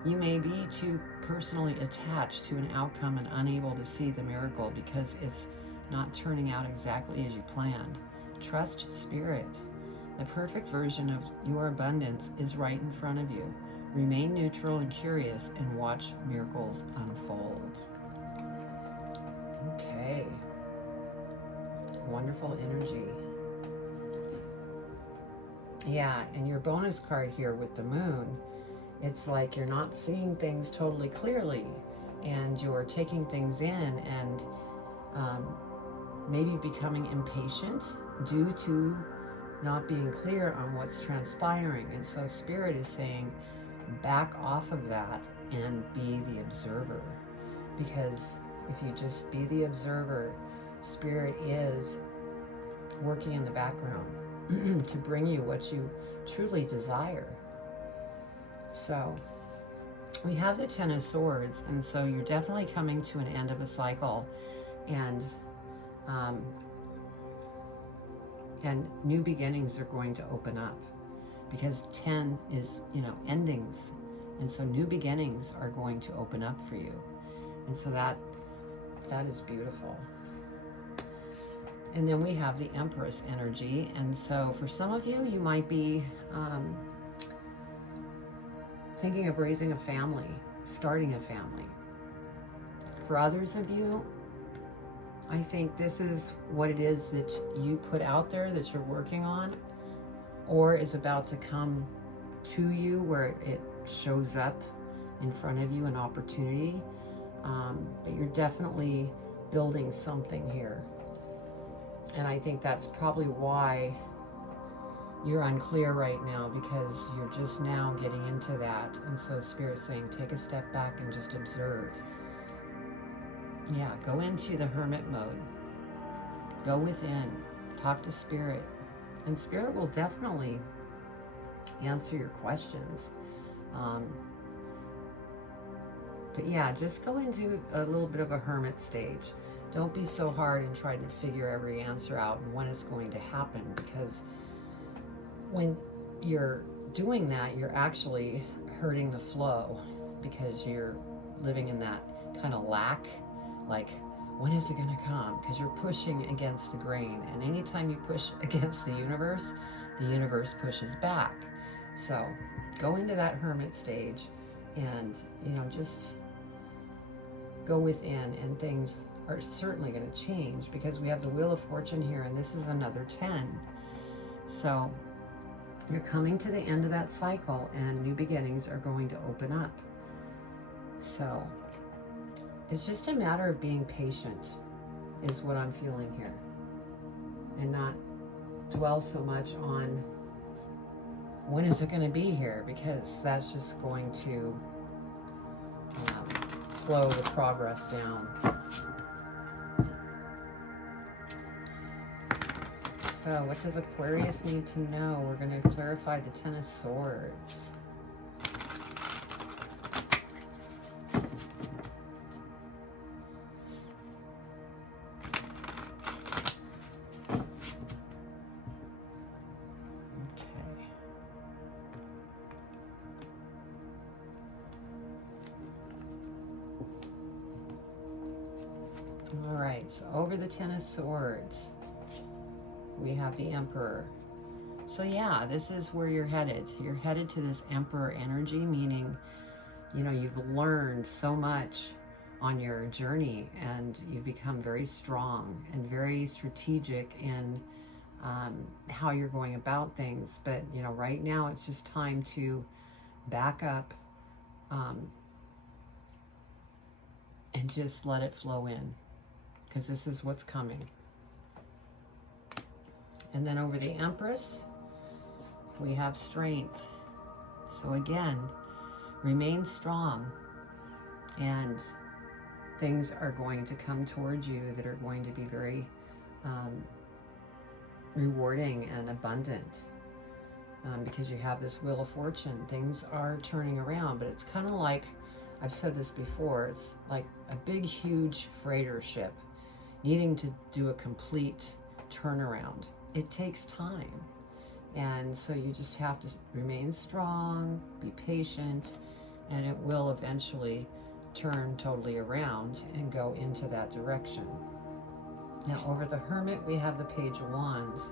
You may be too personally attached to an outcome and unable to see the miracle because it's not turning out exactly as you planned. Trust spirit. The perfect version of your abundance is right in front of you. Remain neutral and curious and watch miracles unfold. Okay. Wonderful energy. Yeah, and your bonus card here with the moon, it's like you're not seeing things totally clearly and you're taking things in and maybe becoming impatient due to not being clear on what's transpiring. And so spirit is saying back off of that and be the observer, because if you just be the observer, spirit is working in the background to bring you what you truly desire. So we have the Ten of Swords, and so you're definitely coming to an end of a cycle, and new beginnings are going to open up, because 10 is, endings, and so new beginnings are going to open up for you, and so that is beautiful. And then we have the Empress energy, and so for some of you, you might be thinking of raising a family, starting a family. For others of you, I think this is what it is that you put out there that you're working on, or is about to come to you, where it shows up in front of you, an opportunity. But you're definitely building something here. And I think that's probably why you're unclear right now, because you're just now getting into that. And so Spirit's saying, take a step back and just observe. Yeah, go into the hermit mode. Go within. Talk to Spirit. And Spirit will definitely answer your questions. But yeah, just go into a little bit of a hermit stage. Don't be so hard and try to figure every answer out and when it's going to happen, because when you're doing that, you're actually hurting the flow, because you're living in that kind of lack. Like, when is it going to come? Because you're pushing against the grain. And anytime you push against the universe pushes back. So go into that hermit stage and, just go within, and things are certainly going to change, because we have the Wheel of Fortune here, and this is another 10. So you're coming to the end of that cycle, and new beginnings are going to open up. So it's just a matter of being patient, is what I'm feeling here, and not dwell so much on when is it going to be here, because that's just going to slow the progress down. So what does Aquarius need to know? We're going to clarify the Ten of Swords. Alright, so over the Ten of Swords, we have the Emperor. So yeah, this is where you're headed. You're headed to this Emperor energy, meaning, you know, you've learned so much on your journey and you've become very strong and very strategic in how you're going about things. But, you know, right now it's just time to back up and just let it flow in, because this is what's coming. And then over the Empress, we have strength. So again, remain strong, and things are going to come towards you that are going to be very rewarding and abundant, because you have this Wheel of Fortune. Things are turning around, but it's kind of like, I've said this before, it's like a big, huge freighter ship needing to do a complete turnaround. It takes time. And so you just have to remain strong, be patient, and it will eventually turn totally around and go into that direction. Now over the Hermit, we have the Page of Wands.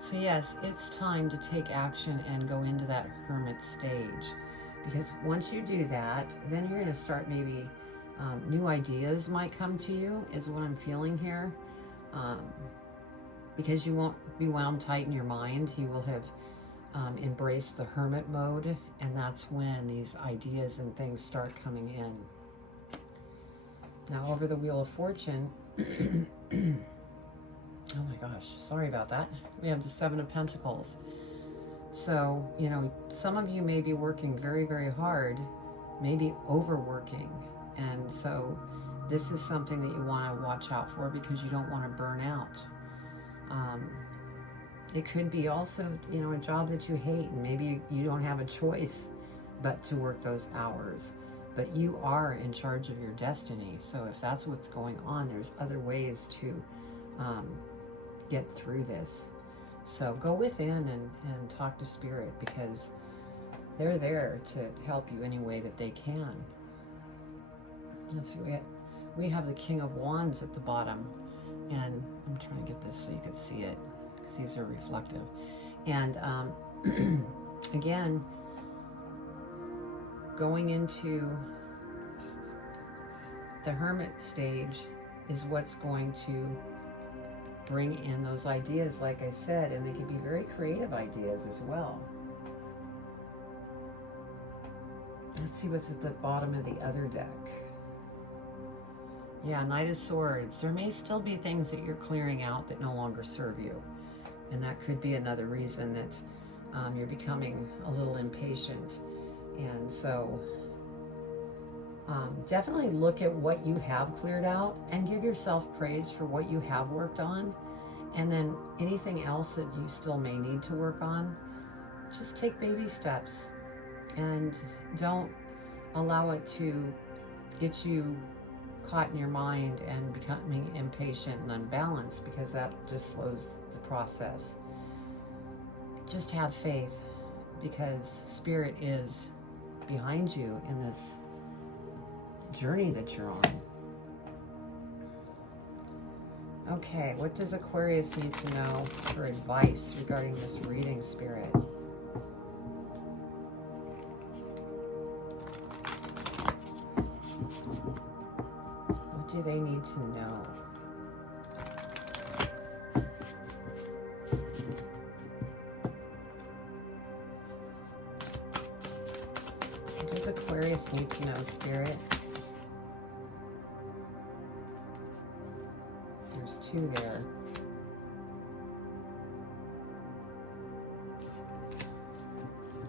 So yes, it's time to take action and go into that Hermit stage. Because once you do that, then you're going to start maybe new ideas might come to you, is what I'm feeling here. Because you won't be wound tight in your mind. You will have embraced the hermit mode, and that's when these ideas and things start coming in. Now over the Wheel of Fortune, oh my gosh, sorry about that. We have the Seven of Pentacles. So, you know, some of you may be working very, very hard, maybe overworking. And so this is something that you want to watch out for, because you don't want to burn out. It could be also, you know, a job that you hate, and maybe you don't have a choice but to work those hours. But you are in charge of your destiny. So if that's what's going on, there's other ways to get through this. So go within and talk to Spirit, because they're there to help you any way that they can. Let's see, we have the King of Wands at the bottom. And I'm trying to get this so you can see it, because these are reflective. And again, going into the Hermit stage is what's going to bring in those ideas, like I said, and they can be very creative ideas as well. Let's see what's at the bottom of the other deck. Yeah, Knight of Swords. There may still be things that you're clearing out that no longer serve you. And that could be another reason that you're becoming a little impatient. And so definitely look at what you have cleared out and give yourself praise for what you have worked on. And then anything else that you still may need to work on, just take baby steps. And don't allow it to get you caught in your mind and becoming impatient and unbalanced, because that just slows the process. Just have faith, because Spirit is behind you in this journey that you're on. Okay, what does Aquarius need to know for advice regarding this reading, Spirit? What do they need to know? What does Aquarius need to know, Spirit? There's two there.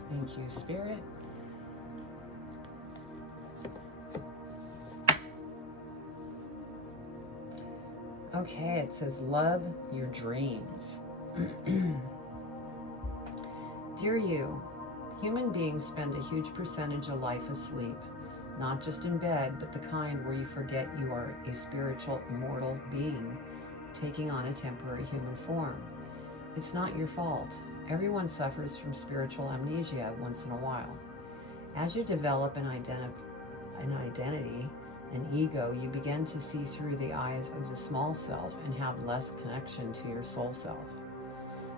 Thank you, Spirit. Okay, it says love your dreams. Dear you, human beings spend a huge percentage of life asleep, not just in bed, but the kind where you forget you are a spiritual, immortal being taking on a temporary human form. It's not your fault. Everyone suffers from spiritual amnesia once in a while. As you develop an identity, an ego, you begin to see through the eyes of the small self and have less connection to your soul self.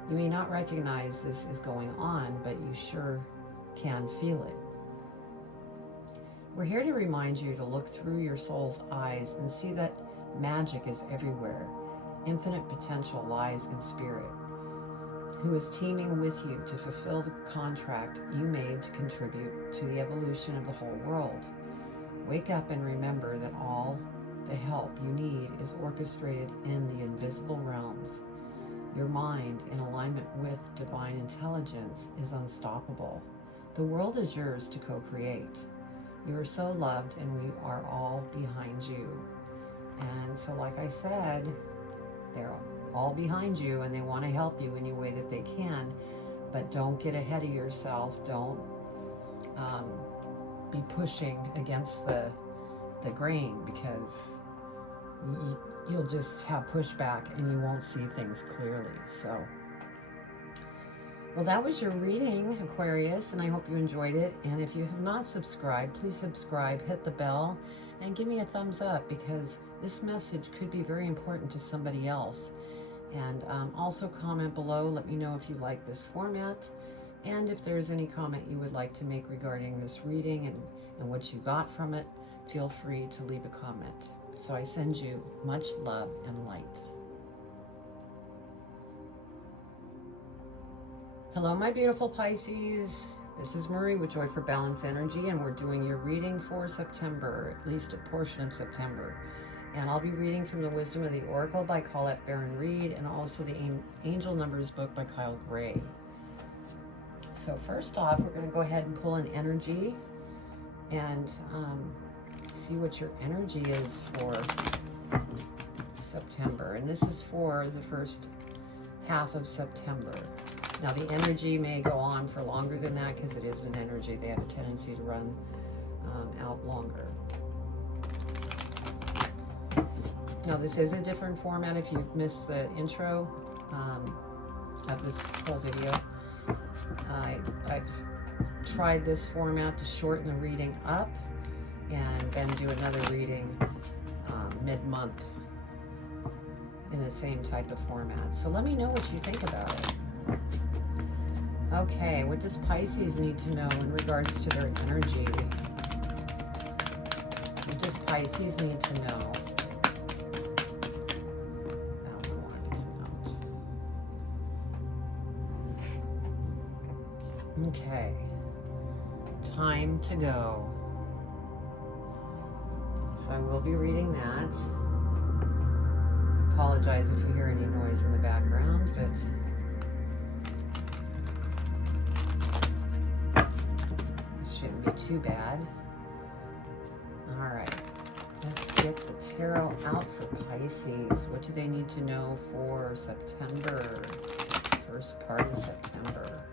You may not recognize this is going on, but you sure can feel it. We're here to remind you to look through your soul's eyes and see that magic is everywhere. Infinite potential lies in spirit, who is teaming with you to fulfill the contract you made to contribute to the evolution of the whole world. Wake up and remember that all the help you need is orchestrated in the invisible realms. Your mind, in alignment with divine intelligence, is unstoppable. The world is yours to co-create. You are so loved, and we are all behind you. And so, like I said, they're all behind you, and they want to help you any way that they can, but don't get ahead of yourself. Don't be pushing against the grain, because you'll just have pushback and you won't see things clearly. So, well, that was your reading, Aquarius, and I hope you enjoyed it. And if you have not subscribed, please subscribe, hit the bell, and give me a thumbs up, because this message could be very important to somebody else. And also comment below. Let me know if you like this format, and if there's any comment you would like to make regarding this reading and what you got from it, feel free to leave a comment. So I send you much love and light. Hello, my beautiful Pisces. This is Marie with Joy for Balance Energy, and we're doing your reading for September, at least a portion of September. And I'll be reading from the Wisdom of the Oracle by Colette Baron Reed, and also the Angel Numbers book by Kyle Gray. So first off, we're going to go ahead and pull an energy and see what your energy is for September. And this is for the first half of September. Now, the energy may go on for longer than that, because it is an energy. They have a tendency to run out longer. Now, this is a different format. If you've missed the intro of this whole video, I've tried this format to shorten the reading up and then do another reading mid-month in the same type of format. So let me know what you think about it. Okay, what does Pisces need to know in regards to their energy? What does Pisces need to know? That one came out. Okay, time to go. So I will be reading that. Apologize if you hear any noise in the background, but it shouldn't be too bad. All right, let's get the tarot out for Pisces. What do they need to know for September? First part of September.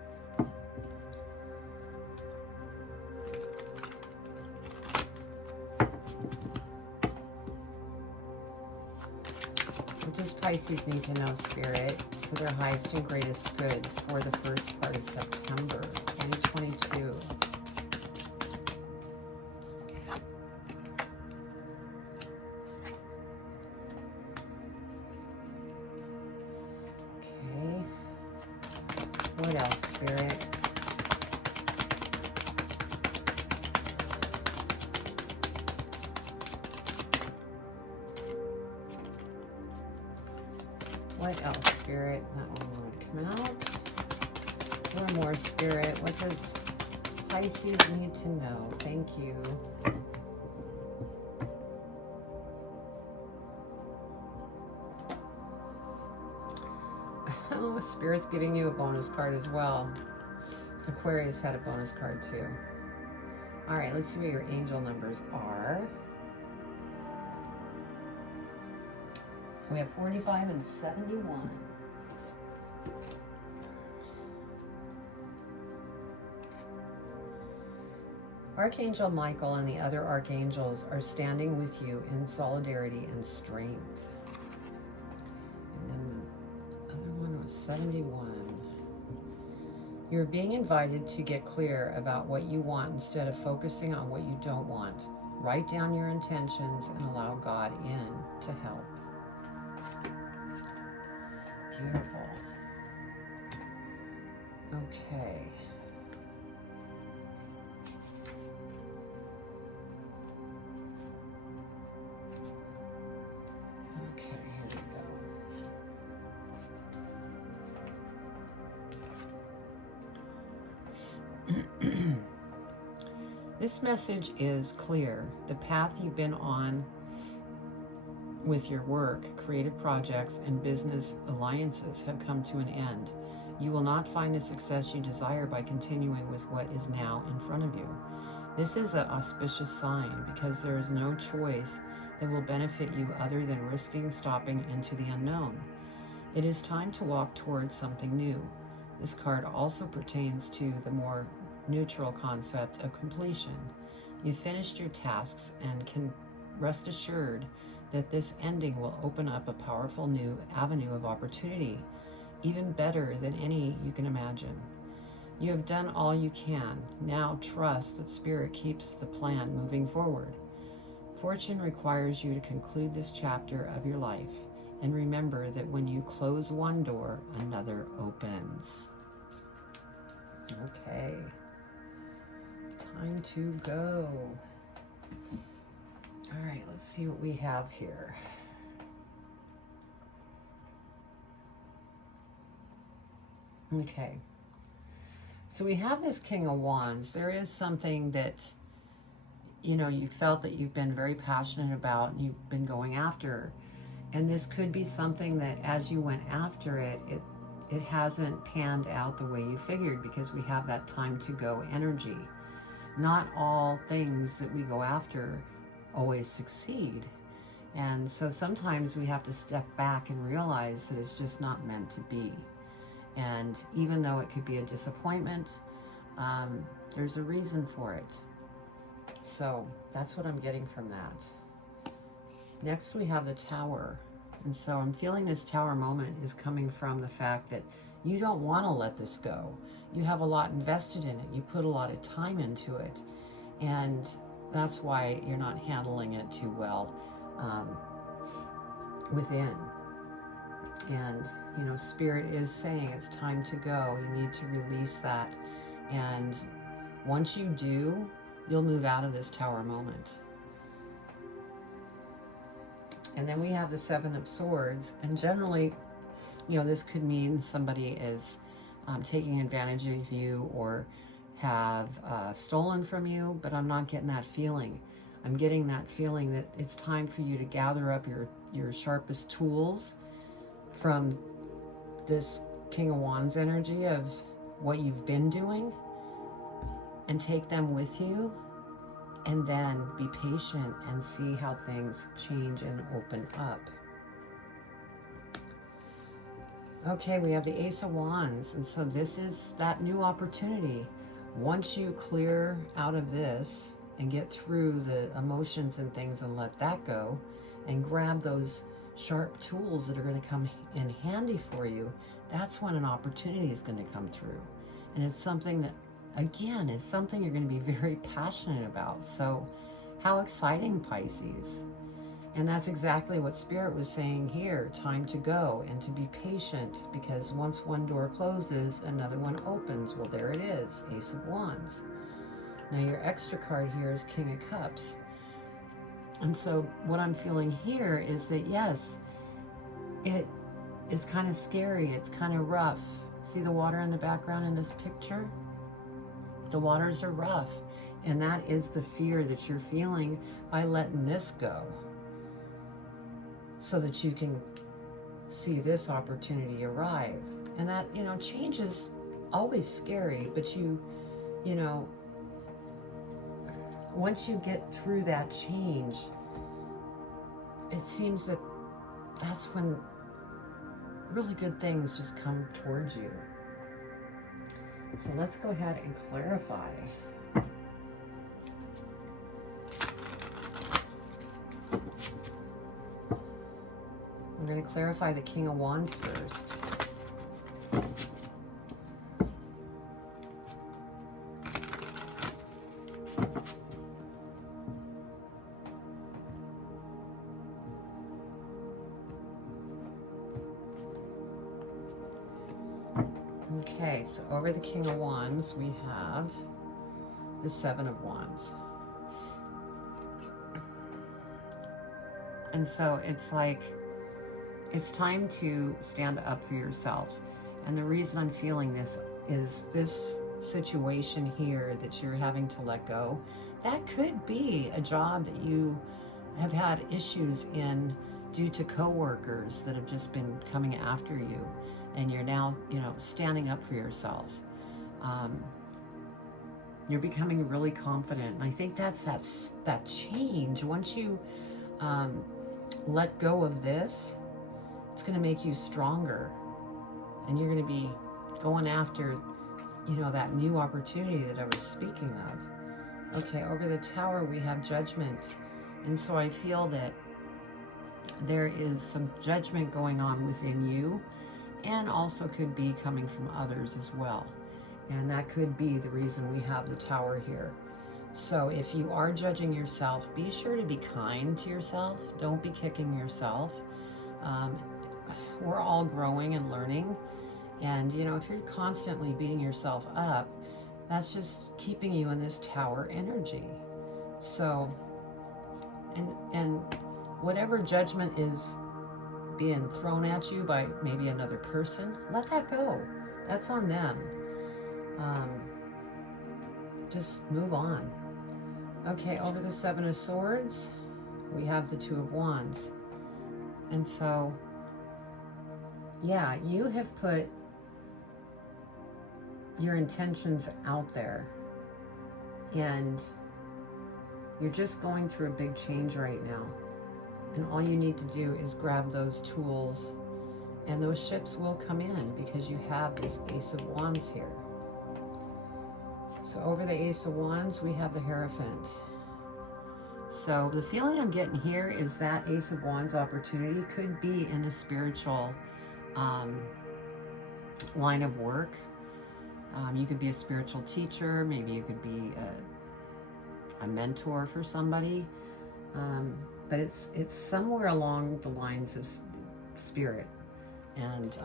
What does Pisces need to know, Spirit, for their highest and greatest good for the first part of September 2022? Okay. What else, Spirit? What else, Spirit? That one would come out. One more, Spirit. What does Pisces need to know? Thank you. Oh, Spirit's giving you a bonus card as well. Aquarius had a bonus card too. All right, let's see what your angel numbers are. We have 45 and 71. Archangel Michael and the other archangels are standing with you in solidarity and strength. And then the other one was 71. You're being invited to get clear about what you want instead of focusing on what you don't want. Write down your intentions and allow God in to help. Beautiful. Okay. Okay, here we go. This message is clear. The path you've been on with your work, creative projects, and business alliances have come to an end. You will not find the success you desire by continuing with what is now in front of you. This is an auspicious sign because there is no choice that will benefit you other than risking stopping into the unknown. It is time to walk towards something new. This card also pertains to the more neutral concept of completion. You've finished your tasks and can rest assured that this ending will open up a powerful new avenue of opportunity, even better than any you can imagine. You have done all you can. Now trust that Spirit keeps the plan moving forward. Fortune requires you to conclude this chapter of your life, and remember that when you close one door, another opens. Okay. Time to go. All right, let's see what we have here. Okay. So we have this King of Wands. There is something that, you know, you felt that you've been very passionate about and you've been going after. And this could be something that as you went after it, it hasn't panned out the way you figured, because we have that time to go energy. Not all things that we go after always succeed. And so sometimes we have to step back and realize that it's just not meant to be. And even though it could be a disappointment, there's a reason for it. So that's what I'm getting from that. Next we have the Tower. And so I'm feeling this Tower moment is coming from the fact that you don't want to let this go. You have a lot invested in it. You put a lot of time into it. And that's why you're not handling it too well within. And, you know, Spirit is saying it's time to go. You need to release that. And once you do, you'll move out of this Tower moment. And then we have the Seven of Swords. And generally, you know, this could mean somebody is taking advantage of you or have stolen from you, but I'm not getting that feeling. I'm getting that feeling that it's time for you to gather up your sharpest tools from this King of Wands energy of what you've been doing and take them with you, and then be patient and see how things change and open up. Okay, we have the Ace of Wands, and so this is that new opportunity. Once you clear out of this and get through the emotions and things and let that go and grab those sharp tools that are going to come in handy for you, that's when an opportunity is going to come through. And it's something that, again, is something you're going to be very passionate about. So how exciting, Pisces. And that's exactly what Spirit was saying here. Time to go and to be patient, because once one door closes, another one opens. Well, there it is, Ace of Wands. Now your extra card here is King of Cups. And so what I'm feeling here is that, yes, it is kind of scary. It's kind of rough. See the water in the background in this picture? The waters are rough. And that is the fear that you're feeling by letting this go, so that you can see this opportunity arrive. And that, you know, change is always scary, but you know, once you get through that change, it seems that that's when really good things just come towards you. So let's go ahead and clarify. We're going to clarify the King of Wands first. Okay, so over the King of Wands, we have the Seven of Wands. And so it's like, it's time to stand up for yourself. And the reason I'm feeling this is this situation here that you're having to let go. That could be a job that you have had issues in due to coworkers that have just been coming after you. And you're now, you know, standing up for yourself. You're becoming really confident. And I think that's that change. Once you let go of this, it's going to make you stronger. And you're going to be going after, you know, that new opportunity that I was speaking of. Okay, over the Tower, we have Judgment. And so I feel that there is some judgment going on within you, and also could be coming from others as well. And that could be the reason we have the Tower here. So if you are judging yourself, be sure to be kind to yourself. Don't be kicking yourself. We're all growing and learning. And, you know, if you're constantly beating yourself up, that's just keeping you in this Tower energy. So, and whatever judgment is being thrown at you by maybe another person, let that go. That's on them. Just move on. Okay, over the Seven of Swords, we have the Two of Wands. And so, yeah, you have put your intentions out there, and you're just going through a big change right now. And all you need to do is grab those tools, and those ships will come in because you have this Ace of Wands here. So over the Ace of Wands, we have the Hierophant. So the feeling I'm getting here is that Ace of Wands opportunity could be in a spiritual line of work. You could be a spiritual teacher. Maybe you could be a mentor for somebody. But it's somewhere along the lines of spirit. And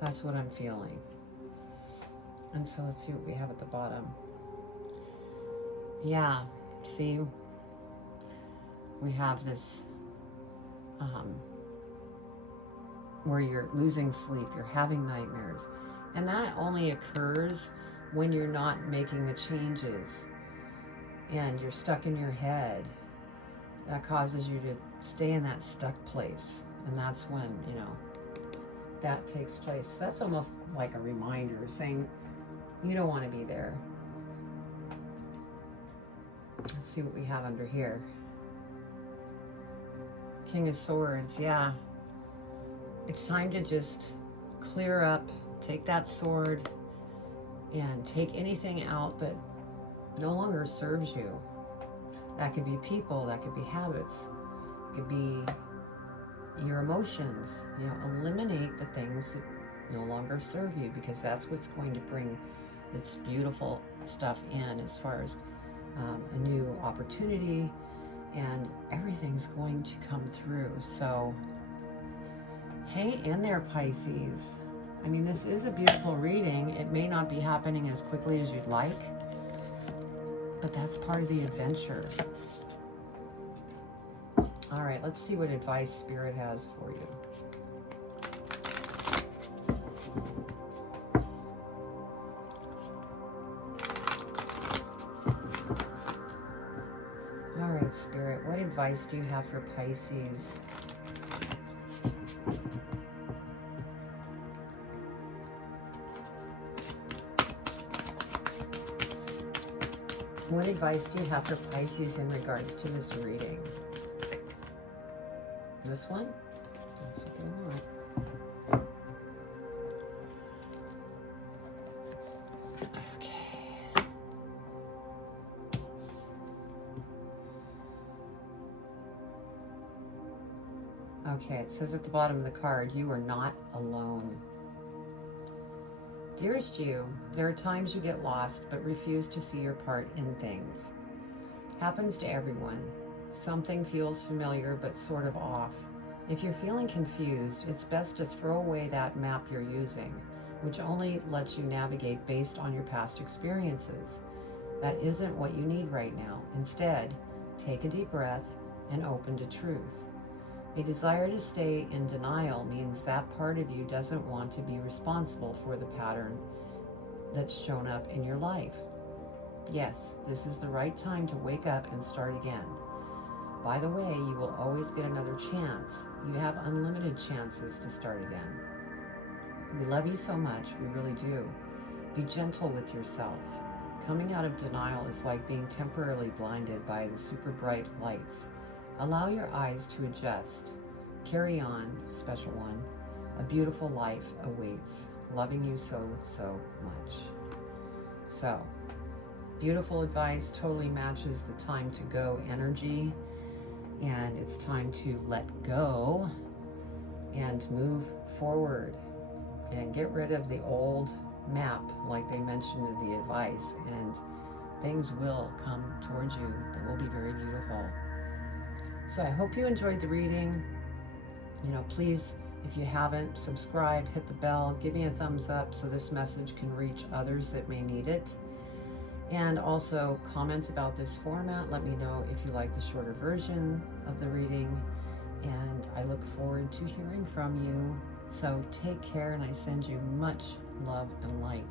that's what I'm feeling. And so let's see what we have at the bottom. Yeah, see, we have this where you're losing sleep, you're having nightmares. And that only occurs when you're not making the changes and you're stuck in your head. That causes you to stay in that stuck place. And that's when, you know, that takes place. That's almost like a reminder saying, you don't want to be there. Let's see what we have under here. King of Swords, yeah. It's time to just clear up, take that sword, and take anything out that no longer serves you. That could be people, that could be habits, it could be your emotions. You know, eliminate the things that no longer serve you, because that's what's going to bring this beautiful stuff in as far as a new opportunity, and everything's going to come through. So hang in there, Pisces. I mean, this is a beautiful reading. It may not be happening as quickly as you'd like, but that's part of the adventure. All right, let's see what advice Spirit has for you. All right, Spirit, what advice do you have for Pisces? What advice do you have for Pisces in regards to this reading? this one? That's what they want. Okay. Okay, it says at the bottom of the card, you are not alone. Dearest you, there are times you get lost but refuse to see your part in things. Happens to everyone. Something feels familiar but sort of off. If you're feeling confused, it's best to throw away that map you're using, which only lets you navigate based on your past experiences. That isn't what you need right now. Instead, take a deep breath and open to truth. A desire to stay in denial means that part of you doesn't want to be responsible for the pattern that's shown up in your life. Yes, this is the right time to wake up and start again. By the way, you will always get another chance. You have unlimited chances to start again. We love you so much, we really do. Be gentle with yourself. Coming out of denial is like being temporarily blinded by the super bright lights. Allow your eyes to adjust. Carry on, special one. A beautiful life awaits. Loving you so, so much. So, beautiful advice, totally matches the time to go energy. And it's time to let go and move forward and get rid of the old map, like they mentioned in the advice, and things will come towards you that will be very beautiful. So I hope you enjoyed the reading. You know, please, if you haven't, subscribe, hit the bell, give me a thumbs up so this message can reach others that may need it. And also comment about this format. Let me know if you like the shorter version of the reading. And I look forward to hearing from you. So take care, and I send you much love and light.